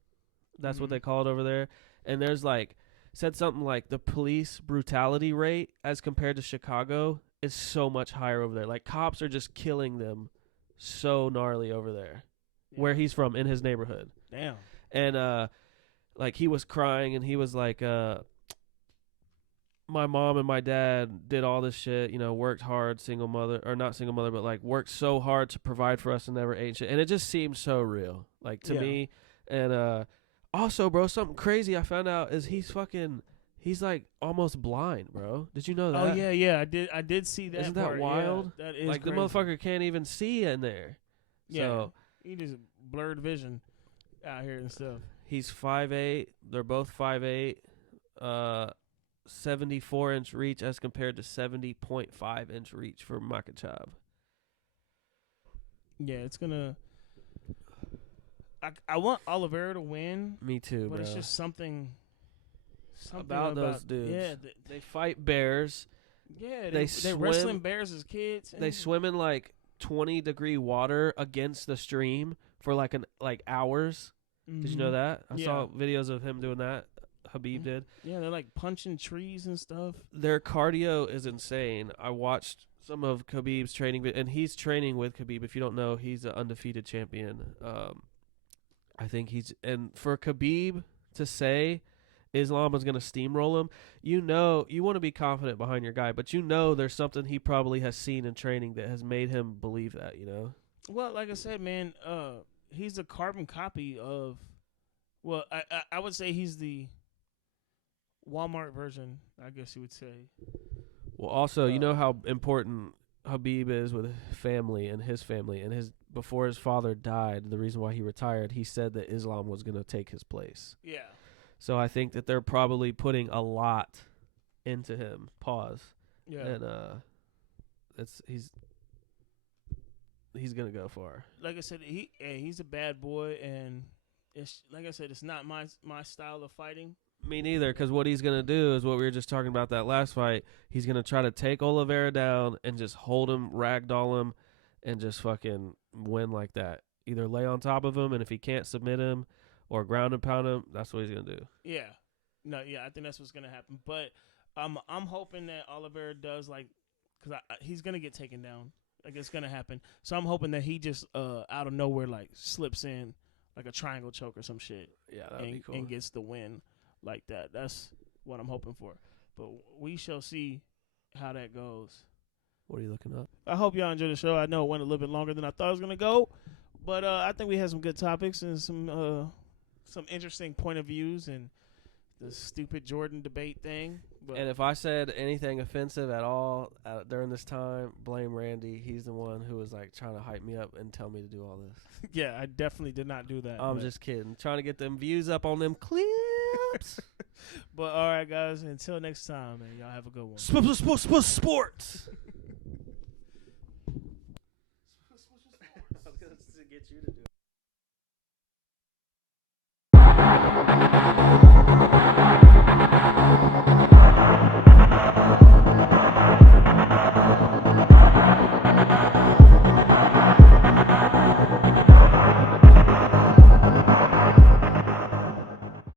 That's what they call it over there. And there's like said something like the police brutality rate as compared to Chicago is so much higher over there. Like cops are just killing them so gnarly over there, where he's from in his neighborhood. Damn. And like he was crying, and he was like, my mom and my dad did all this shit, you know, worked hard, single mother, or not single mother, but like worked so hard to provide for us and never ate shit. And it just seemed so real, like to me. And also, bro, something crazy I found out is he's like almost blind, bro. Did you know that? Oh yeah, I did see that. Isn't that part. wild? Yeah, that is like crazy. the motherfucker can't even see in there. Yeah, So he just blurred vision out here and stuff. he's 5'8". They're both 5'8". 74-inch reach as compared to 70.5-inch reach for Makachev. Yeah, it's gonna. I want Oliveira to win. Me too, but bro. it's just something about those dudes. Yeah, they fight bears. Yeah, They they swim- wrestling bears as kids. They swim in like 20-degree water against the stream for like hours. Did you know that? I saw videos of him doing that. Habib did. Yeah, they're like punching trees and stuff. Their cardio is insane. I watched some of Khabib's training, and he's training with Khabib. If you don't know, he's an undefeated champion. I think and for Khabib to say Islam is going to steamroll him, you want to be confident behind your guy, but there's something he probably has seen in training that has made him believe that, you know? Well, like I said, man, he's a carbon copy of, well, I would say he's the Walmart version, I guess you would say. Well, also, you know how important Habib is with family and his family, and before his father died, the reason why he retired, he said that Islam was going to take his place. Yeah. So I think that they're probably putting a lot into him. Pause. Yeah. And he's going to go far. Like I said, he's a bad boy, and it's like I said, it's not my style of fighting. Me neither, because what he's going to do is what we were just talking about that last fight. He's going to try to take Oliveira down and just hold him, ragdoll him, and just fucking win like that. Either lay on top of him, and if he can't submit him or ground and pound him, that's what he's going to do. Yeah. No, yeah, I think that's what's going to happen. But I'm hoping that Oliveira does, like, because he's going to get taken down. Like, it's going to happen. So I'm hoping that he just out of nowhere, like, slips in like a triangle choke or some shit. Yeah, that'd be cool. And gets the win like that. That's what I'm hoping for. But we shall see how that goes. What are you looking up? I hope y'all enjoyed the show. I know it went a little bit longer than I thought it was going to go. But I think we had some good topics and some interesting point of views and the stupid Jordan debate thing. But And if I said anything offensive at all during this time, blame Randy. He's the one who was like trying to hype me up and tell me to do all this. yeah, I definitely did not do that. I'm just kidding. Trying to get them views up on them clips. But all right, guys. Until next time, man. Y'all have a good one. Sports. get you to do